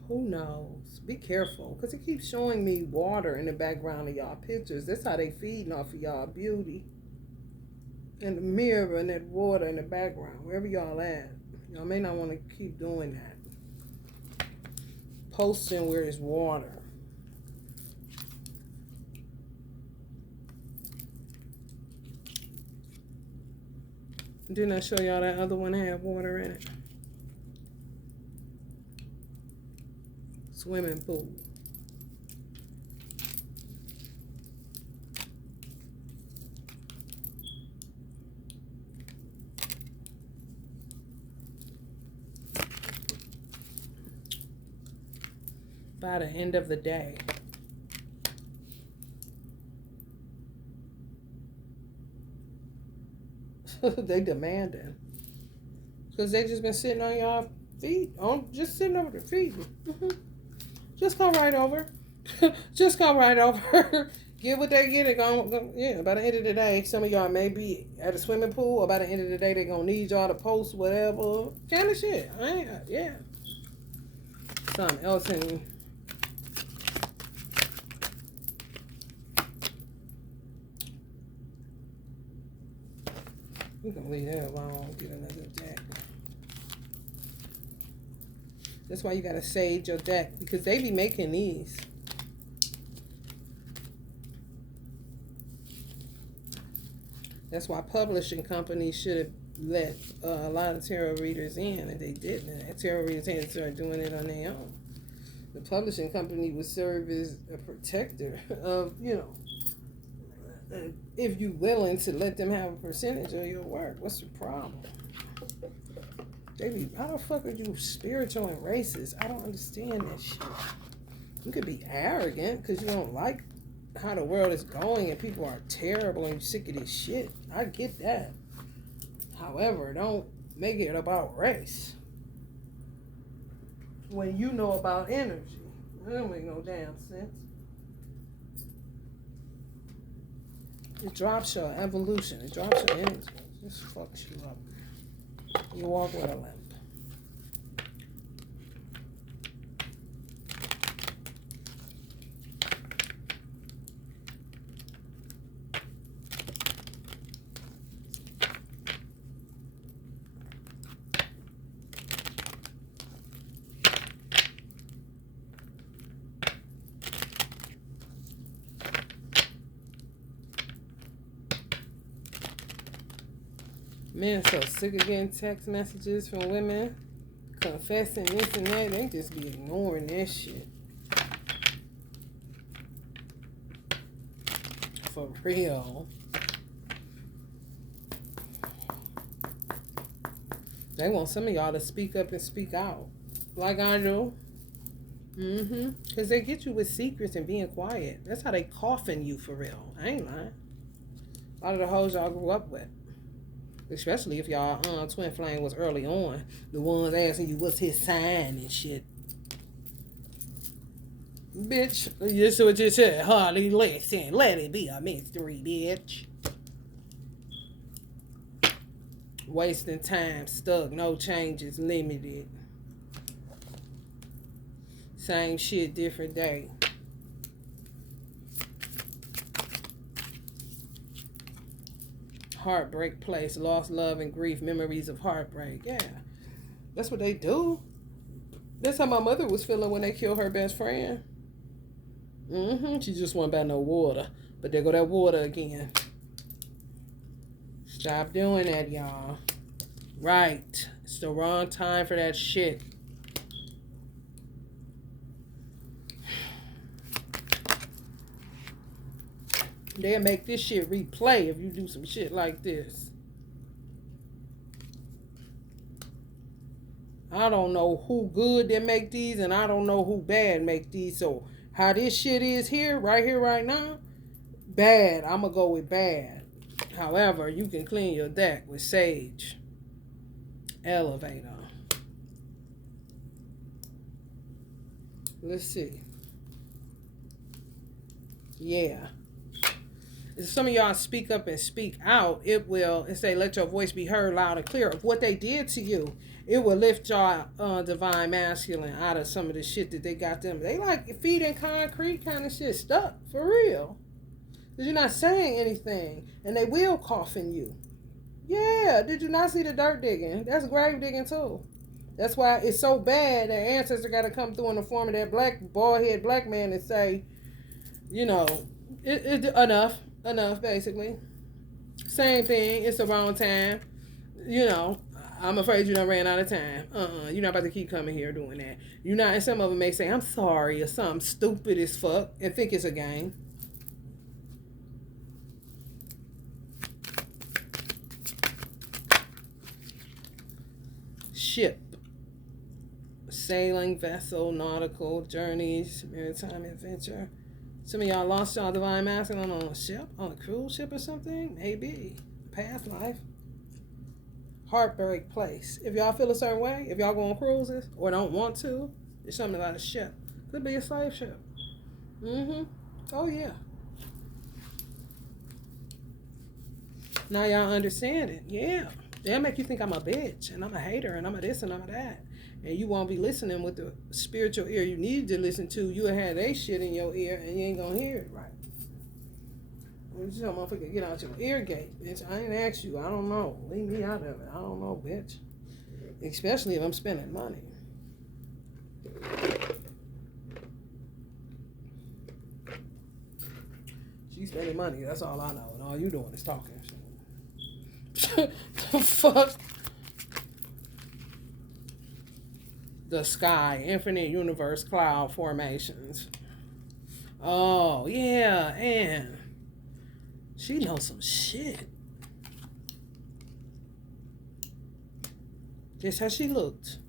Who knows? Be careful, because it keeps showing me water in the background of y'all pictures. That's how they feeding off of y'all beauty. And the mirror and that water in the background, wherever y'all at. Y'all may not want to keep doing that. Posting where there's water. Didn't I show y'all that other one had water in it? Swimming pool. By the end of the day. They demanding. Because they just been sitting on y'all feet. Just sitting over their feet. Just come right over. Just come right over. Get what they get. Yeah, by the end of the day, some of y'all may be at a swimming pool, or by the end of the day, they're going to need y'all to post whatever. Kind of shit. Yeah. Something else in. We can leave that alone. Get another deck. That's why you gotta sage your deck, because they be making these. That's why publishing companies should have let a lot of tarot readers in, and they didn't. And tarot readers had to start doing it on their own. The publishing company would serve as a protector of, if you're willing to let them have a percentage of your work. What's the problem? How the fuck are you spiritual and racist? I don't understand that shit. You could be arrogant because you don't like how the world is going and people are terrible and you're sick of this shit. I get that. However, don't make it about race when you know about energy. That don't make no damn sense. It drops your evolution. It drops your energy. It just fucks you up. You walk with a limp. Men so sick of getting text messages from women confessing this and that. They just be ignoring that shit. For real. They want some of y'all to speak up and speak out. Like I do. Because they get you with secrets and being quiet. That's how they coffin you for real. I ain't lying. A lot of the hoes y'all grew up with. Especially if y'all twin flame was early on. The ones asking you what's his sign and shit. Bitch, this is what you said. Hardly listen. Let it be a mystery, bitch. Wasting time, stuck, no changes, limited. Same shit, different day. Heartbreak place, lost love and grief, memories of heartbreak. Yeah, that's what they do. That's how my mother was feeling when they killed her best friend. She just wasn't about no water. But there go that water again. Stop doing that, y'all. Right. It's the wrong time for that shit. They'll make this shit replay if you do some shit like this. I don't know who good that make these, and I don't know who bad make these. So how this shit is here, right now, bad. I'm going to go with bad. However, you can clean your deck with Sage. Elevator. Let's see. Yeah. If some of y'all speak up and speak out, it will, and say, let your voice be heard loud and clear of what they did to you. It will lift y'all divine masculine out of some of the shit that they got them. They like feet in concrete kind of shit, stuck for real. Because you're not saying anything, and they will coffin you. Yeah, did you not see the dirt digging? That's grave digging too. That's why it's so bad that ancestor got to come through in the form of that black, bald-head black man and say, you know, enough, basically. Same thing, it's the wrong time. You know, I'm afraid you done ran out of time. You're not about to keep coming here doing that. You're not, and some of them may say, I'm sorry, or something stupid as fuck, and think it's a game. Ship, sailing, vessel, nautical, journeys, maritime adventure. Some of y'all lost y'all divine masculine on a ship, on a cruise ship or something. Maybe. Past life. Heartbreak place. If y'all feel a certain way, if y'all go on cruises or don't want to, it's something about a ship. Could be a slave ship. Oh, yeah. Now y'all understand it. Yeah. They'll make you think I'm a bitch and I'm a hater and I'm a this and I'm a that. And you won't be listening with the spiritual ear you need to listen to. You'll have that shit in your ear and you ain't gonna hear it right. You know, motherfucker, get out your ear gate, bitch. I ain't asked you. I don't know. Leave me out of it. I don't know, bitch. Especially if I'm spending money. She's spending money. That's all I know. And all you doing is talking. Fuck. The sky, infinite universe, cloud formations. Oh, yeah, and she knows some shit. Just how she looked.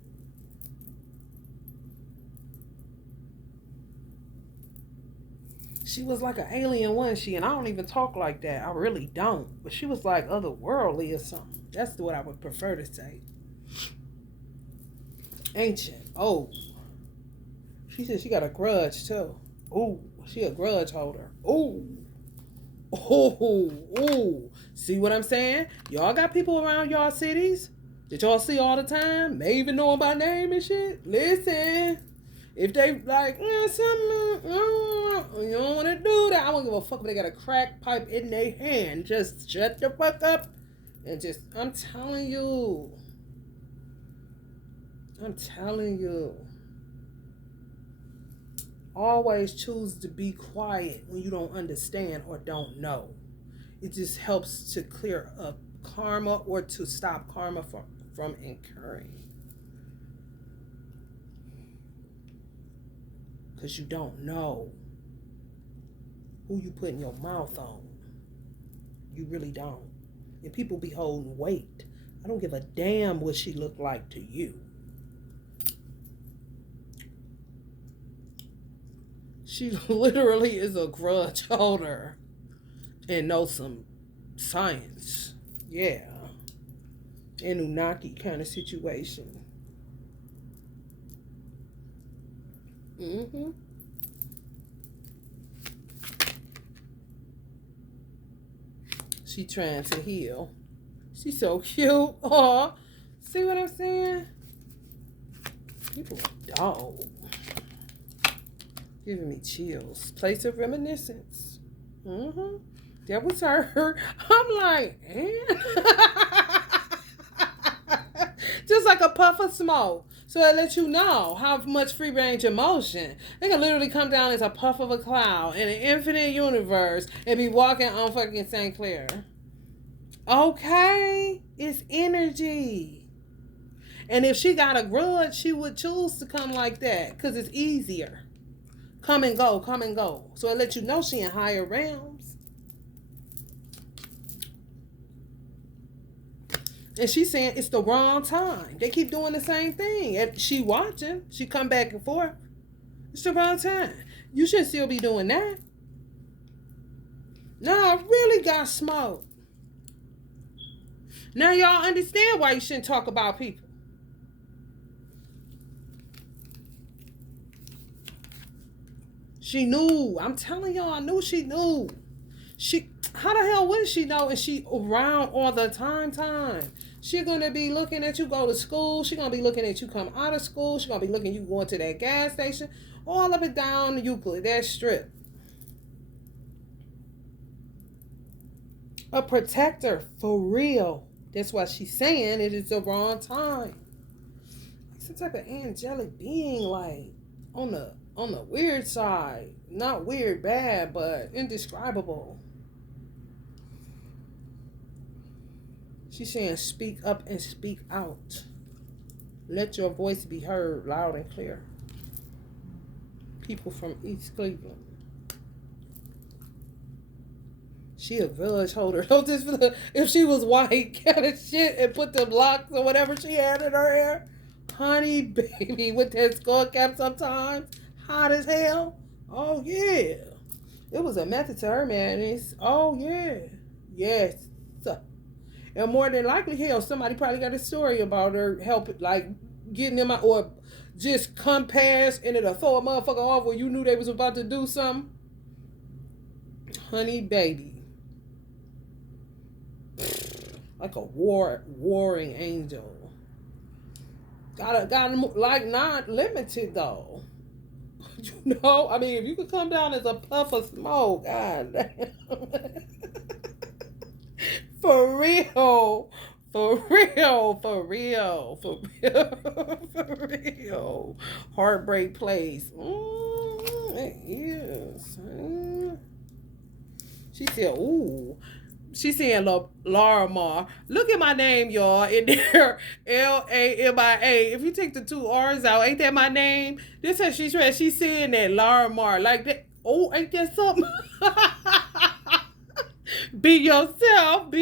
She was like an alien, wasn't she? And I don't even talk like that. I really don't. But she was like otherworldly or something. That's what I would prefer to say. Ancient. Oh. She said she got a grudge too. Oh, she a grudge holder. Oh. Oh. See what I'm saying? Y'all got people around y'all cities that y'all see all the time. May even know them by name and shit. Listen. If they like, something, you don't want to do that. I don't give a fuck if they got a crack pipe in their hand. Just shut the fuck up. And just, I'm telling you. Always choose to be quiet when you don't understand or don't know. It just helps to clear up karma or to stop karma from incurring. Because you don't know who you putting your mouth on. You really don't. And people be holding weight. I don't give a damn what she looked like to you. She literally is a grudge holder and knows some science. Yeah. Anunnaki kind of situation. She trying to heal. She's so cute. Aw. See what I'm saying? People are dog. Giving me chills. Place of reminiscence. That was her. I'm like, just like a puff of smoke. So it lets you know how much free range of motion. They can literally come down as a puff of a cloud in an infinite universe and be walking on fucking St. Clair. Okay, it's energy. And if she got a grudge, she would choose to come like that because it's easier. Come and go, come and go. So it lets you know she in higher realms. And she's saying it's the wrong time. They keep doing the same thing. If she watching, she come back and forth. It's the wrong time. You should still be doing that. No, I really got smoked. Now y'all understand why you shouldn't talk about people. She knew. I'm telling y'all, I knew she knew. How the hell would she know? And she around all the time. She gonna be looking at you go to school. She gonna be looking at you come out of school. She gonna be looking at you going to that gas station. All of it down Euclid, that strip. A protector, for real. That's why she's saying it is the wrong time. Some type of angelic being, like on the weird side. Not weird bad, but indescribable. She's saying speak up and speak out. Let your voice be heard loud and clear. People from East Cleveland. She a grudge holder. Don't just if she was white kind of shit and put them locks or whatever she had in her hair. Honey baby with that skull cap sometimes. Hot as hell. Oh yeah. It was a method to her madness. Oh yeah. Yes. And more than likely, hell, somebody probably got a story about her help, like getting them out, or just come past and it'll throw a motherfucker off where you knew they was about to do something. Honey baby. Like a warring angel. Got like not limited though. You know, I mean, if you could come down as a puff of smoke, god damn. For real. Heartbreak Place. It is. She said, ooh. She's saying Laura Mar. Look at my name, y'all. In there, Lamia. If you take the 2 R's out, ain't that my name? This is she's read. She's saying that Laura Mar. Like that. Oh, ain't that something? Be yourself.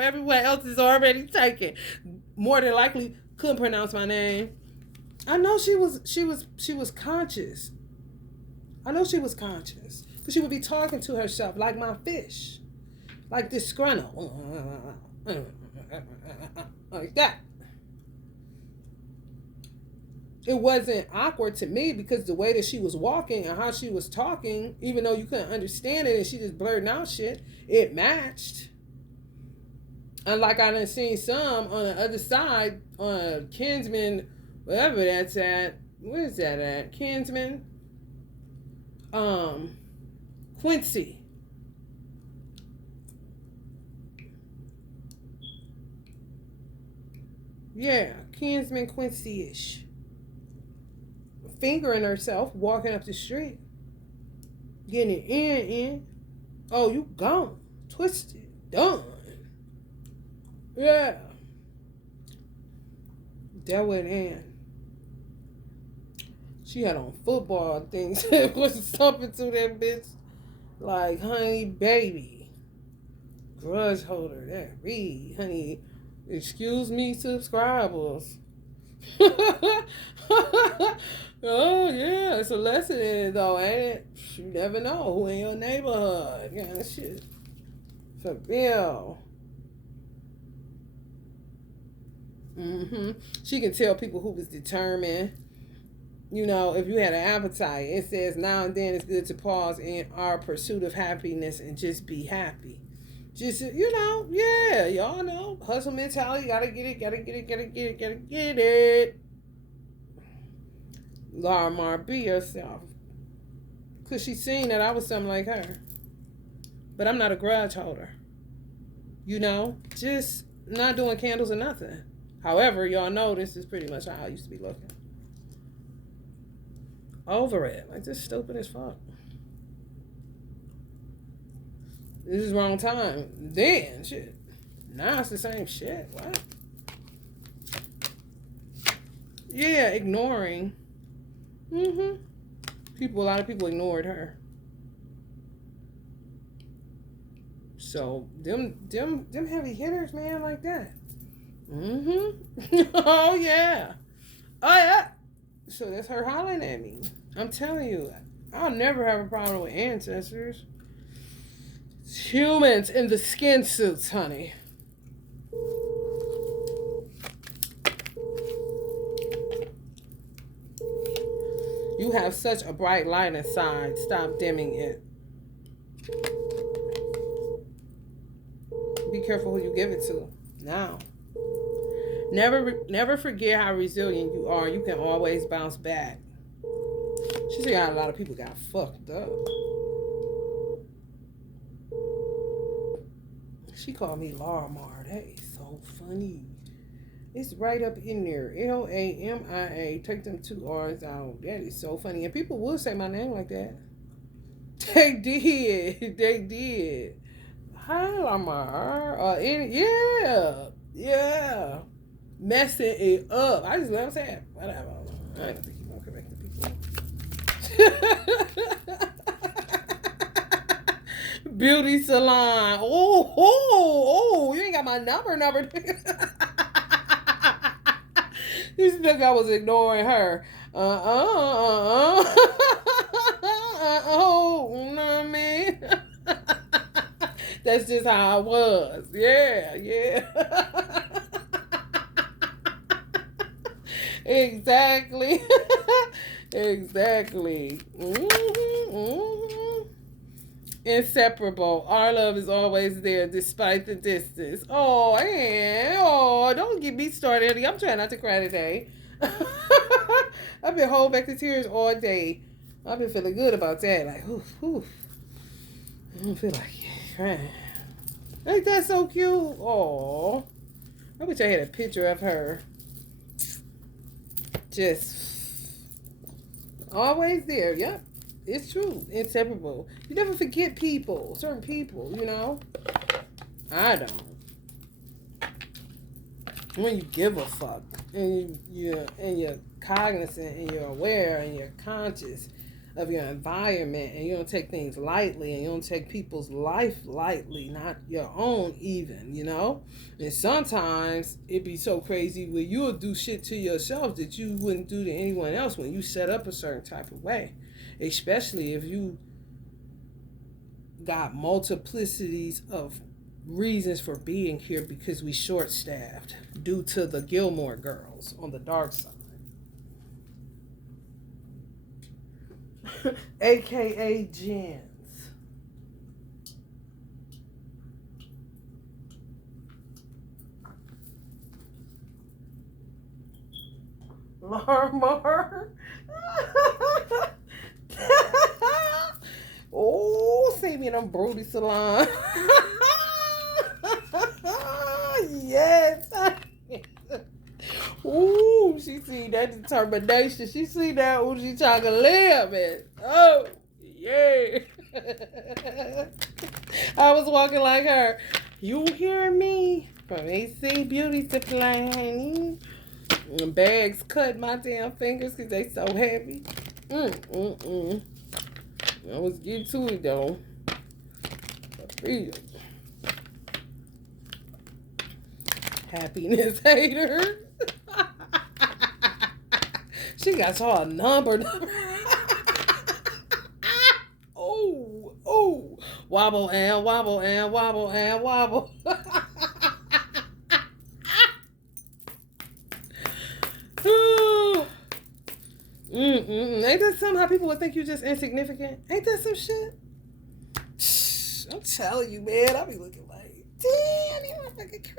Everyone else is already taken. More than likely, couldn't pronounce my name. I know she was conscious. But she would be talking to herself like my fish, like disgruntled, like that. It wasn't awkward to me because the way that she was walking and how she was talking, even though you couldn't understand it and she just blurting out shit, it matched. Unlike I done seen some on the other side, Kinsman, wherever that's at. Where is that at? Kinsman? Quincy. Yeah, Kinsman Quincy-ish. Fingering herself, walking up the street. Getting it in. Oh, you gone. Twisted. Done. Yeah. That went in. She had on football things. Was stomping to that bitch. Like, honey, baby. Grudge holder. That read. Honey, excuse me, subscribers. Oh yeah, it's a lesson in it though, ain't it? You never know who in your neighborhood. Yeah, that shit. For real. She can tell people who was determined. You know, if you had an appetite, it says now and then it's good to pause in our pursuit of happiness and just be happy. Just, you know, yeah, y'all know. Hustle mentality, gotta get it. Laura Mar, be yourself. Because she seen that I was something like her. But I'm not a grudge holder. You know, just not doing candles or nothing. However, y'all know this is pretty much how I used to be looking. Over it. Like, just stupid as fuck. This is wrong time. Then, shit. Now it's the same shit. What? Yeah, ignoring. A lot of people ignored her. So, them heavy hitters, man, like that. Oh, yeah. Oh, yeah. So that's her hollering at me. I'm telling you, I'll never have a problem with ancestors. It's humans in the skin suits, honey. You have such a bright light inside. Stop dimming it. careful who you give it to. Now, never forget how resilient you are. You can always bounce back. She said a lot of people got fucked up. She called me Lamar. That is so funny. It's right up in there. Lamia. Take them 2 R's out. That is so funny. And people will say my name like that. They did. They did. Hi, Lamar. Yeah. Messing it up. I just let them say it. Whatever. I don't have to keep on correcting people. Beauty salon. Oh, you ain't got my number. You think I was ignoring her. Oh, you know what I mean? That's just how I was. Yeah. Exactly. Inseparable. Our love is always there despite the distance. Don't get me started. I'm trying not to cry today. I've been holding back the tears all day. I've been feeling good about that. Like, oof. I don't feel like crying. Ain't that so cute? Oh, I wish I had a picture of her. Just always there. Yep. It's true. Inseparable. You never forget people. Certain people, you know? I don't. When you give a fuck and you're cognizant and you're aware and you're conscious of your environment and you don't take things lightly and you don't take people's life lightly, not your own even, you know? And sometimes it be so crazy where you'll do shit to yourself that you wouldn't do to anyone else when you set up a certain type of way. Especially if you got multiplicities of reasons for being here because we short-staffed due to the Gilmore Girls on the dark side. AKA Jens. Lamar. Oh, see me in a beauty salon. Yes. Ooh, she see that determination. She see that. Ooh, she trying to live it. Oh, yeah. I was walking like her. You hear me? From AC Beauty Supply. Bags cut my damn fingers because they so heavy. I was getting to it though. Happiness hater. She got saw a number. Oh. Wobble and wobble and wobble and wobble. Ain't that somehow people would think you just insignificant? Ain't that some shit? I'm telling you, man. I be looking like, damn, you motherfucking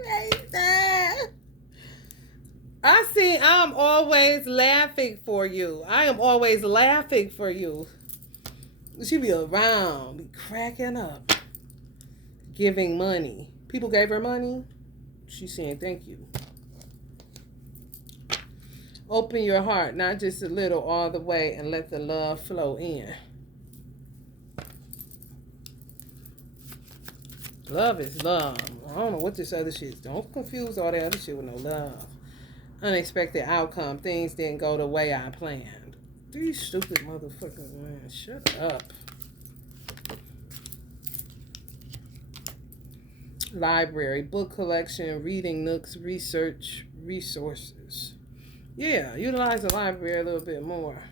crazy. I'm always laughing for you. I am always laughing for you. She be around, be cracking up, giving money. People gave her money. She's saying thank you. Open your heart, not just a little, all the way, and let the love flow in. Love is love. I don't know what this other shit is. Don't confuse all that other shit with no love. Unexpected outcome. Things didn't go the way I planned. These stupid motherfuckers, man. Shut up. Library, book collection, reading nooks, research, resources. Yeah, utilize the library a little bit more.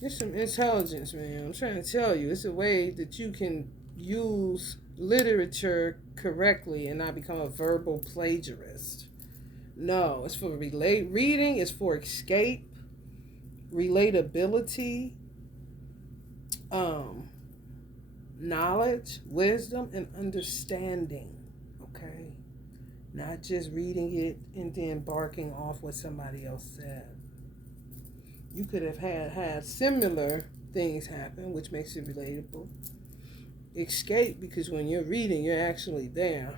Get some intelligence, man. I'm trying to tell you, it's a way that you can use literature correctly and not become a verbal plagiarist. No, it's for reading is for escape, relatability, knowledge, wisdom, and understanding. not just reading it and then barking off what somebody else said. You could have had similar things happen, which makes it relatable. Escape, because when you're reading, you're actually there.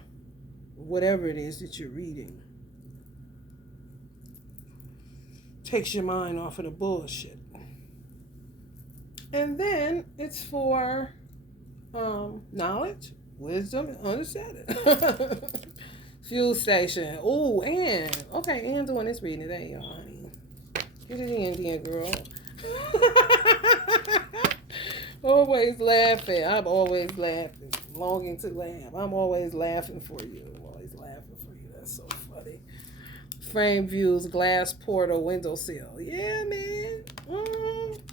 Whatever it is that you're reading takes your mind off of the bullshit. And then it's for knowledge, wisdom, and understanding. Fuel station. Oh, and okay, and doing this reading today, y'all, honey. Get it in, dear girl. Always laughing. I'm always laughing. Longing to laugh. I'm always laughing for you. I'm always laughing for you. That's so funny. Frame views, glass portal, windowsill. Yeah, man.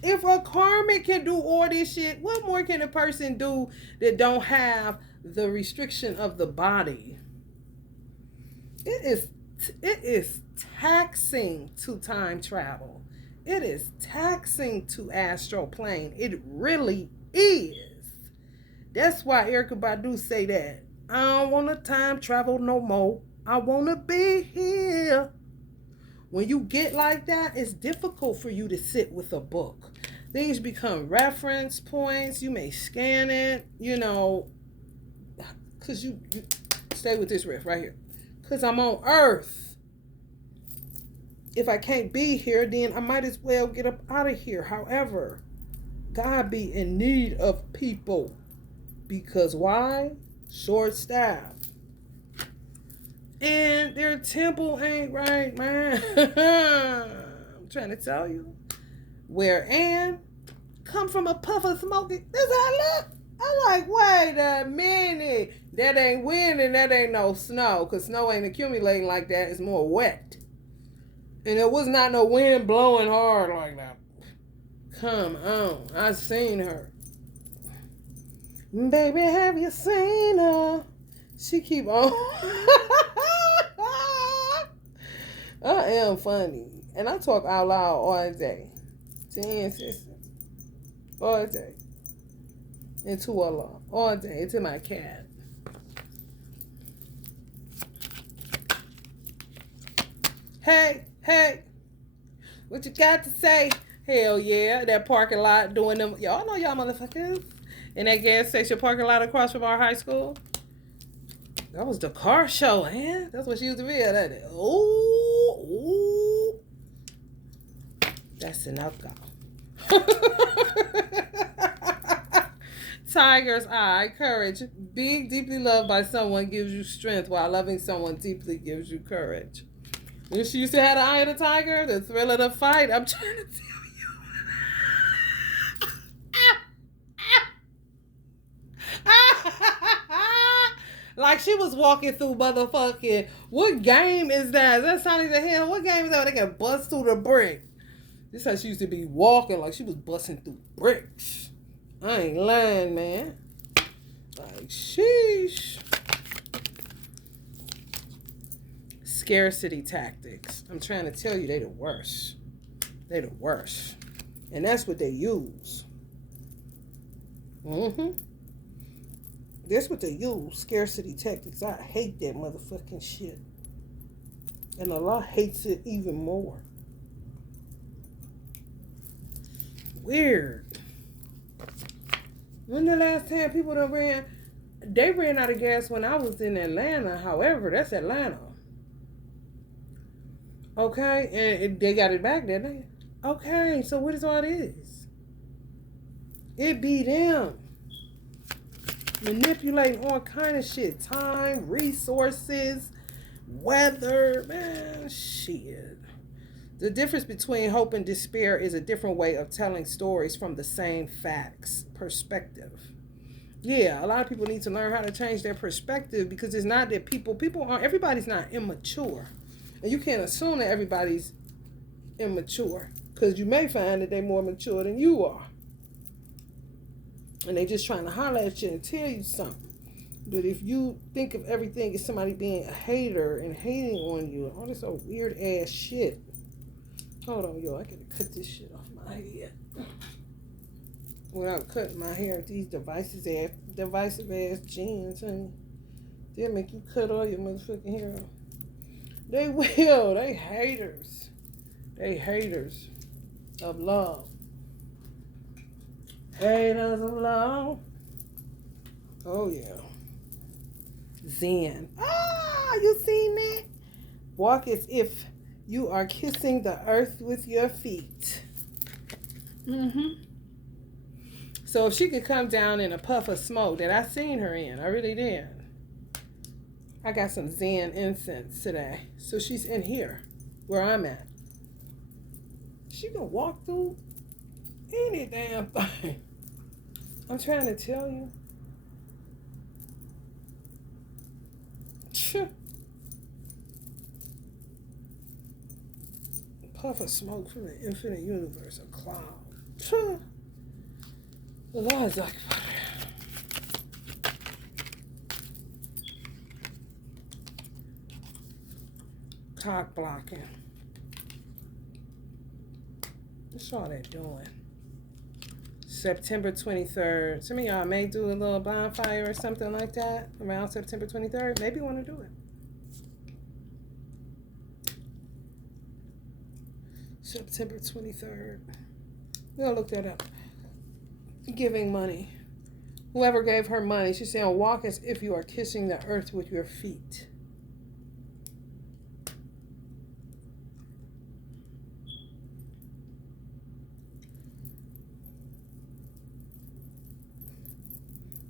If a karmic can do all this shit, what more can a person do that don't have the restriction of the body? It is taxing to time travel. It is taxing to astral plane. It really is. That's why Erykah Badu say that. I don't want to time travel no more. I want to be here. When you get like that, it's difficult for you to sit with a book. Things become reference points. You may scan it, because you stay with this riff right here. Because I'm on Earth. If I can't be here, then I might as well get up out of here. However, God be in need of people. Because why? Short staff. And their temple ain't right, man. I'm trying to tell you. Where Ann come from a puff of smoke. That's how I look. I'm like, wait a minute. That ain't wind and that ain't no snow. Because snow ain't accumulating like that. It's more wet. And there was not no wind blowing hard like that. Come on. I seen her. Baby, have you seen her? She keep on. I am funny. And I talk out loud all day. To ancestors. All day. And to Allah. All day. And to my cat. Hey. What you got to say? Hell yeah. That parking lot doing them. Y'all know y'all motherfuckers. In that gas station parking lot across from our high school. That was the car show, man. That's what she used to be at. Ooh. That's an alcohol. Tiger's eye, courage. Being deeply loved by someone gives you strength, while loving someone deeply gives you courage. You she used to have the eye of the tiger, the thrill of the fight. I'm trying to tell you. Like she was walking through motherfucking. What game is that? Is that Sonic the Hedgehog? What game is that? Where they can bust through the brick. This is how she used to be walking, like she was busting through bricks. I ain't lying, man. Like, sheesh. Scarcity tactics. I'm trying to tell you, they the worst. They the worst. And that's what they use. That's what they use. Scarcity tactics. I hate that motherfucking shit. And Allah hates it even more. Weird. When the last time people done ran? They ran out of gas when I was in Atlanta. However, that's Atlanta. Okay, and they got it back, didn't they? Okay, so what is all this? It be them. Manipulating all kind of shit. Time, resources, weather, man, shit. The difference between hope and despair is a different way of telling stories from the same facts, perspective. Yeah, a lot of people need to learn how to change their perspective because it's not that everybody's not immature. And you can't assume that everybody's immature because you may find that they're more mature than you are. And they just trying to holler at you and tell you something. But if you think of everything as somebody being a hater and hating on you, all this old weird ass shit. Hold on, yo, I gotta cut this shit off my head. Without cutting my hair with these divisive ass jeans, honey. They'll make you cut all your motherfucking hair off. They will. They haters. They haters of love. Haters of love. Oh, yeah. Zen. Ah, you seen that? Walk as if you are kissing the earth with your feet. Mm-hmm. So if she could come down in a puff of smoke that I seen her in, I really did. I got some Zen incense today. So she's in here, where I'm at. She can walk through any damn thing. I'm trying to tell you. Puff of smoke from the infinite universe, a cloud. The Lord's like, cock blocking. What's all that doing? September 23rd. Some of y'all may do a little bonfire or something like that around September 23rd. Maybe you want to do it. September 23rd. We'll look that up. Giving money. Whoever gave her money, she's saying, walk as if you are kissing the earth with your feet.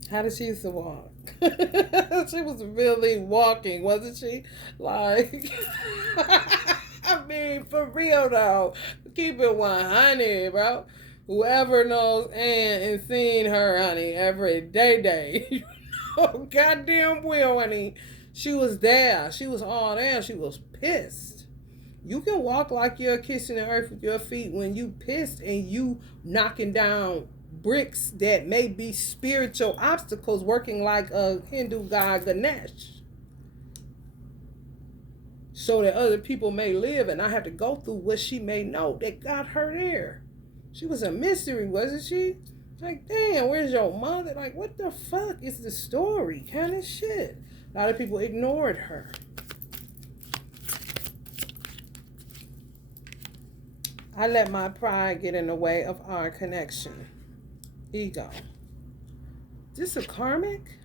How did she used to walk? She was really walking, wasn't she? Like, I mean, for real though. Keep it 100, bro. Whoever knows Ann and seen her, honey, every day. You know, goddamn well, honey. She was there. She was all there. She was pissed. You can walk like you're kissing the earth with your feet when you pissed and you knocking down bricks that may be spiritual obstacles, working like a Hindu god Ganesh, so that other people may live and not have to go through what she may know that got her there. She was a mystery, wasn't she? Like, damn, where's your mother? Like, what the fuck is the story? Kind of shit. A lot of people ignored her. I let my pride get in the way of our connection. Ego. This a karmic?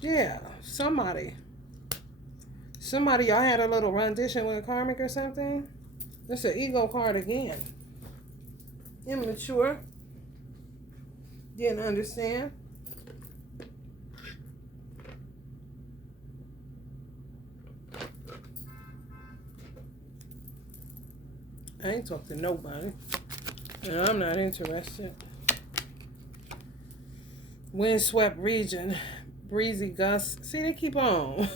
Yeah, somebody. Y'all had a little rendition with a karmic or something? That's an ego card again. Immature. Didn't understand. I ain't talk to nobody. And I'm not interested. Windswept region. Breezy gusts. See, they keep on.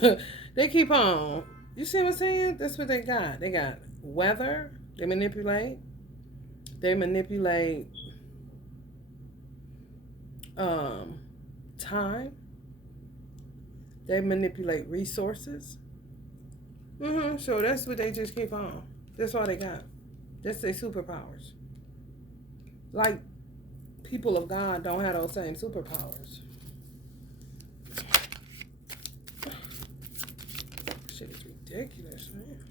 They keep on. You see what I'm saying? That's what they got. They got weather. They manipulate. They manipulate time. They manipulate resources. So that's what they just keep on. That's all they got. That's their superpowers. Like, people of God don't have those same superpowers. Shit is ridiculous, man.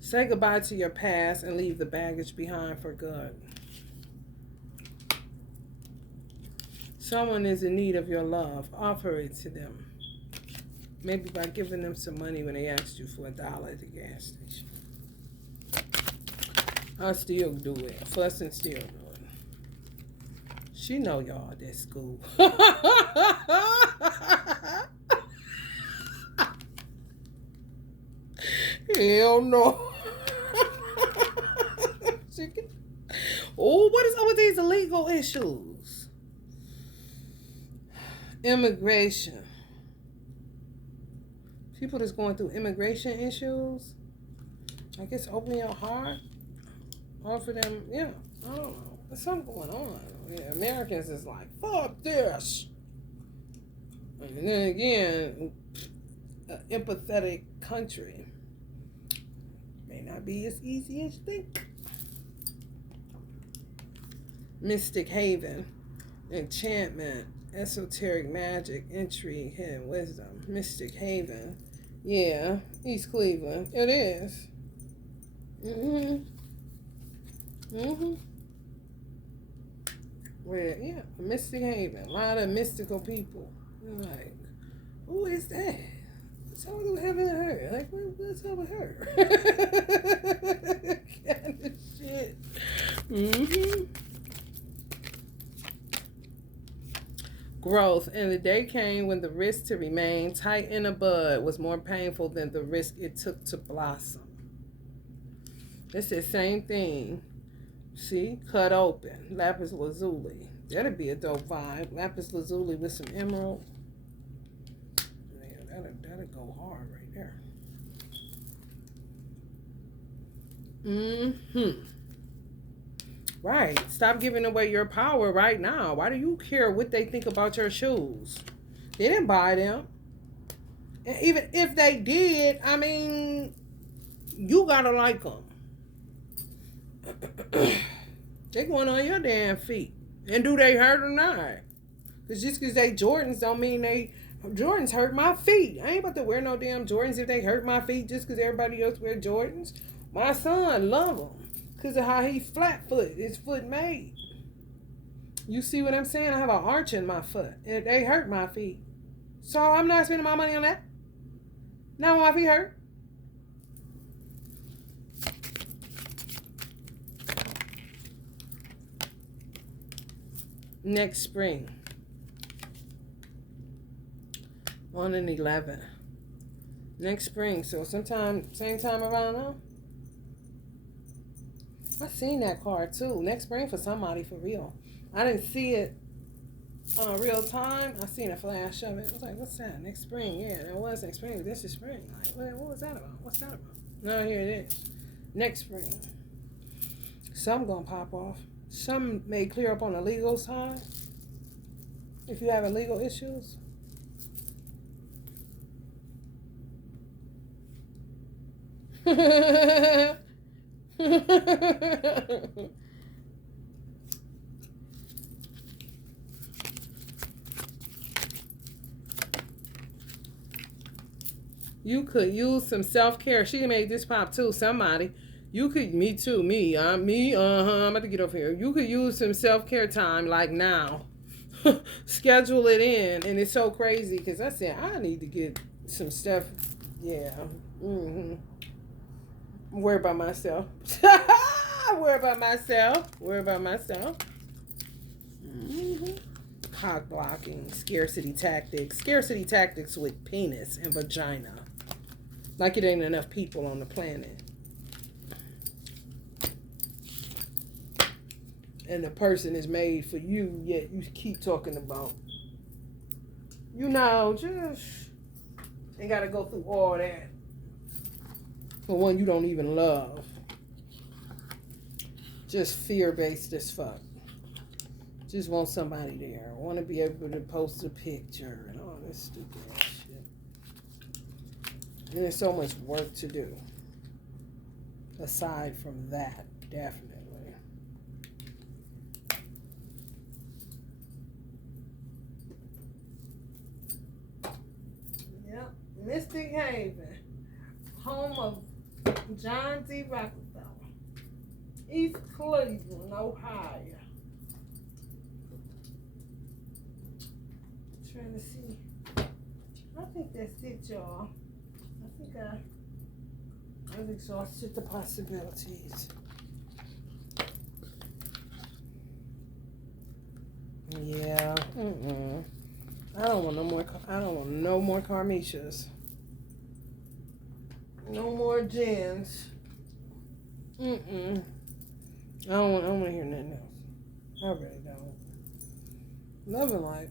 Say goodbye to your past and leave the baggage behind for good. Someone is in need of your love. Offer it to them. Maybe by giving them some money when they asked you for $1 at the gas station. I still do it. Fuss and still do it. She know y'all at that school. Hell no. Oh, what is up with these legal issues? Immigration. People that's going through immigration issues. I guess open your heart. Offer them, yeah, I don't know. There's something going on. Yeah, Americans is like, fuck this. And then again, an empathetic country may not be as easy as you think. Mystic Haven, enchantment, Esoteric magic, intrigue, hidden wisdom, mystic haven. Yeah, East Cleveland. It is. Where, yeah, mystic haven. A lot of mystical people. You're like, who is that? What's up with having her? Like, what's up with her? Kind of shit. Growth. And the day came when the risk to remain tight in a bud was more painful than the risk it took to blossom. It's the same thing. See? Cut open. Lapis lazuli. That'd be a dope vibe. Lapis lazuli with some emerald. Man, that'd go hard right there. Right. Stop giving away your power right now. Why do you care what they think about your shoes? They didn't buy them. And even if they did, I mean, you gotta like them. They going on your damn feet. And do they hurt or not? Because just because they Jordans don't mean Jordans hurt my feet. I ain't about to wear no damn Jordans if they hurt my feet just because everybody else wear Jordans. My son love them because of how he flat foot. His foot made. You see what I'm saying? I have an arch in my foot. And they hurt my feet. So I'm not spending my money on that. Not when my feet hurt. Next spring. 1 and 11. Next spring. So sometime, same time around now. I seen that card too. Next spring for somebody for real. I didn't see it real time. I seen a flash of it. I was like, what's that? Next spring. Yeah, it was next spring. But this is spring. Like, what was that about? What's that about? No, here it is. Next spring. Some gonna pop off. Some may clear up on the legal side. If you have legal issues. You could use some self-care. She made this pop too. Somebody. You could, me too, me. I'm about to get off here. You could use some self-care time like now. Schedule it in. And it's so crazy because I said, I need to get some stuff. Yeah. Worry about myself. Worry about myself. Cock blocking. Scarcity tactics. Scarcity tactics with penis and vagina. Like it ain't enough people on the planet. And the person is made for you, yet you keep talking about, just ain't gotta go through all that for one you don't even love. Just fear-based as fuck. Just want somebody there. Want to be able to post a picture and all this stupid ass shit. And there's so much work to do. Aside from that, definitely. Yep, Mystic Haven, home of John D. Rockefeller, East Cleveland, Ohio. Trying to see. I think that's it, y'all. I've exhausted the possibilities. Yeah. I don't want no more Carmishas. No more Jens. I don't want to hear nothing else. I really don't. Love and life.